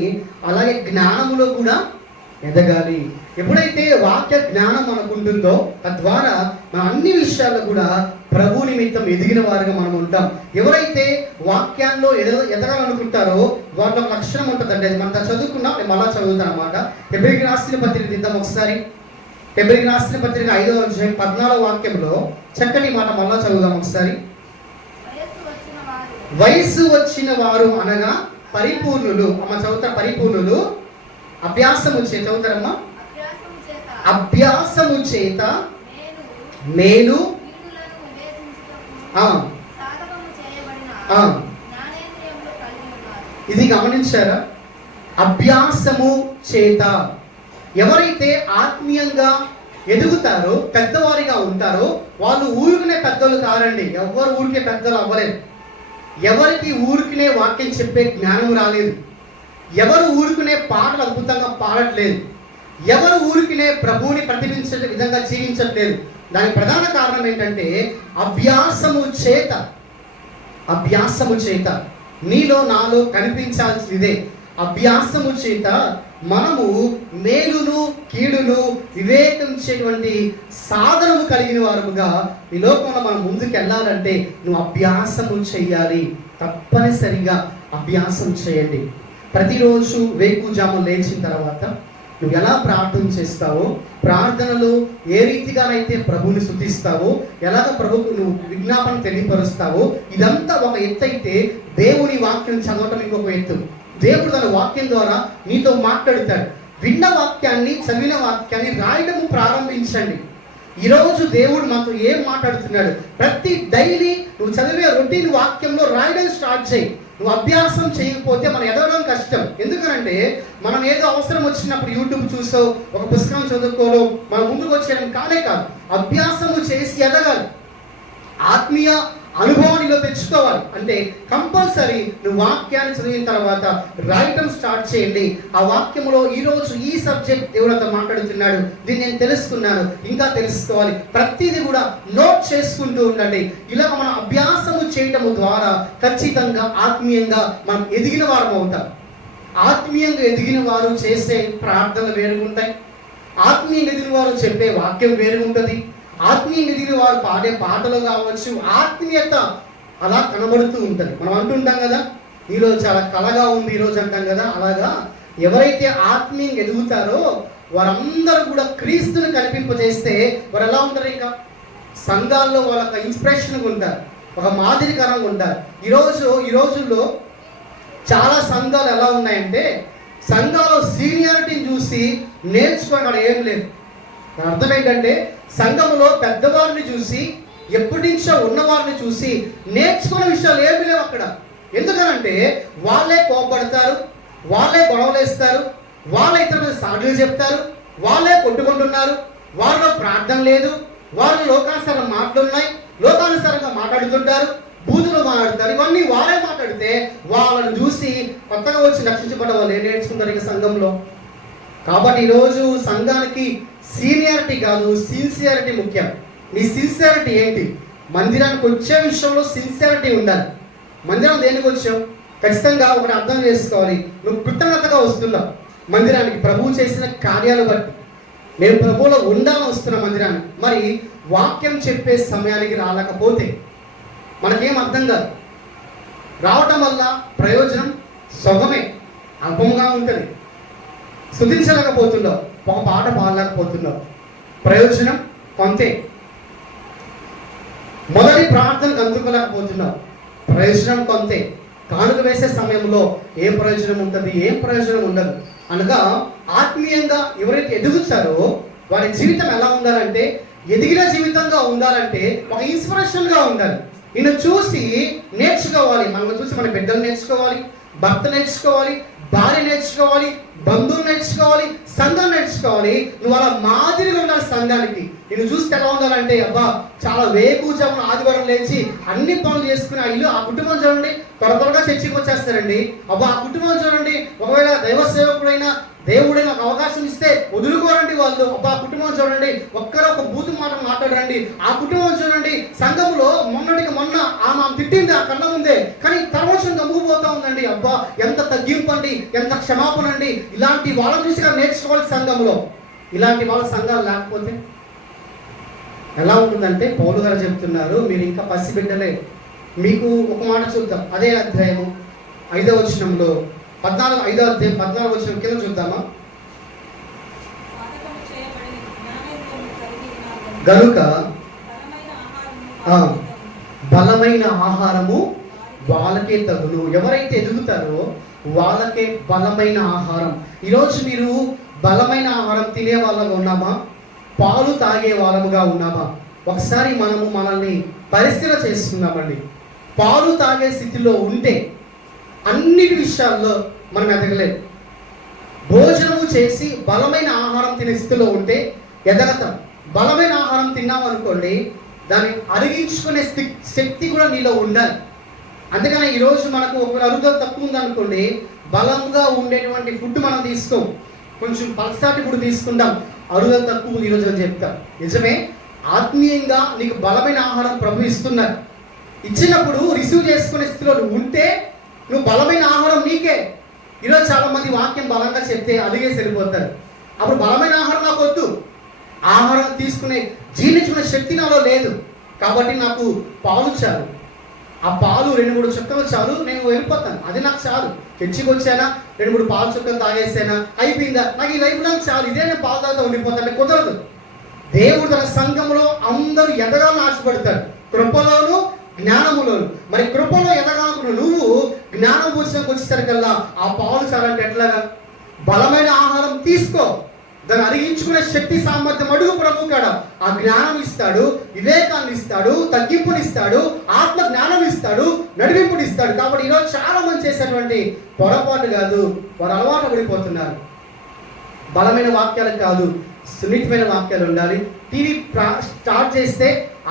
అలాగే జ్ఞానములో కూడా ఎదగాలి. ఎప్పుడైతే వాక్య జ్ఞానం మనకు ఉంటుందో తద్వారా మన అన్ని విషయాల్లో కూడా ప్రభు నిమిత్తం ఎదిగిన వారుగా మనం ఉంటాం. ఎవరైతే వాక్యాల్లో ఎదగాలనుకుంటారో వాళ్ళ లక్షణం ఉంటుందండి. అది మనం చదువుకున్నాం, నేను మళ్ళా చదువుతాను అన్నమాట. హెబ్రీయులకు రాసిన పత్రిక తీద్దాం ఒకసారి. హెబ్రీయులకు రాసిన పత్రిక 5వ అధ్యాయం 14వ వాక్యంలో చక్కని మాట మళ్ళా చదువుదాం ఒకసారి. వయసు వచ్చిన వారు అనగా పరిపూర్ణులు. అమ్మ చదువుతారు. పరిపూర్ణులు అభ్యాసము చేత, చదువుతారమ్మా, అభ్యాసము చేత నేను ఇది గమనించారా? అభ్యాసము చేత ఎవరైతే ఆత్మీయంగా ఎదుగుతారో, పెద్దవారిగా ఉంటారో వాళ్ళు ఊరికనే పెద్దలు కారండి. ఎవరు ఊరికే పెద్దలు అవ్వలేదు. ఎవరికి ఊరికనే వాక్యం చెప్పే జ్ఞానం రాలేదు. ఎవరు ఊరికనే పాటలు అద్భుతంగా పాడట్లేదు. ఎవరు ఊరికనే ప్రభువుని ప్రతిబింబించే విధంగా జీవించట్లేదు. దానికి ప్రధాన కారణం ఏంటంటే అభ్యాసము చేత. అభ్యాసము చేత నీలో నాలో కనిపించాల్సిందే. అభ్యాసము చేత మనము మేలును కీడును వివేకించేటువంటి సాధనము కలిగిన వారుగా ఈ లోకంలో మనం ముందుకు వెళ్ళాలంటే నువ్వు అభ్యాసము చేయాలి. తప్పనిసరిగా అభ్యాసం చేయండి. ప్రతిరోజు వేకుజాము లేచిన తర్వాత నువ్వు ఎలా ప్రార్థన చేస్తావో, ప్రార్థనలో ఏ రీతిగానైతే ప్రభువుని స్తుతిస్తావో, ఎలాగ ప్రభువుకు నువ్వు విజ్ఞాపన తెలియపరుస్తావో, ఇదంతా ఒక ఎత్తు అయితే దేవుని వాక్యం చదవటం ఇంకొక ఎత్తు. దేవుడు తన వాక్యం ద్వారా నీతో మాట్లాడుతాడు. విన్న వాక్యాన్ని, చదివిన వాక్యాన్ని రాయడము ప్రారంభించండి. ఈరోజు దేవుడు మాతో ఏం మాట్లాడుతున్నాడు? ప్రతి డైలీ నువ్వు చదివే రొటీన్ వాక్యంలో రాయడం స్టార్ట్ చేయి. నువ్వు అభ్యాసం చేయకపోతే మనం ఎదగడం కష్టం. ఎందుకనంటే మనం ఏదో అవసరం వచ్చినప్పుడు యూట్యూబ్ చూసో, ఒక పుస్తకం చదువుకోలో మనం ముందుకు వచ్చేయడం కానే కాదు. అభ్యాసము చేసి ఎదగాలి. ఆత్మీయ అనుభవాన్ని తెచ్చుకోవాలి. అంటే కంపల్సరీ నువ్వు వాక్యాన్ని చదివిన తర్వాత రాయటం స్టార్ట్ చేయండి. ఆ వాక్యంలో ఈరోజు ఈ సబ్జెక్ట్ దేవుడితో మాట్లాడుతున్నాడు, దీన్ని నేను తెలుసుకున్నాను, ఇంకా తెలుసుకోవాలి. ప్రతిదీ కూడా నోట్ చేసుకుంటూ ఉండండి. ఇలా మనం అభ్యాసము చేయటం ద్వారా ఖచ్చితంగా ఆత్మీయంగా మనం ఎదిగిన వారు అవుతాం. ఆత్మీయంగా ఎదిగిన వారు చేసే ప్రార్థనలు వేరుగుంటాయి. ఆత్మీయంగా ఎదిగిన వారు చెప్పే వాక్యం వేరుగుంటుంది. ఆత్మీయంగా ఎదిగిన వారు పాడే పాటలు కావచ్చు. ఆత్మీయత అలా కనబడుతూ ఉంటుంది. మనం అంటుంటాం కదా, ఈరోజు చాలా కళగా ఉంది ఈరోజు అంటాం కదా. అలాగా ఎవరైతే ఆత్మీయంగా ఎదుగుతారో వారందరూ కూడా క్రీస్తుని కనిపింపజేస్తే వారు ఎలా ఉంటారు? ఇంకా సంఘాల్లో వాళ్ళకి ఇన్స్పిరేషన్గా ఉంటారు, ఒక మాదిరికరంగా ఉంటారు. ఈ రోజుల్లో చాలా సంఘాలు ఎలా ఉన్నాయంటే సంఘాలు సీనియారిటీని చూసి నేర్చుకోవడం అక్కడ ఏం లేదు. అర్థం ఏంటంటే సంఘంలో పెద్దవారిని చూసి ఎప్పటి నుంచో ఉన్నవారిని చూసి నేర్చుకునే విషయాలు ఏమి లేవు అక్కడ. ఎందుకనంటే వాళ్ళే కోపడతారు, వాళ్ళే గొడవలేస్తారు, వాళ్ళే ఇతర మీద సాగులు చెప్తారు, వాళ్ళే కొట్టుకుంటున్నారు, వాళ్ళలో ప్రార్థన లేదు, వాళ్ళు లోకానుసారం మాటలున్నాయి, లోకానుసారంగా మాట్లాడుతుంటారు, బూతులు మాట్లాడతారు. ఇవన్నీ వాళ్ళే మాట్లాడితే వాళ్ళని చూసి కొత్తగా వచ్చి రక్షించబడ్డ వాళ్ళు ఏం నేర్చుకుంటారు ఇక సంఘంలో. కాబట్టి ఈరోజు సంఘానికి సీనియారిటీ కాదు, సిన్సియారిటీ ముఖ్యం. నీ సిన్సియారిటీ ఏంటి? మందిరానికి వచ్చే విషయంలో సిన్సియారిటీ ఉండాలి. మందిరం దేనికి వచ్చావు? ఖచ్చితంగా ఒకటి అర్థం చేసుకోవాలి. నువ్వు కృతజ్ఞతగా వస్తున్నావు మందిరానికి ప్రభువు చేసిన కార్యాలు బట్టి. నేను ప్రభువులో ఉండాలని వస్తున్నా మందిరానికి. మరి వాక్యం చెప్పే సమయానికి రాలేకపోతే మనకేం అర్థం కాదు. రావటం వల్ల ప్రయోజనం సొగమే, అల్పంగా ఉంటుంది. స్తుతించలేకపోతున్నావు, ఒక పాట పాడలేకపోతున్నావు, ప్రయోజనం కొంతే. మొదటి ప్రార్థనకు అందుకోలేకపోతున్నావు, ప్రయోజనం కొంతే. కానుక వేసే సమయంలో ఏం ప్రయోజనం ఉంటుంది? ఏం ప్రయోజనం ఉండదు. అనగా ఆత్మీయంగా ఎవరైతే ఎదుగుతారో వారి జీవితం ఎలా ఉండాలంటే, ఎదిగిన జీవితంగా ఉండాలంటే ఒక ఇన్స్పిరేషన్గా ఉండాలి. నిన్ను చూసి నేర్చుకోవాలి. మనల్ని చూసి మన బిడ్డలు నేర్చుకోవాలి, భర్త నేర్చుకోవాలి, భార్య నేర్చుకోవాలి, బంధువులు నేర్చుకోవాలి, సంఘం నేర్చుకోవాలి. నువ్వు అలా మాదిరిగా ఉండాలి సంఘానికి. నిన్ను చూస్తే ఎలా ఉండాలంటే, అబ్బా చాలా వేకుజామున ఆదివారం లేచి అన్ని పనులు చేసుకుని ఆ కుటుంబం చూడండి త్వరగా చర్చికి వచ్చేస్తారండి. అబ్బా ఆ కుటుంబం చూడండి, ఒకవేళ దైవ సేవకుడైనా దేవుడైనా ఒక అవకాశం ఇస్తే వదులుకోరండి వాళ్ళు. అబ్బా ఆ కుటుంబం చూడండి, ఒక్కరో ఒక బూతు మాట మాట్లాడరండి. ఆ కుటుంబం చూడండి, సంఘంలో మొన్నటికి మొన్న ఆమె తిట్టింది ఆ కళ్ళ ముందే, కానీ తర్వాతంగా మూగిపోతా ఉందండి. అబ్బా ఎంత తగ్గింపు అండి, ఎంత క్షమాపణ అండి. ఇలాంటి వాళ్ళని చూసి నేర్చుకోవాలి సంఘంలో. ఇలాంటి వాళ్ళ సంఘాలు లేకపోతే ఎలా ఉంటుందంటే, పౌలు గారు చెప్తున్నారు, మీరు ఇంకా పసిబిడ్డలే. మీకు ఒక మాట చూద్దాం, అదే అధ్యాయము 5వ వచనంలో 5వ అధ్యాయం 14వ వచనం కింద చూద్దామా. గనుక బలమైన ఆహారము వాళ్ళకే తగును. ఎవరైతే ఎదుగుతారో వాళ్ళకే బలమైన ఆహారం. ఈరోజు మీరు బలమైన ఆహారం తినే వాళ్ళగా ఉన్నామా, పాలు తాగే వాళ్ళముగా ఉన్నామా? ఒకసారి మనల్ని పరిశీలన చేసుకుందామండి. పాలు తాగే స్థితిలో ఉంటే అన్నిటి విషయాల్లో మనం ఎదగలేము. భోజనము చేసి బలమైన ఆహారం తినే స్థితిలో ఉంటే ఎదగతాం. బలమైన ఆహారం తిన్నామనుకోండి, దాన్ని అరిగించుకునే శక్తి కూడా నీలో ఉండాలి. అందుకని ఈరోజు మనకు ఒక అరుగుదల తక్కువ ఉందనుకోండి, బలంగా ఉండేటువంటి ఫుడ్ మనం తీసుకోం, కొంచెం పలసాటి ఫుడ్ తీసుకుంటాం, అరుగుదల తక్కువ ఉంది ఈరోజు అని చెప్తాం. నిజమే, ఆత్మీయంగా నీకు బలమైన ఆహారం ప్రభు ఇస్తున్నారు. ఇచ్చినప్పుడు రిసీవ్ చేసుకునే స్థితిలో నువ్వు ఉంటే నువ్వు బలమైన ఆహారం నీకే. ఈరోజు చాలా మంది వాక్యం బలంగా చెప్తే అలిగేసి వెళ్ళిపోతారు. అప్పుడు బలమైన ఆహారం నాకు వద్దు, ఆహారం తీసుకునే జీర్ణించుకునే శక్తి నాలో లేదు, కాబట్టి నాకు పాలు చాలు. ఆ పాలు 2-3 చుక్కలు చాలు, నేను వెళ్ళిపోతాను, అది నాకు చాలు. చర్చికి వచ్చానా, 2-3 పాలు చుక్కలు తాగేసానా, అయిపోయిందా, నాకు ఈ లైఫ్ నాకు చాలు, ఇదే నేను పాలు తాగుతా ఉండిపోతాను. కుదరదు. దేవుడు తన సంఘంలో అందరూ ఎదగాలని ఆశపడతాడు, కృపలోను జ్ఞానములోను. మరి కృపలో ఎదగాలను నువ్వు జ్ఞానం పూజకు వచ్చేసరికల్లా ఆ పాలు చాలంటే ఎట్లాగా? బలమైన ఆహారం తీసుకో, దాన్ని అరిగించుకునే శక్తి సామర్థ్యం అడుగు ప్రభు కాడ. ఆ జ్ఞానం ఇస్తాడు, వివేకాన్ని ఇస్తాడు, తగ్గింపునిస్తాడు, ఆత్మ జ్ఞానం ఇస్తాడు, నడిపింపునిస్తాడు. కాబట్టి ఈరోజు చాలా మంది చేసేటువంటి పొరపాటు కాదు, వారు అలవాటు పడిపోతున్నారు. బలమైన వాక్యాలు కాదు, సున్నితమైన వాక్యాలు ఉండాలి. టీవీ స్టార్ట్ చేస్తే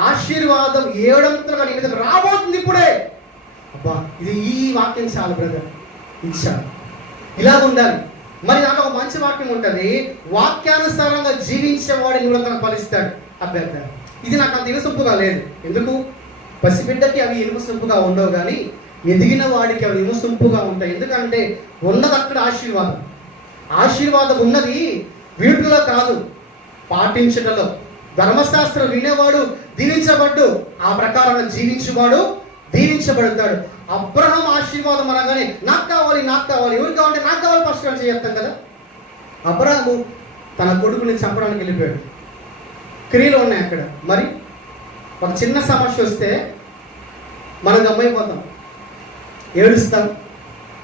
ఆశీర్వాదం 7 నీ మీద రాబోతుంది ఇప్పుడే. అబ్బా ఇది ఈ వాక్యం చాలు బ్రదర్, ఇది చాలు, ఇలాగ ఉండాలి. మరి నాకు ఒక మంచి వాక్యం ఉంటుంది, వాక్యానుసారంగా జీవించేవాడు నిరంతరం ఫలిస్తాడు. అభ్యర్థ ఇది నాకు అంత ఇనుసొంపుగా లేదు. ఎందుకు? పసిబిడ్డకి అవి ఇనుసొంపుగా ఉండవు, కానీ ఎదిగిన వాడికి అవి ఇనుసొంపుగా ఉంటాయి. ఎందుకంటే ఉన్నది అక్కడ ఆశీర్వాదం. ఆశీర్వాదం ఉన్నది వీటిలో కాదు, పాటించటంలో. ధర్మశాస్త్రం వినేవాడు దీవించబడ్డు, ఆ ప్రకారంగా జీవించేవాడు దీవించబడతాడు. అబ్రహాం ఆశీర్వాదం అనగానే నాకు కావాలి, నాకు కావాలి, ఎవరికి కావాలంటే నాకు కావాలి ఫస్ట్ అని చెప్తాం కదా. అబ్రహాము తన కొడుకుని చంపడానికి వెళ్ళిపోయాడు, క్రియలు ఉన్నాయి అక్కడ. మరి ఒక చిన్న సమస్య వస్తే మనం గమ్మైపోతాం, ఏడుస్తాం.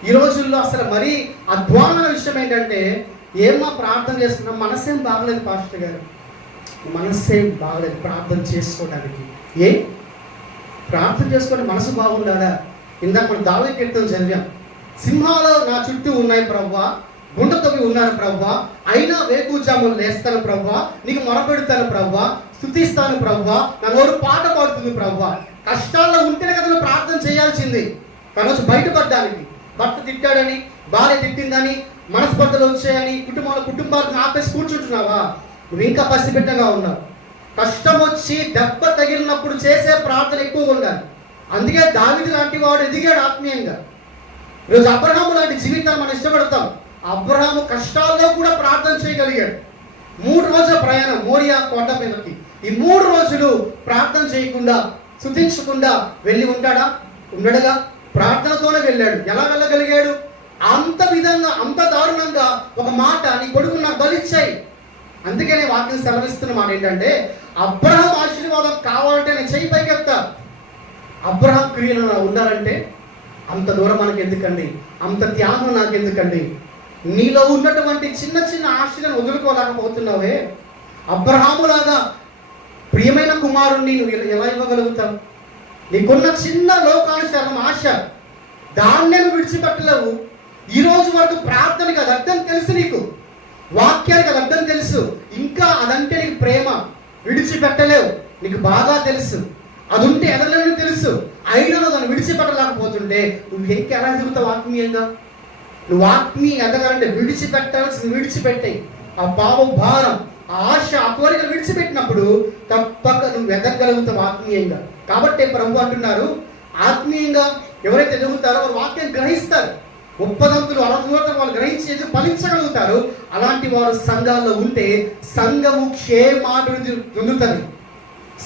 ఈ రోజుల్లో అసలు మరీ అధ్వానమైన విషయం ఏంటంటే, ఏమో ప్రార్థన చేసుకున్నాం, మనసేం బాగలేదు పాస్టర్ గారు, మనసేం బాగలేదు ప్రార్థన చేసుకోవడానికి. ప్రార్థన చేసుకోవడానికి మనసు బాగుండాలా? ఇందాక మనం దావీదు కీర్తన చదివాం, సింహాలు నా చుట్టూ ఉన్నాయి ప్రవ్వా, గుండెతోవి ఉన్నారు ప్రవ్వా, అయినా వేకుజాములు లేస్తాను ప్రవ్వా, నీకు మొరపెడతాను ప్రవ్వా, స్తుతిస్తాను ప్రవ్వా, నా నోరు పాట పాడుతుంది ప్రవ్వా. కష్టాల్లో ఉంటేనే కదా నువ్వు ప్రార్థన చేయాల్సింది. కనీసం బయటపడడానికి, భర్త తిట్టాడని, భార్య తిట్టిందని, మనస్పర్ధలు వచ్చాయని కుటుంబాలను ఆపేసి కూర్చుంటున్నావా? నువ్వు ఇంకా పసిబిడ్డగా ఉన్నావు. కష్టం వచ్చి దెబ్బ తగిలినప్పుడు చేసే ప్రార్థన ఎక్కువగా ఉండాలి. అందుకే దావీదు లాంటి వాడు ఎదిగాడు ఆత్మీయంగా. ఈరోజు అబ్రహాము లాంటి జీవితాన్ని మనం ఇష్టపడతాం. అబ్రహాము కష్టాల్లో కూడా ప్రార్థన చేయగలిగాడు. 3 రోజుల ప్రయాణం మోరియా కొండ మీదకి. ఈ 3 రోజులు ప్రార్థన చేయకుండా, స్తుతించకుండా వెళ్ళి ఉంటాడా? ఉండడుగా. ప్రార్థనతోనే వెళ్ళాడు. ఎలా వెళ్ళగలిగాడు? అంత విధంగా, అంత దారుణంగా ఒక మాట, నీ కొడుకు నాకు బలిచ్చాయి. అందుకనే వాక్యం సెలవిస్తున్న మాట ఏంటంటే, అబ్రహాం ఆశీర్వాదం కావాలంటే నేను చెయ్యి పైకెత్తా. అబ్రహాం క్రియలు ఉండాలంటే అంత దూరం మనకి ఎందుకండి? అంత త్యాగం నాకు ఎందుకండి? నీలో ఉన్నటువంటి చిన్న చిన్న ఆశలను వదులుకోలేకపోతున్నావే. అబ్రహాములాగా ప్రియమైన కుమారుణ్ణి నువ్వు ఎలా ఇవ్వగలుగుతావు? నీకున్న చిన్న లోకానుసారం ఆశ, దాన్నే నువ్వు విడిచిపెట్టలేవు. ఈ రోజు వరకు ప్రార్థనకి అది అర్థం తెలుసు, నీకు వాక్యానికి అది అర్థం తెలుసు, ఇంకా అదంటే నీకు ప్రేమ, విడిచిపెట్టలేవు, నీకు బాగా తెలుసు. అది ఉంటే ఎదగలేని తెలుసు, అయినా దాన్ని విడిచిపెట్టలేకపోతుంటే నువ్వు ఎలా ఎదుగుతావు ఆత్మీయంగా? నువ్వు ఆత్మీయ ఎదగాలంటే విడిచిపెట్టాల్సింది విడిచిపెట్టాయి. ఆ పాపం, భారం, ఆ ఆశ, ఆ కోరికలు విడిచిపెట్టినప్పుడు తప్పక నువ్వు ఎదగలుగుతావు ఆత్మీయంగా. కాబట్టి ప్రభు అంటున్నారు, ఆత్మీయంగా ఎవరైతే ఎదుగుతారో వారు వాక్యం గ్రహిస్తారు. 30 వాళ్ళు గ్రహించేది ఫలించగలుగుతారు. అలాంటి వారు సంఘాల్లో ఉంటే సంఘము క్షేమాభివృద్ధి పొందుతుంది,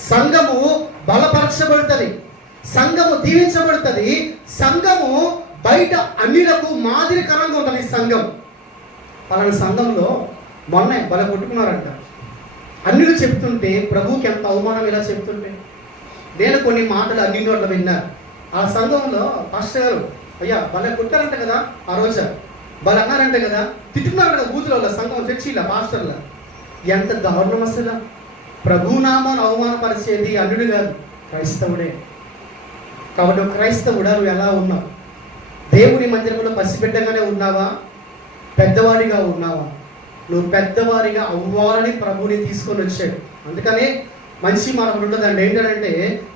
సంఘము బలపరచబడుతుంది, సంఘము దీవించబడుతుంది, సంఘము బయట అన్నిలకు మాదిరికరంగా ఉంటుంది. సంఘం అలాంటి సంఘంలో మొన్న బల కొట్టుకున్నారంట. అన్నిలు చెప్తుంటే ప్రభువుకి ఎంత అవమానం ఇలా చెప్తుంటే. నేను కొన్ని మాటలు అన్ని నోట్ల విన్నారు. ఆ సంఘంలో పాస్టర్ గారు, అయ్యా బల కొట్టారంట కదా, ఆ రోజు బల అన్నారంట కదా, తిట్టుకున్నారంట కదా బూతుల సంఘం, చర్చిల పాస్టర్ల. ఎంత దారుణం అసలు! ప్రభునామాను అవమానపరిచేది అన్యుడు కాదు, క్రైస్తవుడే. కాబట్టి ఒక క్రైస్తవుడా నువ్వు ఎలా ఉన్నావు? దేవుని మందిరంలో పసిబిడ్డగానే ఉన్నావా? పెద్దవాడిగా ఉన్నావా? నువ్వు పెద్దవాడిగా అవ్వాలని ప్రభువుని తీసుకొని వచ్చాడు. అందుకనే మంచి మనకు ఉంటుందండి. ఏంటంటే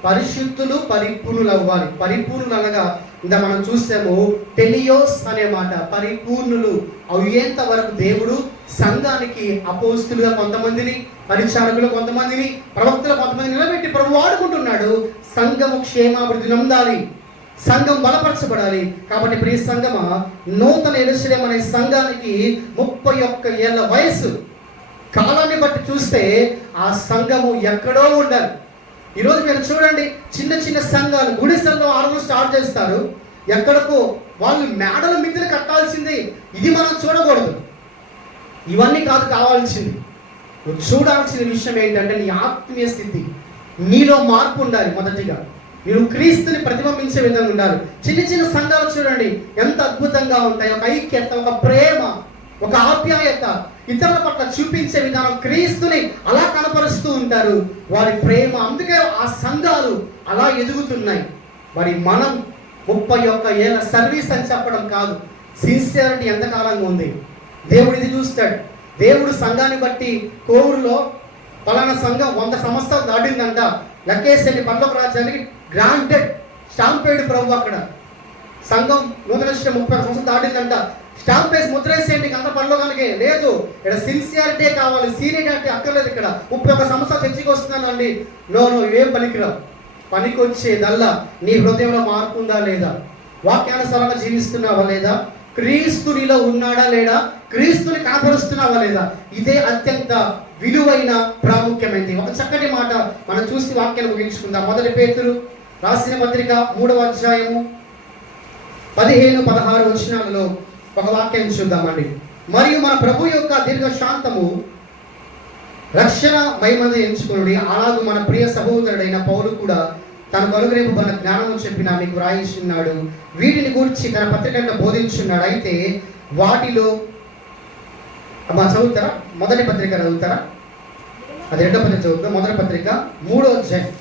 పరిశుద్ధులు పరిపూర్ణులు అవ్వాలి. పరిపూర్ణులు అనగా ఇంత మనం చూసాము, టెలియోస్ అనే మాట, పరిపూర్ణులు అయ్యేంత వరకు దేవుడు సంఘానికి అపోస్తులుగా కొంతమందిని, పరిచారకులు కొంతమందిని, ప్రవక్తలు కొంతమందిని నిలబెట్టి ప్రభు వాడుకుంటున్నాడు. సంఘము క్షేమాభివృద్ధి నొందాలి, సంఘం బలపరచబడాలి. కాబట్టి ప్రియ సంఘమా, నూతన యెరూషలేము అనే సంఘానికి 31 ఏళ్ల వయసు. కాలాన్ని బట్టి చూస్తే ఆ సంఘము ఎక్కడో ఉండాలి. ఈరోజు మీరు చూడండి, చిన్న చిన్న సంఘాలు, గుడి సంఘం 6 స్టార్ట్ చేస్తారు, ఎక్కడికో వాళ్ళు మేడల మిద్దెలు కట్టాల్సింది. ఇది మనం చూడకూడదు, ఇవన్నీ కాదు కావాల్సింది. నువ్వు చూడాల్సిన విషయం ఏంటంటే నీ ఆత్మీయ స్థితి, నీలో మార్పు ఉండాలి. మొదటిగా నువ్వు క్రీస్తుని ప్రతిబింబించే విధంగా ఉండాలి. చిన్న చిన్న సంఘాలు చూడండి ఎంత అద్భుతంగా ఉంటాయి. ఒక ఐక్యత, ఒక ప్రేమ, ఒక ఆప్యాయత, ఇతరుల పట్ల చూపించే విధానం, క్రీస్తుని అలా కనపరుస్తూ ఉంటారు వారి ప్రేమ. అందుకే ఆ సంఘాలు అలా ఎదుగుతున్నాయి. మరి మనం 31 ఏళ్ళ సర్వీస్ అని చెప్పడం కాదు, సిన్సియారిటీ ఎంతకాలంగా ఉంది దేవుడు ఇది చూస్తాడు. దేవుడు సంఘాన్ని బట్టి కోవూరులో పలానా సంఘం 100 సంవత్సరాలు దాటిందంట, లెక్కేసేయండి, పరలోక రాజ్యానికి గ్రాంటెడ్ స్టాంపేడు ప్రభు. అక్కడ సంఘం నూతన 30 సంవత్సరాలు దాటిందంట, స్టాంప్ వేసి ముద్రేసేయండి, అంత పరలోకానికి లేదు. ఇక్కడ సిన్సియారిటీ కావాలి, సీనియారిటీ అక్కర్లేదు. ఇక్కడ 31 సంవత్సరాలు చర్చికి వస్తున్నానండి, నో ఏం పనికిరావు. పనికొచ్చేదల్లా నీ హృదయంలో మార్పు ఉందా లేదా, వాక్యానుసారంగా జీవిస్తున్నావా లేదా, క్రీస్తు నీలో ఉన్నాడా లేడా, క్రీస్తుని కనపరుస్తున్నావా లేదా, ఇదే అత్యంత విలువైన ప్రాముఖ్యమైనది. ఒక చక్కటి మాట మనం చూసి వాక్యాన్ని ముగించుకుందాం. 1 పేతురు రాసిన పత్రిక 3వ అధ్యాయము 15-16 వచనాలలో ఒక వాక్యం చూద్దామండి. మరియు మన ప్రభు యొక్క దీర్ఘ శాంతము రక్షణ మహిమను ఎంచుకుని, అలాగే మన ప్రియ సహోదరుడైన పౌలు కూడా తనకు అనుగ్రహింపబడిన జ్ఞానము చెప్పిన మీకు వ్రాయించున్నాడు. వీటిని గురించి తన పత్రికలో బోధించున్నాడు. అయితే వాటిలో అమ్మా చదువుతారా? మొదటి పత్రిక చదువుతారా? అది రెండో పత్రిక చదువుతా. మొదటి పత్రిక 3వ అధ్యాయం.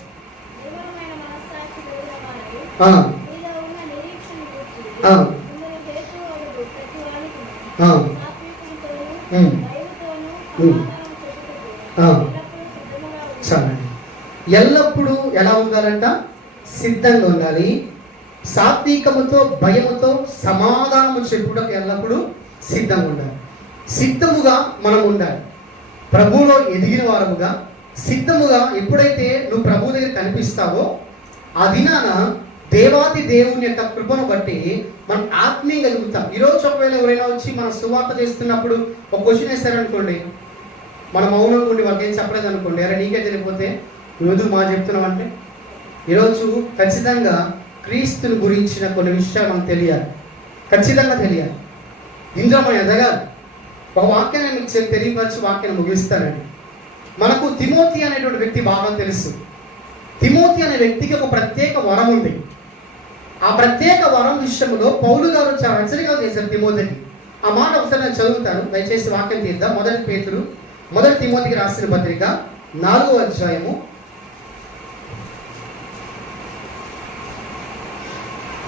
చాలండి. ఎల్లప్పుడూ ఎలా ఉండాలంట? సిద్ధంగా ఉండాలి. సాత్వికముతో భయముతో సమాధానము చెప్పుటకు ఎల్లప్పుడూ సిద్ధంగా ఉండాలి. సిద్ధముగా మనం ఉండాలి. ప్రభువులో ఎదిగిన వారముగా సిద్ధముగా ఎప్పుడైతే నువ్వు ప్రభు దగ్గర కనిపిస్తావో ఆ దినాన దేవాది దేవుని యొక్క కృపను బట్టి మనం ఆత్మీయంగా ఎదుగుతాం. ఈరోజు ఒకవేళ ఎవరైనా వచ్చి మనం సువార్త చేస్తున్నప్పుడు ఒక క్వశ్చన్ వేస్తారనుకోండి, మనం మౌనంగా ఉండి వాళ్ళకి ఏం చెప్పలేదు అనుకోండి, అరే నీకే తెలియకపోతే నువ్వు మా చెప్తున్నావు అంటే, ఈరోజు ఖచ్చితంగా క్రీస్తుని గురించిన కొన్ని విషయాలు మనకు తెలియాలి, ఖచ్చితంగా తెలియాలి. ఇందులో మనం ఎదగాలి. ఒక వాక్యాన్ని మీకు తెలియపరిచి వాక్యాన్ని ముగిస్తానండి. మనకు తిమోతి అనేటువంటి వ్యక్తి బాగా తెలుసు. తిమోతి అనే వ్యక్తికి ఒక ప్రత్యేక వరం ఉంది. ఆ ప్రత్యేక వరం విషయంలో పౌలు గారు చాలా హెచ్చరికలు చేశారు తిమోతికి. ఆ మాట ఒకసారి నేను చదువుతాను, దయచేసి వాక్యం తీద్దాం. మొదటి తిమోతికి రాసిన పత్రిక 4వ అధ్యాయము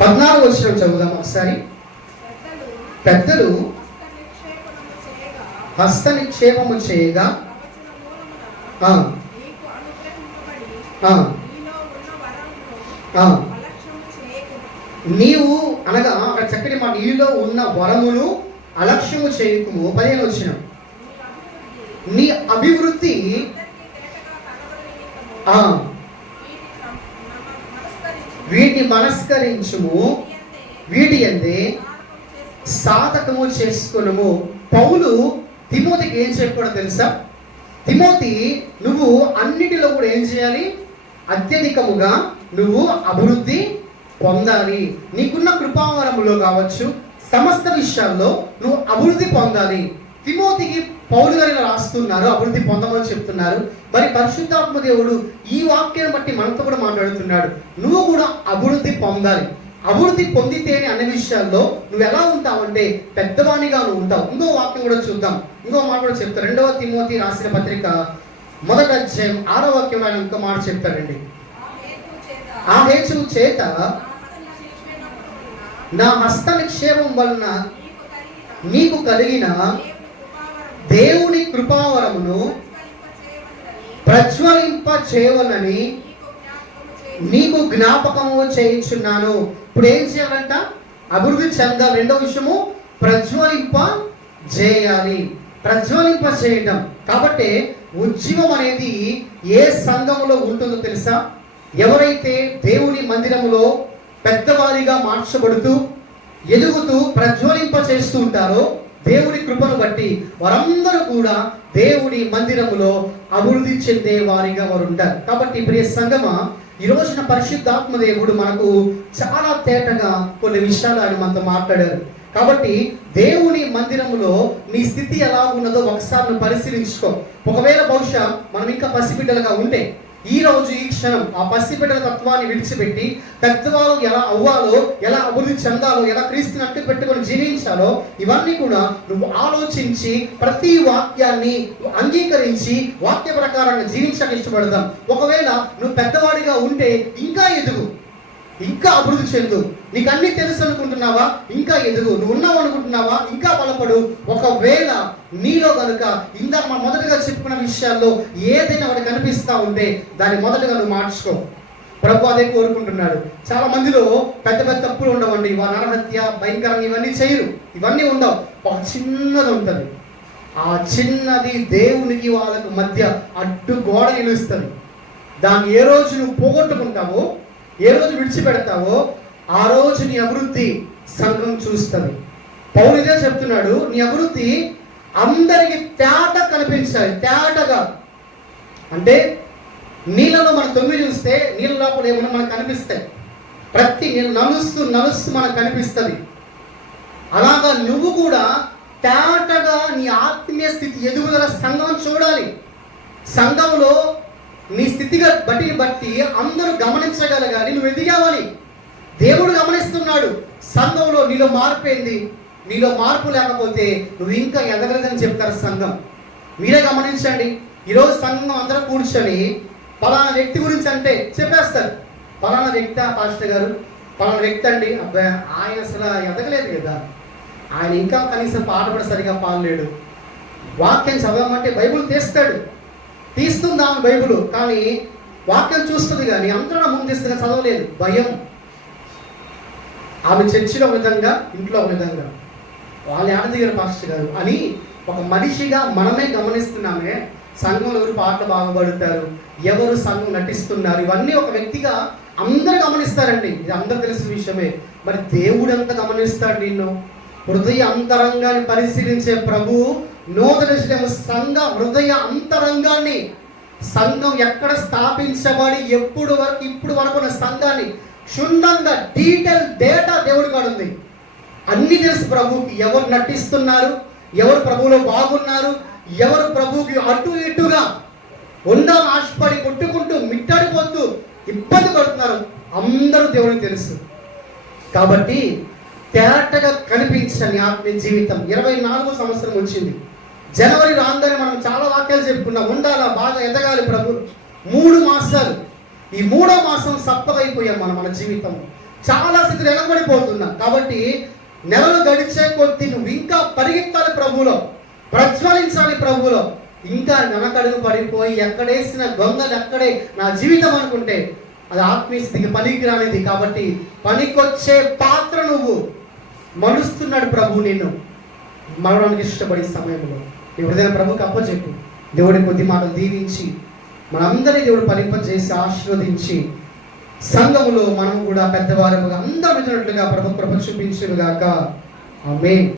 14వ వచనం చదువుదాం ఒకసారి. పెద్దలు హస్త నిక్షేపము చేయగా నీవు అనగా అక్కడ చక్కటి మాట, నీలో ఉన్న వరమును అలక్ష్యము చేయకుము. 15వ వచనం, నీ అభివృద్ధి వీటిని మనస్కరించుము, వీటి యందే సాధకము చేసుకునుము. పౌలు తిమోతికి ఏం చెప్పాడో తెలుసా? తిమోతి, నువ్వు అన్నిటిలో కూడా ఏం చేయాలి? అత్యధికముగా నువ్వు అభివృద్ధి పొందాలి. నీకున్న కృపావరములో కావచ్చు, సమస్త విషయాల్లో నువ్వు అభివృద్ధి పొందాలి. తిమోతికి పౌలు గారు రాస్తున్నారు, అభివృద్ధి పొందమని చెప్తున్నారు. మరి పరిశుద్ధాత్మ దేవుడు ఈ వాక్యాన్ని బట్టి మనతో కూడా మాట్లాడుతున్నాడు. నువ్వు కూడా అభివృద్ధి పొందాలి. అభివృద్ధి పొందితేనే అనే విషయాల్లో నువ్వు ఎలా ఉంటావంటే పెద్దవాణిగా నువ్వు ఉంటావు. ఇంకో వాక్యం కూడా చూద్దాం, ఇంకో మాట కూడా చెప్తారు. 2వ తిమోతి రాసిన పత్రిక 1వ అధ్యాయం 6వ వాక్యంలో ఆయన ఇంకో మాట చెప్తారండి. ఆ హేతువు చేత నా హస్త నిక్షేపం వలన నీకు కలిగిన దేవుని కృపావరమును ప్రజ్వలింప చేయవలని నీకు జ్ఞాపకము చేయించున్నాను. ఇప్పుడు ఏం చేయాలంట? అభివృద్ధి చెందాలి. రెండో విషయము ప్రజ్వలింప చేయాలి, ప్రజ్వలింప చేయడం. కాబట్టి ఉజ్జీవం అనేది ఏ సంఘములో ఉంటుందో తెలుసా? ఎవరైతే దేవుని మందిరములో పెద్దవారిగా మార్చబడుతూ ఎదుగుతూ ప్రజ్వలింప చేస్తూ ఉంటారో దేవుని కృపను బట్టి వారందరూ కూడా దేవుని మందిరములో అభివృద్ధి చెందే వారిగా వారు ఉంటారు. కాబట్టి ప్రియ సంగమా, ఈ రోజున పరిశుద్ధాత్మ దేవుడు మనకు చాలా తేటగా కొన్ని విషయాలు ఆయన మనతో మాట్లాడారు. కాబట్టి దేవుని మందిరములో నీ స్థితి ఎలా ఉన్నదో ఒకసారి నువ్వు పరిశీలించుకో. ఒకవేళ బహుశా మనం ఇంకా పసిబిడ్డలుగా ఉంటే ఈ రోజు ఈ క్షణం ఆ పసిబిడ్డల తత్వాన్ని విడిచిపెట్టి పెద్దవాళ్ళు ఎలా అవ్వాలో, ఎలా అభివృద్ధి చెందాలో, ఎలా క్రీస్తుని అట్టు పెట్టుకొని జీవించాలో ఇవన్నీ కూడా నువ్వు ఆలోచించి ప్రతి వాక్యాన్ని అంగీకరించి వాక్య ప్రకారంగా జీవించడానికి ఇష్టపడదాం. ఒకవేళ నువ్వు పెద్దవాడిగా ఉంటే ఇంకా ఎదుగు, ఇంకా అభివృద్ధి చెందు. నీకు అన్ని తెలుసు అనుకుంటున్నావా? ఇంకా ఎదుగు. నువ్వు ఉన్నావు అనుకుంటున్నావా? ఇంకా బలపడు. ఒకవేళ నీలో కనుక ఇందాక మనం మొదటగా చెప్పుకున్న విషయాల్లో ఏదైనా వాడికి కనిపిస్తా ఉంటే దాన్ని మొదటగా నువ్వు మార్చుకో. ప్రభు అదే కోరుకుంటున్నాడు. చాలా మందిలో పెద్ద పెద్ద తప్పులు ఉండవండి. వారి నరహత్య, భయంకరంగా ఇవన్నీ చేయరు, ఇవన్నీ ఉండవు. ఒక చిన్నది ఉంటుంది. ఆ చిన్నది దేవునికి వాళ్ళకు మధ్య అడ్డు గోడ నిలుస్తుంది. దాన్ని ఏ రోజు నువ్వు పోగొట్టుకుంటావో, ఏ రోజు విడిచిపెడతావో ఆ రోజు నీ అభివృద్ధి సంఘం చూస్తుంది. పౌలు ఇదే చెప్తున్నాడు, నీ అభివృద్ధి అందరికి తేట కనిపించాలి. తేటగా అంటే నీళ్ళలో మనం తొమ్మిది చూస్తే నీళ్ళ లోపల ఏమన్నా మనకు కనిపిస్తాయి. ప్రతి నీళ్ళు నలుస్తూ నలుస్తూ మనకు కనిపిస్తుంది. అలాగా నువ్వు కూడా తేటగా నీ ఆత్మీయ స్థితి ఎదుగుదల సంఘం చూడాలి. సంఘంలో నీ స్థితిగా బట్టి అందరూ గమనించగలగాలి నువ్వు ఎదిగావని. దేవుడు గమనిస్తున్నాడు. సంఘంలో నీలో మార్పు ఏంది? నీలో మార్పు లేకపోతే నువ్వు ఇంకా ఎదగలేదని చెప్తారు సంఘం. మీరే గమనించండి. ఈరోజు సంఘం అందరూ కూర్చొని పలానా వ్యక్తి గురించి అంటే చెప్పేస్తారు. పలానా వ్యక్తి పాస్టర్ గారు, పలానా వ్యక్తి అండి, అబ్బాయి ఆయన అసలు ఎదగలేదు కదా, ఆయన ఇంకా కనీసం పాట కూడా సరిగా పాడలేడు. వాక్యం చదవమంటే బైబుల్ తీస్తుంది ఆమె బైబుల్, కానీ వాక్యం చూస్తుంది కానీ అంతటా ముందు చదవలేదు. భయం. ఆమె చర్చిలో ఒక విధంగా, ఇంట్లో ఒక విధంగా. వాళ్ళు ఆడదిగారు పాస్టర్ గారు అని ఒక మనిషిగా మనమే గమనిస్తున్నామే. సంఘంలో ఎవరు పాటలు బాగుపడతారు, ఎవరు సంఘం నటిస్తున్నారు, ఇవన్నీ ఒక వ్యక్తిగా అందరూ గమనిస్తారండి. ఇది అందరూ తెలిసిన విషయమే. మరి దేవుడు ఎంత గమనిస్తాడు నిన్ను? హృదయ అంతరంగాన్ని పరిశీలించే ప్రభు నూతన సంఘ హృదయ అంతరంగాన్ని, సంఘం ఎక్కడ స్థాపించబడి ఇప్పుడు వరకు ఉన్న సంఘాన్ని క్షుణ్ణంగా డీటెయిల్ డేటా దేవుడి కాడ ఉంది. అన్ని తెలుసు ప్రభుకి. ఎవరు నటిస్తున్నారు, ఎవరు ప్రభువులో బాగున్నారు, ఎవరు ప్రభువుకి అటు ఇటుగా ఉండాలని ఆశపడి కొట్టుకుంటూ మిట్టాడిపోతూ ఇబ్బంది పడుతున్నారు, అందరూ దేవుడికి తెలుసు. కాబట్టి తేటగా కనిపించని ఆత్మీయ జీవితం 24 సంవత్సరం వచ్చింది. జనవరి రాగానే మనం చాలా వాక్యాలు చెప్పుకున్నాం. ఉండాలా, బాగా ఎదగాలి ప్రభు. 3 మాసాలు, ఈ 3వ మాసం సప్పగైపోయాం మన జీవితం. చాలా స్థితిలో వెనకబడిపోతున్నాం. కాబట్టి నెలలు గడిచే కొద్దీ నువ్వు ఇంకా పరిగెత్తాలి ప్రభువులో, ప్రజ్వలించాలి ప్రభువులో. ఇంకా వెనకడుగు పడిపోయి ఎక్కడేసిన గొంగలు అక్కడే నా జీవితం అనుకుంటే అది ఆత్మీయ స్థితికి పనికి రానిది. కాబట్టి పనికొచ్చే పాత్ర నువ్వు. మలుస్తున్నాడు ప్రభు నిన్ను మరవడానికి ఇష్టపడే సమయంలో నీ హృదయం ప్రభుకి అప్పచెప్పు. దేవుడి కొద్ది మాటలు దీవించి మనందరినీ దేవుడు ఫలింపజేసి ఆశీర్వదించి సంఘములో మనం కూడా పెద్దవారముగా అందరూ విన్నట్లుగా ప్రభు కృప చూపించునుగాక. ఆమేన్.